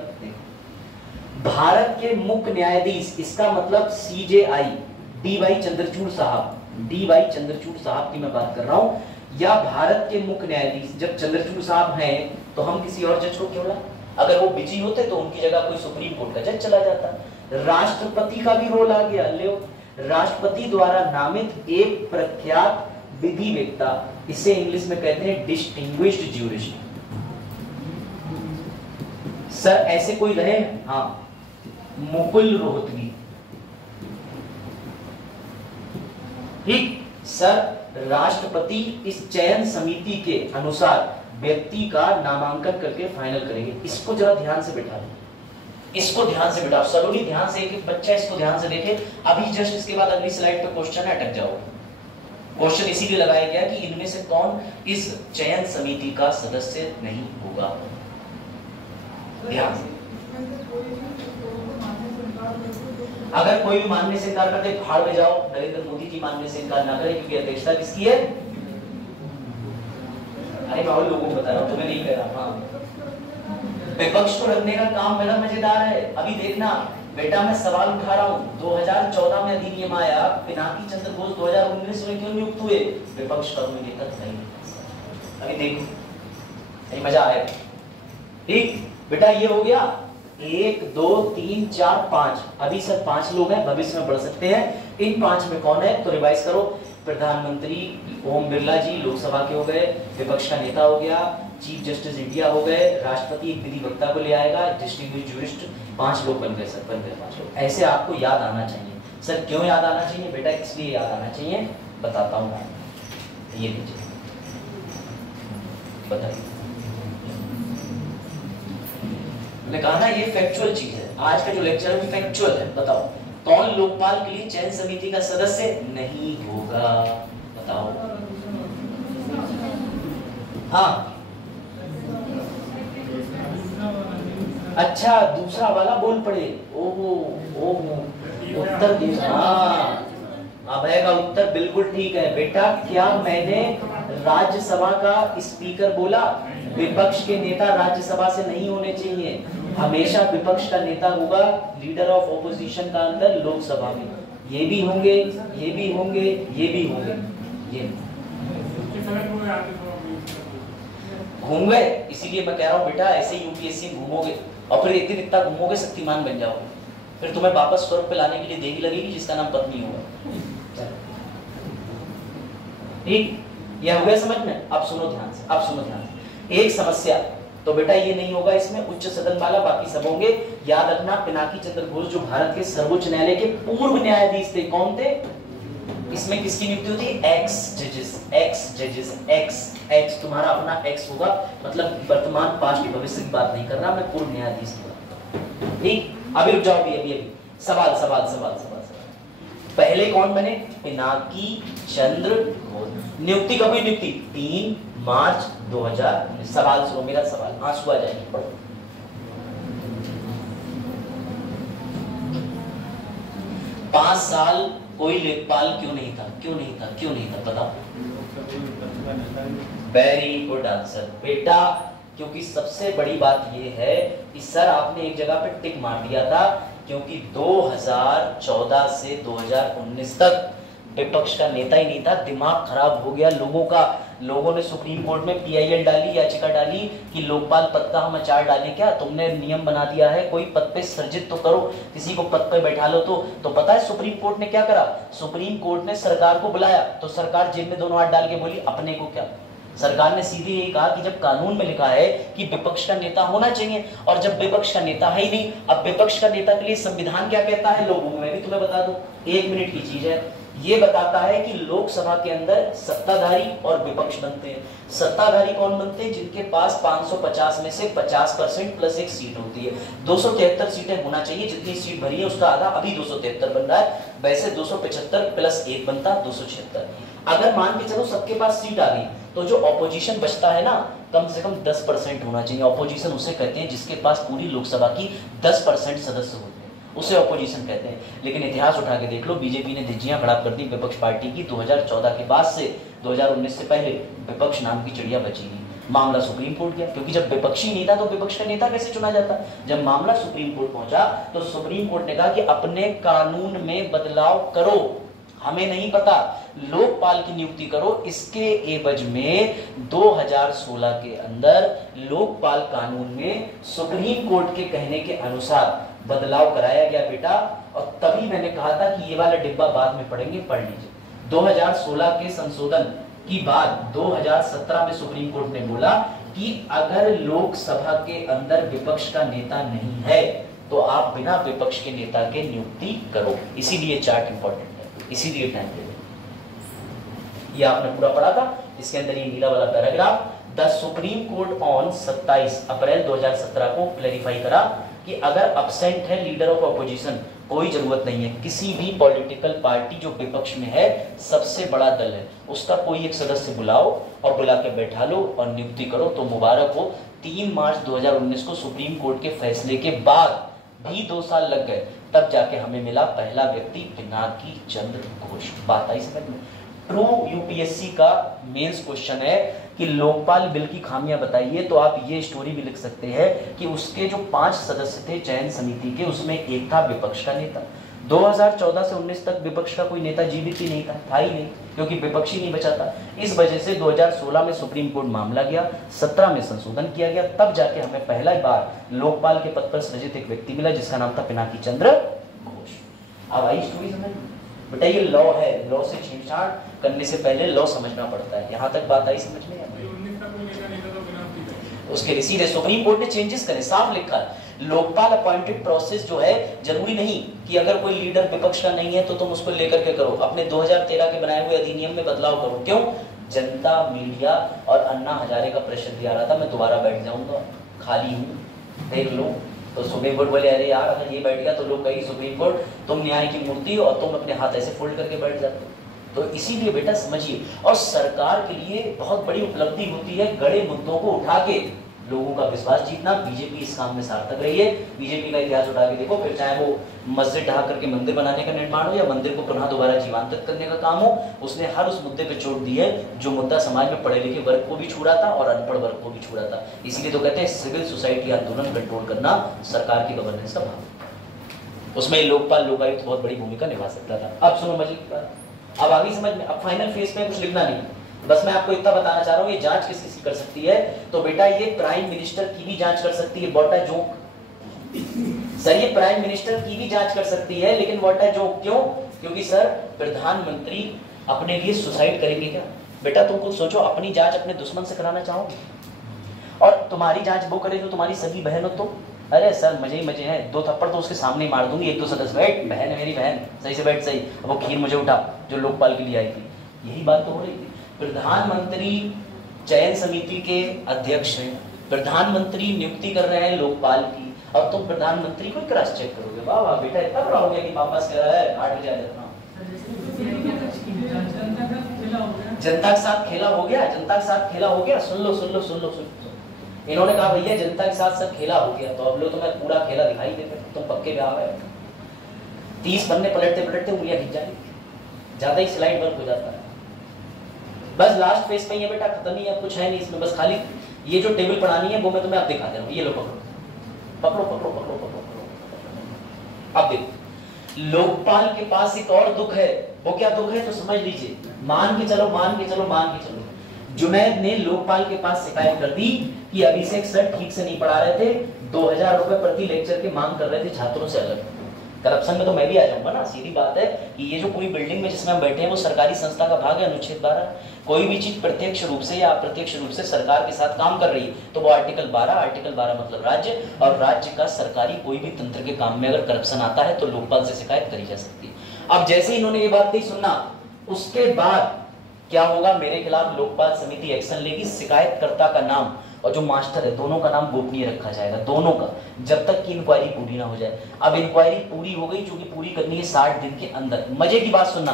भारत के मुख्य न्यायाधीश, इसका मतलब सीजेआई डी.वाई. चंद्रचूड़ साहब, डी.वाई. चंद्रचूड़ साहब की मैं बात कर रहा हूं, या भारत के मुख्य न्यायाधीश। जब चंद्रचूड़ साहब हैं तो हम किसी और जज को क्यों लाएं? अगर वो बिजी होते तो उनकी जगह कोई सुप्रीम कोर्ट का जज चला जाता। राष्ट्रपति का भी रोल आ गया। ले, राष्ट्रपति द्वारा नामित एक प्रख्यात विधि वेत्ता, इसे इंग्लिश में कहते हैं डिस्टिंग्विश्ड ज्यूरिस्ट। सर ऐसे कोई रहे? हाँ, मुकुल रोहतगी। ठीक। सर राष्ट्रपति इस चयन समिति के अनुसार व्यक्ति का नामांकन करके फाइनल करेंगे। इसको जरा ध्यान से बिठा लो, इसको ध्यान से बिठाओ, सलोनी ध्यान से, एक बच्चा इसको ध्यान से देखे। अभी जस्ट इसके बाद अगली स्लाइड पे क्वेश्चन है, अटक जाओ। क्वेश्चन इसीलिए लगाया गया कि इनमें से कौन इस चयन समिति का सदस्य नहीं होगा। ध्यान से, अगर कोई भी मानने से इनकार करते भाड़ में जाओ। नरेंद्र मोदी जी मानने से इनकार ना करें, क्योंकि अध्यक्षता किसकी है? अरे मैं और लोगों को बता रहा हूं, तुम्हें नहीं कह रहा। हाँ, विपक्ष को रखने का काम बड़ा मजेदार है। अभी देखना बेटा, मैं सवाल उठा रहा हूं, 2014 में अधिनियम आया, पिनाकी चंद्र घोष 2019 में क्यों नियुक्त हुए? विपक्ष का कोई नेता नहीं। अभी देखो, अभी मजा आएगा। ठीक बेटा, ये हो गया 1 2 3 4 5। अभी सर 5 लोग हैं, भविष्य में बढ़ सकते हैं। इन 5 में कौन है तो रिवाइज करो। प्रधानमंत्री ओम बिरला जी लोकसभा के हो गए, विपक्ष का नेता हो गया, चीफ जस्टिस इंडिया हो गए, राष्ट्रपति एक विधि वक्ता को ले आएगा, डिस्टिंग्विश्ड जूरिस्ट। 5 लोग बन गए सर, बन गए 5 लोग। ऐसे आपको याद आना चाहिए। सर क्यों याद आना चाहिए बेटा? इसलिए याद आना चाहिए, बताता हूँ मैं। ये लीजिए, बताइए। मैंने कहा ना ये फैक्चुअल चीज है, आज का जो लेक्चर है फैक्चुअल है। बताओ कौन लोकपाल के लिए चयन समिति का सदस्य नहीं होगा? बताओ। हाँ, अच्छा दूसरा वाला बोल पड़े। ओहो ओहो, उत्तर दूसरा। हाँ, अब आएगा उत्तर, बिल्कुल ठीक है बेटा। क्या मैंने राज्यसभा का स्पीकर बोला? विपक्ष के नेता राज्यसभा से नहीं होने चाहिए, हमेशा विपक्ष का नेता होगा लीडर ऑफ ऑपोजिशन का अंदर लोकसभा में। ये भी होंगे, ये भी होंगे, ये भी होंगे। ये घूम गए, इसीलिए मैं कह रहा हूँ बेटा, ऐसे ही यूपीएससी घूमोगे और फिर एक दिन इतना घूमोगे शक्तिमान बन जाओगे, फिर तुम्हें वापस स्वर्ग पे लाने के लिए देगी लगेगी जिसका नाम पत्नी होगा। ठीक, यह हो गया समझ में? अब सुनो ध्यान से, अब सुनो ध्यान से। एक समस्या तो बेटा ये नहीं होगा, इसमें उच्च सदन वाला, बाकी सब होंगे। याद रखना, पिनाकी चंद्र घोष जो भारत के सर्वोच्च न्यायालय के पूर्व न्यायाधीश थे, कौन थे? इसमें किसकी नियुक्ति होती है? एक्स जजेस, एक्स जजेस, एक्स एक्स तुम्हारा अपना एक्स होगा, मतलब वर्तमान पास्ट भविष्य की बात नहीं कर रहा मैं, पूर्व न्यायाधीश की बात। ठीक, अभी रुक जाओ, अभी सवाल सवाल सवाल सवाल। पहले कौन बने? पिनाकी चंद्र घोष। नियुक्ति कब हुई? नियुक्ति 3 मार्च 2019। सवाल सुनो, मेरा सवाल, आंसू आ जाएंगे, पढ़ो। 5 साल कोई लेखपाल क्यों नहीं था? क्यों नहीं था? क्यों नहीं था? बताओ। वेरी गुड आंसर बेटा, क्योंकि सबसे बड़ी बात यह है कि सर आपने एक जगह पे टिक मार दिया था, क्योंकि 2014 से 2019 तक विपक्ष का नेता ही नहीं था। दिमाग खराब हो गया लोगों का, लोगों ने सुप्रीम कोर्ट में PIL डाली, याचिका डाली कि लोकपाल पद का हम अचार डालें क्या? तुमने नियम बना दिया है, कोई पद पे सृजित तो करो, किसी को पद पे बैठा लो। तो पता है सुप्रीम कोर्ट ने क्या करा? सुप्रीम कोर्ट ने सरकार को बुलाया तो सरकार जेब में दोनों हाथ डाल के बोली अपने को क्या? सरकार ने सीधे यही कहा कि जब कानून में लिखा है कि विपक्ष का नेता होना चाहिए, और जब विपक्ष का नेता है ही नहीं, अब विपक्ष का नेता के लिए संविधान क्या कहता है लोगों में, मैं भी तुम्हें बता दूं, 1 मिनट की चीज है। ये बताता है कि लोकसभा के अंदर सत्ताधारी और विपक्ष बनते हैं। सत्ताधारी कौन बनते हैं? जिनके पास 550 में से 50% प्लस 1 सीट होती है। 273 सीटें होना चाहिए, जितनी सीट भरी है उसका आधा, अभी 273 बन रहा है, वैसे 275 प्लस 1 बनता 276। अगर मान के चलो सबके पास सीट आ गई तो जो ऑपोजिशन बचता है ना, कम से कम 10% होना चाहिए। ऑपोजिशन उसे कहते हैं जिसके पास पूरी लोकसभा की 10% सदस्य होते हैं, उसे ऑपोजिशन कहते हैं। लेकिन इतिहास उठा के देख लो, बीजेपी ने धज्जियां खड़ा कर दी विपक्ष पार्टी की। 2014 के बाद से 2019 से पहले विपक्ष नाम की चिड़िया बची नहीं। मामला सुप्रीम कोर्ट गया, क्योंकि जब विपक्षी नहीं था तो विपक्ष का नेता कैसे चुना जाता? जब मामला सुप्रीम कोर्ट पहुंचा तो सुप्रीम कोर्ट ने कहा कि अपने कानून में बदलाव करो, हमें नहीं पता, लोकपाल की नियुक्ति करो। इसके एवज में 2016 के अंदर लोकपाल कानून में सुप्रीम कोर्ट के कहने के अनुसार बदलाव कराया गया बेटा। और तभी मैंने कहा था कि ये वाला डिब्बा बाद में पढ़ेंगे, पढ़ लीजिए। 2016 के संशोधन की बात 2017 में सुप्रीम कोर्ट ने बोला कि अगर लोकसभा के अंदर विपक्ष का नेता नहीं है तो आप बिना विपक्ष के नेता के नियुक्ति करो। इसीलिए चार्ट इंपॉर्टेंट है, इसीलिए टाइम टेबल ये आपने पूरा पढ़ा था। इसके अंदर ये नीला वाला paragraph the supreme court on 27 अप्रैल 2017 को क्लैरिफाई करा कि अगर अब्सेंट है लीडर ऑफ अपोजिशन, कोई जरूरत नहीं है, किसी भी पॉलिटिकल पार्टी जो विपक्ष में है, सबसे बड़ा दल है, उसका कोई एक सदस्य बुलाओ और बुला के बैठा लो और नियुक्ति करो। तो मुबारक हो, 3 मार्च 2019 को सुप्रीम कोर्ट के फैसले के बाद भी 2 साल लग गए, तब जाके हमें मिला पहला व्यक्ति पिनाकी चंद्र घोष। बात आई समझ में? ट्रू यूपीएससी का मेंस क्वेश्चन है कि लोकपाल बिल की खामियां बताइए, तो आप ये स्टोरी भी लिख सकते हैं कि उसके जो 5 सदस्य थे चयन समिति के, उसमें एक था विपक्ष का नेता। 2014 से 19 तक विपक्ष का कोई नेता जीवित ही नहीं था ही नहीं, क्योंकि विपक्ष ही नहीं बचा था। इस वजह से 2016 में सुप्रीम कोर्ट मामला गया, 17 में संशोधन किया गया, तब जाके हमें पहला बार लोकपाल के पद पर सृजित एक व्यक्ति मिला जिसका नाम था पिनाकी चंद्र घोष। अब आई स्टोरी समझ बेटा, ये लॉ है, लॉ से छेड़छाड़ करने से पहले लॉ समझना पड़ता है। यहाँ तक बात आई समझ में? उसके सीधे सुप्रीम कोर्ट ने चेंजेस करे, साफ लिखा है लोकपाल अपॉइंटेड प्रोसेस जो है, जरूरी नहीं कि अगर कोई लीडर विपक्ष का नहीं है तो तुम उसको लेकर के करो, अपने 2013 के बनाए हुए अधिनियम में बदलाव करो। क्यों? जनता, मीडिया और अन्ना हजारे का प्रेशर दिया रहा था मैं दोबारा बैठ जाऊंगा, खाली हूँ, देख लो। तो सुप्रीम कोर्ट बोले अरे यार अगर ये बैठ गया तो लोग कहेंगे सुप्रीम कोर्ट तुम न्याय की मूर्ति और तुम अपने हाथ ऐसे फोल्ड करके बैठ जाते। तो इसीलिए बेटा समझिए, और सरकार के लिए बहुत बड़ी उपलब्धि होती है गड़े मुद्दों को उठा के लोगों का विश्वास जीतना। बीजेपी इस काम में सार्थक रही है। बीजेपी का इतिहास उठा के देखो, फिर चाहे वो मस्जिद ढहा करके मंदिर बनाने का निर्माण हो या मंदिर को पुनः दोबारा जीवांत करने का काम हो, उसने हर उस मुद्दे पे चोट दी है जो मुद्दा समाज में पढ़े लिखे वर्ग को भी छू रहा था और अनपढ़ वर्ग को भी छू रहा था। इसीलिए तो कहते हैं सिविल सोसाइटी आंदोलन कंट्रोल करना सरकार की गवर्नेंस का भाग, उसमें लोकपाल लोकायुक्त बहुत बड़ी भूमिका निभा सकता था। अब सुनो मजे की बात, अब आगे समझ में। अब फाइनल फेज में कुछ लिखना नहीं, बस मैं आपको इतना बताना चाह रहा हूँ ये जांच किस किसकी कर सकती है। तो बेटा ये प्राइम मिनिस्टर की भी जांच कर सकती है, व्हाट अ जोक सर, ये प्राइम मिनिस्टर की भी जांच कर सकती है, लेकिन व्हाट अ जोक क्यों? क्योंकि सर प्रधानमंत्री अपने लिए सुसाइड करेंगे क्या? बेटा तुम खुद सोचो, अपनी जांच अपने दुश्मन से कराना चाहोगे और तुम्हारी जांच वो करे जो तुम्हारी सगी बहन हो तो? अरे सर मजे ही मजे हैं, 2 थप्पड़ तो उसके सामने ही मार दूंगी, 1-2 सदस्य बैठ, बहन है मेरी बहन, सही से बैठ, सही, वो खीर मुझे उठा जो लोकपाल के लिए आई थी। यही बात तो हो रही थी। प्रधानमंत्री चयन समिति के अध्यक्ष हैं, प्रधानमंत्री नियुक्ति कर रहे हैं लोकपाल की, और तुम प्रधानमंत्री को क्रॉस चेक करोगे? वाह वाह बेटा, इतना बड़ा हो गया कि वापस कह रहा है 8 बजे आ जाना। जनता के साथ खेला हो गया, जनता के साथ खेला हो गया। सुन लो सुन लो सुन लो सुन लो, इन्होंने कहा भैया जनता के साथ सब खेला हो गया, तो अब लो तुम्हें पूरा खेला दिखाई देते, तुम पक्के में आ गए। 30 पन्ने पलटते पलटते उंगलियां खिंच जाएगी, ज्यादा ही स्लाइड वर्क हो जाता है। बस लास्ट पेज पे ही है बेटा, खत्म ही, अब कुछ है नहीं इसमें, बस खाली ये जो टेबल पढ़ानी है वो मैं तुम्हें अब दिखा दे रहा हूँ। ये लो पकड़ो पकड़ो पकड़ो पकड़ो पकड़ो। अब देखो, लोकपाल के पास एक और दुख है, वो क्या दुख है तो समझ लीजिए। मान के चलो मान के चलो मान के चलो, जुनैद ने लोकपाल के पास शिकायत कर दी कि अभिषेक सर ठीक से नहीं पढ़ा रहे थे, 2000 रुपए प्रति लेक्चर की मांग कर रहे थे छात्रों से अलग। करप्शन में तो मैं भी आ जाऊंगा ना, सीधी बात है कि ये जो पूरी बिल्डिंग में जिसमें हम बैठे हैं वो सरकारी संस्था का भाग है, अनुच्छेद 12। कोई भी चीज प्रत्यक्ष रूप से या अप्रत्यक्ष रूप से सरकार के साथ काम कर रही है तो वो आर्टिकल 12 मतलब राज्य, और राज्य का सरकारी कोई भी तंत्र के काम में अगर करप्शन आता है तो लोकपाल से शिकायत करी जा सकती है। अब जैसे इन्होंने ये बात नहीं सुनना, उसके बाद क्या होगा, मेरे खिलाफ लोकपाल समिति एक्शन लेगी। शिकायतकर्ता का नाम और जो मास्टर है दोनों का नाम गोपनीय रखा जाएगा, दोनों का, जब तक कि इंक्वायरी पूरी ना हो जाए। अब इंक्वायरी पूरी हो गई, जो कि पूरी करनी है 60 दिन के अंदर। मजे की बात सुनना,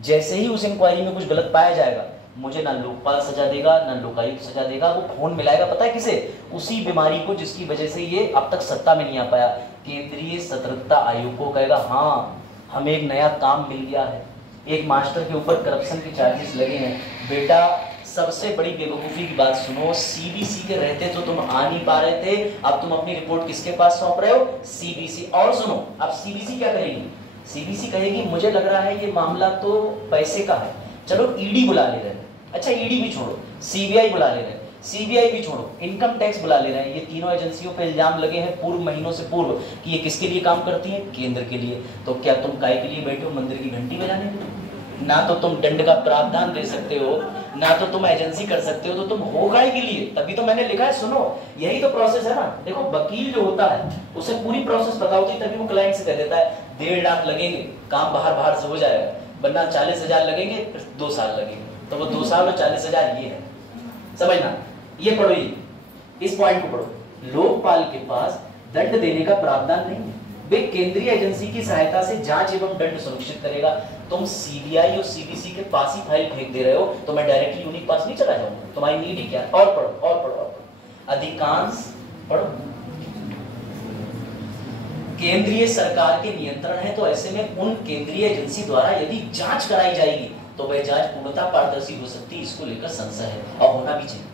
जैसे ही उस इंक्वायरी में कुछ गलत पाया जाएगा, मुझे ना लोकपाल सजा देगा ना लोकायुक्त सजा देगा, वो फोन मिलाएगा पता है किसे? उसी बीमारी को जिसकी वजह से ये अब तक सत्ता में नहीं आ पाया, केंद्रीय सतर्कता आयोग को। कहेगा हाँ हमें एक नया काम मिल गया है, एक मास्टर के ऊपर करप्शन के चार्जेस लगे हैं। बेटा सबसे बड़ी बेवकूफ़ी की बात सुनो, सीबीसी के रहते तो तुम आ नहीं पा रहे थे, अब तुम अपनी रिपोर्ट किसके पास सौंप रहे हो? सीबीसी। और सुनो, अब सीबीसी क्या कहेगी? सीबीसी कहेगी मुझे लग रहा है ये मामला तो पैसे का है, चलो ईडी बुला ले रहे हैं। अच्छा ईडी भी छोड़ो, सीबीआई बुला ले रहे हैं, सीबीआई भी छोड़ो, इनकम टैक्स बुला ले रहे हैं। ये तीनों एजेंसियों पे इल्जाम लगे हैं पूर्व महीनों से पूर्व कि ये किसके लिए काम करती हैं? केंद्र के लिए। तो क्या तुम काय के लिए बैठे हो? मंदिर की घंटी बजाने के लिए? ना तो तुम दंड का प्रावधान दे सकते हो, ना तो तुम एजेंसी कर सकते हो, तो तुम हो काय के लिए? तभी तो मैंने लिखा है, सुनो यही तो प्रोसेस है ना। देखो वकील जो होता है उसे पूरी प्रोसेस पता होती है, तभी वो क्लाइंट से कह देता है 1.5 लाख लगेंगे, काम बाहर से हो जाएगा, वरना 40,000 लगेंगे, फिर 2 साल लगेंगे। तो वो 2 साल और 40,000 ये है, समझना। ये पढ़ो, ये इस पॉइंट को पढ़ो। लोकपाल के पास दंड देने का प्रावधान नहीं है, वे केंद्रीय एजेंसी की सहायता से जांच एवं दंड सुनिश्चित करेगा। तुम सीबीआई और सीबीसी के पास ही फाइल फेंक दे रहे हो, तो मैं डायरेक्टली यूनिक पास नहीं चला जाऊंगा, तुम्हारी नीड ही क्या। और पढ़ो और पढ़ो और पढ़ो, अधिकांश पढ़ो। केंद्रीय सरकार के नियंत्रण है, तो ऐसे में उन केंद्रीय एजेंसी द्वारा यदि जांच कराई जाएगी तो वह जांच पूर्णतः पारदर्शी हो सकती है, इसको लेकर संशय है और होना भी चाहिए।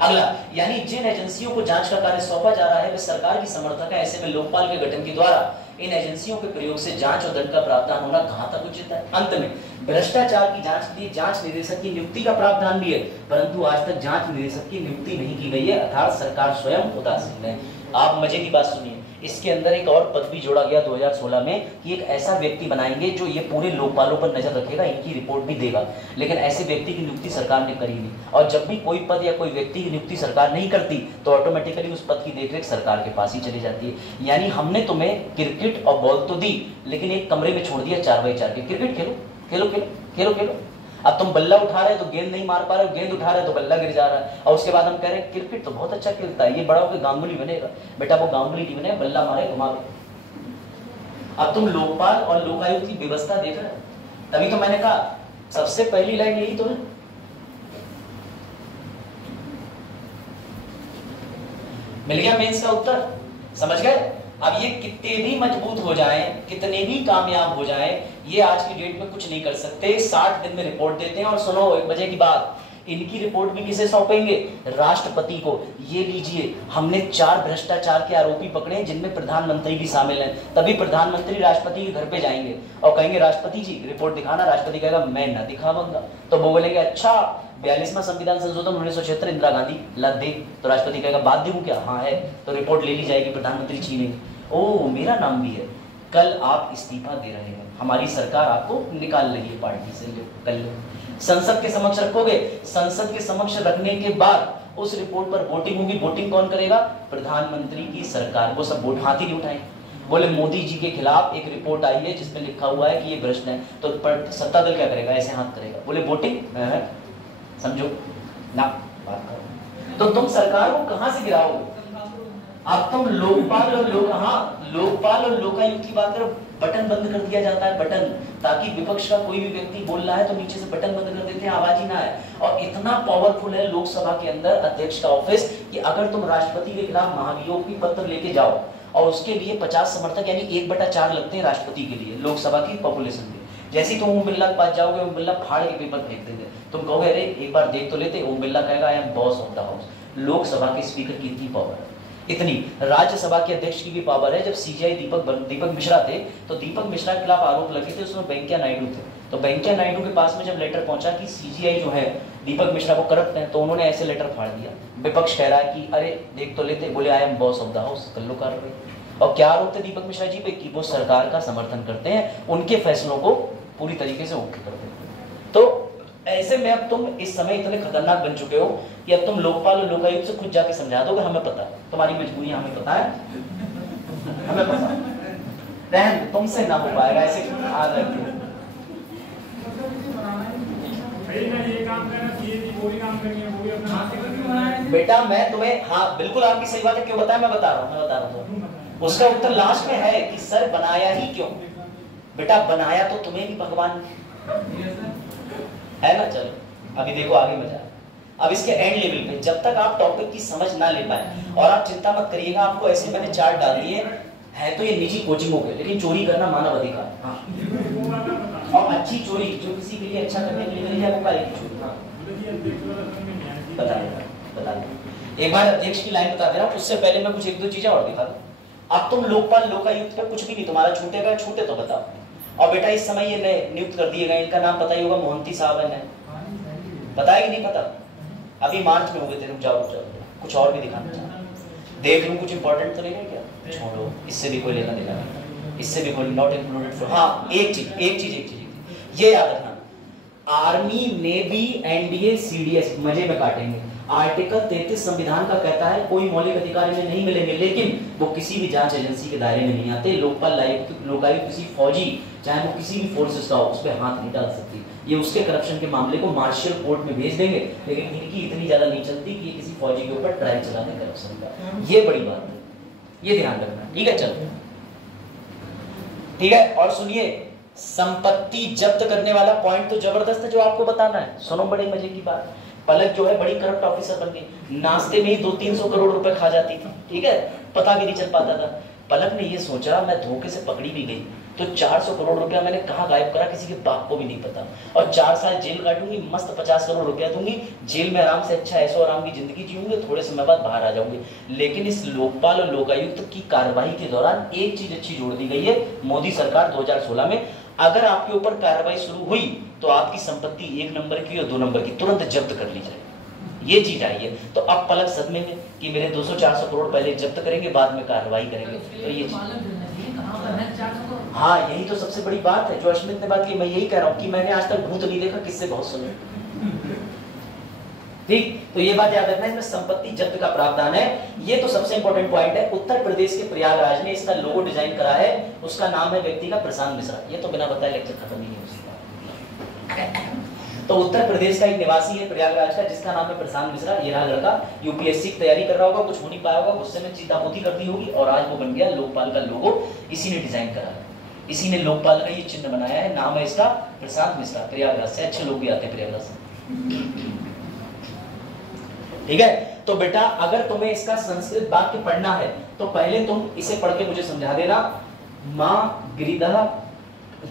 अगला, यानी जिन एजेंसियों को जांच का कार्य सौंपा जा रहा है वे सरकार की समर्थक है, ऐसे में लोकपाल के गठन के द्वारा इन एजेंसियों के प्रयोग से जांच और दंड का प्रावधान होना कहां तक उचित है। अंत में भ्रष्टाचार की जांच के लिए जांच निदेशक की नियुक्ति का प्रावधान भी है, परंतु आज तक जांच निदेशक की नियुक्ति नहीं की गई है, अर्थात सरकार स्वयं उदासीन है। आप मजे की बात सुनिए, इसके अंदर एक और पद भी जोड़ा गया 2016 में कि एक ऐसा व्यक्ति बनाएंगे जो ये पूरे लोकपालों पर नजर रखेगा, इनकी रिपोर्ट भी देगा। लेकिन ऐसे व्यक्ति की नियुक्ति सरकार ने करी नहीं, और जब भी कोई पद या कोई व्यक्ति की नियुक्ति सरकार नहीं करती तो ऑटोमेटिकली उस पद की देखरेख सरकार के पास ही चली जाती है। यानी हमने तुम्हें क्रिकेट और बॉल तो दी, लेकिन एक कमरे में छोड़ दिया 4x4 के, क्रिकेट खेलो खेलो खेलो खेलो खेलो। अब तुम बल्ला उठा रहे हो तो गेंद नहीं मार पा रहे हो, गेंद उठा रहे हो तो बल्ला गिर जा रहा है, और उसके बाद हम कह रहे हैं क्रिकेट तो बहुत अच्छा खेलता है, ये बड़ा होकर गांगुली बनेगा। बेटा वो गांगुली नहीं बने, बल्ला मारे घुमावे। अब तुम लोकपाल और लोकायुक्त की व्यवस्था देख रहे हो, तभी तो मैंने कहा सबसे पहली लाइन यही तो है। मिल गया मेंस का उत्तर, समझ गए। अब ये कितने भी मजबूत हो जाएं, कितने भी कामयाब हो जाएं, ये आज की डेट में कुछ नहीं कर सकते। 60 दिन में रिपोर्ट देते हैं, और सुनो 1 बजे की बात, इनकी रिपोर्ट भी किसे सौंपेंगे? राष्ट्रपति को। ये लीजिए, हमने 4 भ्रष्टाचार के आरोपी पकड़े जिनमें प्रधानमंत्री भी शामिल हैं। तभी प्रधानमंत्री राष्ट्रपति के घर पे जाएंगे और कहेंगे राष्ट्रपति जी रिपोर्ट दिखाना। राष्ट्रपति कहेगा मैं ना दिखाऊंगा, तो वो बोलेंगे अच्छा 42वां संविधान संशोधन 1976 इंदिरा गांधी ला दे, तो राष्ट्रपति कहेगा बात देखूं क्या, हाँ है, तो रिपोर्ट ले ली जाएगी, प्रधानमंत्री छीनेंगे, ओ मेरा नाम भी है, कल आप इस्तीफा दे रहे हैं, हमारी सरकार आपको निकाल रही है पार्टी से, कल संसद के समक्ष रखोगे। संसद के समक्ष रखने के बाद उस रिपोर्ट पर वोटिंग होगी। वोटिंग कौन करेगा? प्रधानमंत्री की सरकार। वो सब वोट हाथ ही नहीं उठाएंगे। बोले मोदी जी के खिलाफ एक रिपोर्ट आई है जिसमें लिखा हुआ है कि ये भ्रष्ट है, तो सत्ता दल क्या करेगा? ऐसे हाथ करेगा, बोले वोटिंग, समझो ना बात करो। तो तुम सरकार को कहां से गिराओगे? अब तुम लोकपाल और लोकपाल और लोकायुक्त की बात करो, बटन बंद कर दिया जाता है, बटन, ताकि विपक्ष का कोई भी व्यक्ति बोल रहा है तो नीचे से बटन बंद कर देते हैं, आवाज ही ना आए। और इतना पावरफुल है लोकसभा के अंदर अध्यक्ष का ऑफिस कि अगर तुम राष्ट्रपति के खिलाफ महाभियोग पत्र लेके जाओ और उसके लिए 50 समर्थक यानी 1/4 लगते हैं राष्ट्रपति के लिए लोकसभा की पॉपुलेशन में। जैसे ही तुम ओम बिरला के पास जाओगे, ओम बिरला फाड़ के पेपर फेंक देंगे। तुम कहोगे अरे एक बार देख तो लेते, ओम बिरला कहेगा I am boss of the house. Lok Sabha के स्पीकर की इतनी पावर है, इतनी राज्यसभा के अध्यक्ष की भी पावर है। जब सीजीआई दीपक मिश्रा थे तो दीपक मिश्रा के खिलाफ आरोप लगे थे, उसमें वेंकैया नायडू थे। तो वेंकैया नायडू के पास में जब लेटर पहुंचा कि सीजीआई जो है दीपक मिश्रा को करप्ट है, तो उन्होंने ऐसे लेटर फाड़ दिया। विपक्ष कह रहा है कि अरे देख तो लेते, बोले I am boss of the house, कर लो कार्रवाई। और क्या आरोप थे दीपक मिश्रा जी पे? कि वो सरकार का समर्थन करते हैं, उनके फैसलों को पूरी तरीके से ओके करते हैं। तो ऐसे में अब तुम इस समय इतने खतरनाक बन चुके हो कि अब तुम लोकपाल और लोकायुक्त से खुद जाके समझा दो कि हमें पता है तुम्हारी मजबूरियां, हमें पता है, हमें पता है, रहन तुमसे ना हो पाएगा। ऐसे याद रखिए, बेटा मैं तुम्हें, हाँ बिल्कुल आपकी सही बात है, क्यों बताया? मैं बता रहा हूँ। उसका उत्तर लास्ट में है कि सर बनाया ही क्यों? बेटा बनाया तो तुम्हें भी भगवान है ना। चलो अभी देखो आगे मजा। अब इसके एंड लेवल पे जब तक आप टॉपिक की समझ ना ले पाए, और आप चिंता मत करिएगा, आपको ऐसे मैंने चार्ट डाल दिए है, तो ये निजी कोचिंग हो गए, लेकिन चोरी करना मानव अधिकार। हाँ, और अच्छी चोरी जो किसी के लिए अच्छा करने के लिए करी जाए वो कायदे की चोरी। हाँ बता एक बार अध्यक्ष की लाइन बता दे रहा हूँ, उससे पहले मैं कुछ 1-2 चीजें और दिखा दूं। अब तुम लोकपाल लोकायुक्त पे कुछ भी नहीं, तुम्हारा छूटेगा, छूटे तो बताओ। और बेटा इस समय ये नए नियुक्त कर दिए गए, इनका नाम पता ही होगा, मोहंती साहब है, पता है कि नहीं पता? अभी मार्च में हो गए थे। रुक जाओ कुछ और भी दिखाना चाहता, देख लूं कुछ इंपॉर्टेंट तो नहीं है क्या? छोड़ो, इससे भी कोई लेना देना, इससे भी कोई नॉट इंक्लूडेड। हाँ एक चीज ये याद रखना, आर्मी, नेवी, एनडीए, सीडीएस मजे में काटेंगे। आर्टिकल 33 संविधान का कहता है कोई मौलिक अधिकार इन्हें नहीं मिलेंगे, लेकिन वो किसी भी जांच एजेंसी के दायरे में नहीं आते। लोकपाल लोकायुक्त किसी फौजी, चाहे वो किसी भी फोर्सेस का हो, उस पर हाथ नहीं डाल सकती। ये उसके करप्शन के मामले को मार्शल कोर्ट में भेज देंगे, लेकिन इनकी इतनी ज्यादा नहीं चलती कि ये किसी फौजी के ऊपर ट्रायल चला दें करप्शन का। ये बड़ी बात है, ये ध्यान रखना। ठीक है, चलो ठीक है। और सुनिए, संपत्ति जब्त करने वाला पॉइंट तो जबरदस्त है जो आपको बताना है। सुनो बड़े मजे की बात, पलक जो है बड़ी करप्ट ऑफिसर बन गई, नाश्ते में ही 200-300 करोड़ रुपए खा जाती थी। ठीक है, पता भी नहीं चल पाता था। पलक ने ये सोचा मैं धोखे से पकड़ी भी गई तो 400 करोड़ रुपया मैंने कहाँ गायब करा, किसी के बाप को भी नहीं पता, और 4 साल जेल काटूंगी, मस्त 50 करोड़ रुपया दूंगी, जेल में आराम से अच्छा ऐशो आराम की जिंदगी जीऊंगी, थोड़े समय बाद बाहर आ जाऊंगी। लेकिन इस लोकपाल और लोकायुक्त की कार्रवाई के दौरान एक चीज अच्छी जोड़ दी गई है मोदी सरकार 2016 में, अगर आपके ऊपर कार्रवाई शुरू हुई तो आपकी संपत्ति 1 नंबर की और 2 नंबर की तुरंत जब्त कर ली जाएगी। ये चीज आई है। तो अब पलक सदमे में कि मेरे 200-400 करोड़ पहले जब्त करेंगे, बाद में कार्रवाई करेंगे। तो ये हाँ, यही तो सबसे बड़ी बात है जो अश्मित ने बात की। मैं यही कह रहा हूँ कि मैंने आज तक भूत नहीं देखा, किससे बहुत सुने। ठीक, तो ये बात याद रखना, इसमें संपत्ति जब्त का प्रावधान है। ये तो सबसे इंपॉर्टेंट पॉइंट है। उत्तर प्रदेश के प्रयागराज में इसका लोगो डिजाइन करा है, उसका नाम है व्यक्ति का प्रशांत मिश्रा। ये तो बिना बताए लेक्चर खत्म ही नहीं हो सकता। तो उत्तर प्रदेश का एक निवासी है प्रयागराज का, जिसका नाम है प्रशांत मिश्रा। ये रहा लड़का, यूपीएससी की तैयारी कर रहा होगा, कुछ हो नहीं पाया होगा, गुस्से में चीतापोती कर दी होगी, और आज वो बन गया लोकपाल का लोगो। इसी ने डिजाइन करा है, इसी ने लोकपाल का ये चिन्ह बनाया है। नाम है इसका प्रशांत मिश्रा, प्रयागराज से। अच्छे लोग भी आते हैं प्रयागराज से। ठीक है, तो बेटा अगर तुम्हें इसका संस्कृत वाक्य पढ़ना है तो पहले तुम इसे पढ़ के मुझे समझा देना। माँ गिरिधर,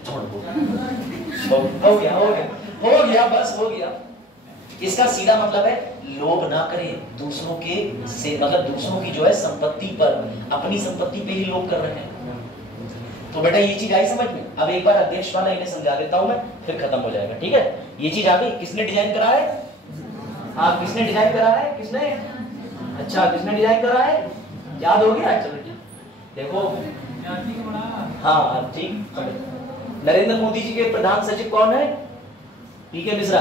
छोड़ दो, हो गया हो गया बस हो गया। इसका सीधा मतलब है लोभ ना करें दूसरों के से, मतलब दूसरों की जो है संपत्ति पर, अपनी संपत्ति पे ही लोभ कर रहे हैं। तो बेटा ये चीज आई समझ में। अब एक बार अध्यक्ष वाला इन्हें समझा देता हूं मैं, फिर खत्म हो जाएगा। ठीक है, ये चीज आ गई। किसने डिजाइन करा है? हाँ, किसने डिजाइन करा है? किसने? अच्छा, किसने डिजाइन करा है? याद हो गया? चलो ठीक, देखो हाँ ठीक। नरेंद्र मोदी जी के प्रधान सचिव कौन है? पीके मिश्रा।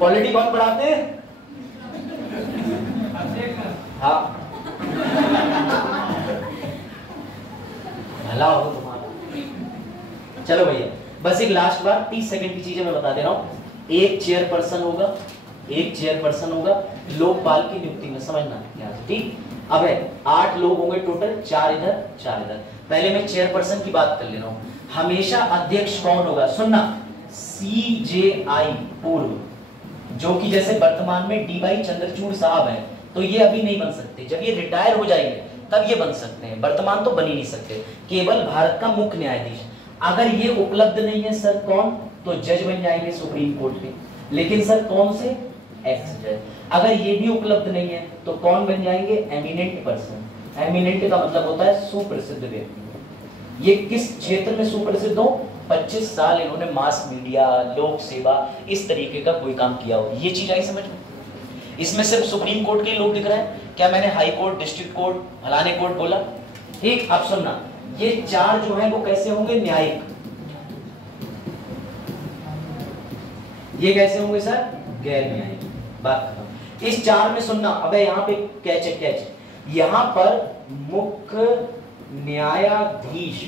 पॉलिटी कौन पढ़ाते हैं? हाँ, भला हो तुम्हारा। चलो भैया, बस एक लास्ट बार 30 सेकंड की चीजें मैं बता दे रहा हूं। एक चेयरपर्सन होगा, एक चेयरपर्सन होगा लोकपाल की नियुक्ति में, समझना ठीक। अब है 8 लोग होंगे टोटल, 4 इधर 4 इधर। पहले मैं चेयरपर्सन की बात कर ले रहा हूं। हमेशा अध्यक्ष कौन होगा? सुनना, CJI पूर्व, जो कि जैसे वर्तमान में DY चंद्रचूड़ साहब हैं, तो ये अभी नहीं बन सकते। जब ये रिटायर हो जाएंगे तब ये बन सकते हैं, वर्तमान तो बन ही नहीं सकते। केवल भारत का मुख्य न्यायाधीश। अगर ये उपलब्ध नहीं है सर कौन, तो जज बन जाएंगे सुप्रीम कोर्ट के। लेकिन सर कौन से? एक्स जज। अगर ये भी उपलब्ध नहीं है तो कौन बन जाएंगे? Eminent person. एमिनेंट का मतलब होता है सुप्रसिद्ध व्यक्ति। ये किस क्षेत्र में सुप्रसिद्ध हो? 25 साल इन्होंने मास मीडिया, लोक सेवा, इस तरीके का कोई काम किया हो। ये चीज आई समझ में? इसमें सिर्फ सुप्रीम कोर्ट के लोग दिख रहे हैं क्या? मैंने हाई कोर्ट, डिस्ट्रिक्ट कोर्ट, फलाने कोर्ट बोला? ठीक, अब सुनना, ये 4 जो है वो कैसे होंगे? न्यायिक। ये कैसे होंगे सर? गैर न्यायिक। बात खत्म। इस 4 में सुनना, अबे यहाँ पे कैच है, कैच। यहाँ पर मुख्य न्यायाधीश,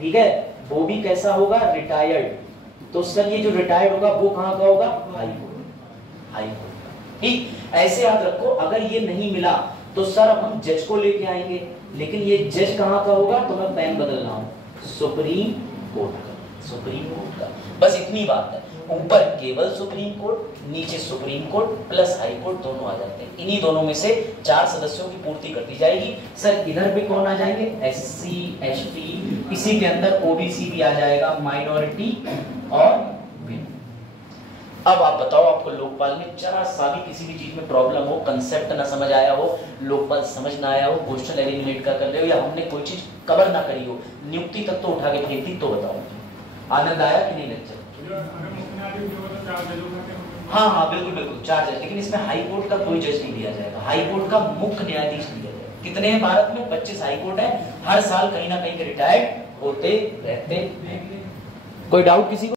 ठीक है, वो भी कैसा होगा? रिटायर्ड। तो सर ये जो रिटायर्ड होगा वो कहाँ का होगा? High court. हाई कोर्ट, ठीक। ऐसे याद रखो, अगर ये नहीं मिला तो सर अब हम जज को लेके आएंगे, लेकिन ये जज कहाँ का होगा? तो मैं पेन बदल रहा हूं, सुप्रीम कोर्ट का। सुप्रीम कोर्ट का, बस इतनी बात है। ऊपर केवल सुप्रीम कोर्ट, नीचे supreme court plus high court दोनों आ जाते हैं। इन्हीं दोनों में से 4 सदस्यों की पूर्ति कर दी जाएगी। सर इधर भी कौन आ जाएंगे? SC, ST, इसी के अंदर OBC भी आ जाएगा, माइनॉरिटी और अब आप बताओ, आपको लोकपाल में जरा सा भी किसी भी चीज में प्रॉब्लम हो, कंसेप्ट ना समझ आया हो, लोकपाल समझ ना आया हो, क्वेश्चन एलिमिनेट का कर रहे हो, या हमने कोई चीज कवर ना करी हो, नियुक्ति तक तो उठा के फेंक दी, तो बताओ आनंद आया कि नहीं लेक्चर? हाँ हाँ बिल्कुल बिल्कुल, 4 जज, लेकिन इसमें हाई कोर्ट का कोई जज नहीं दिया जाएगा। हाई कोर्ट का मुख्य न्यायाधीश दिया जाएगा। कितने हैं भारत में? 25 हाई कोर्ट है, हर साल कहीं ना कहीं रिटायर्ड होते रहते हैं। कोई डाउट किसी को?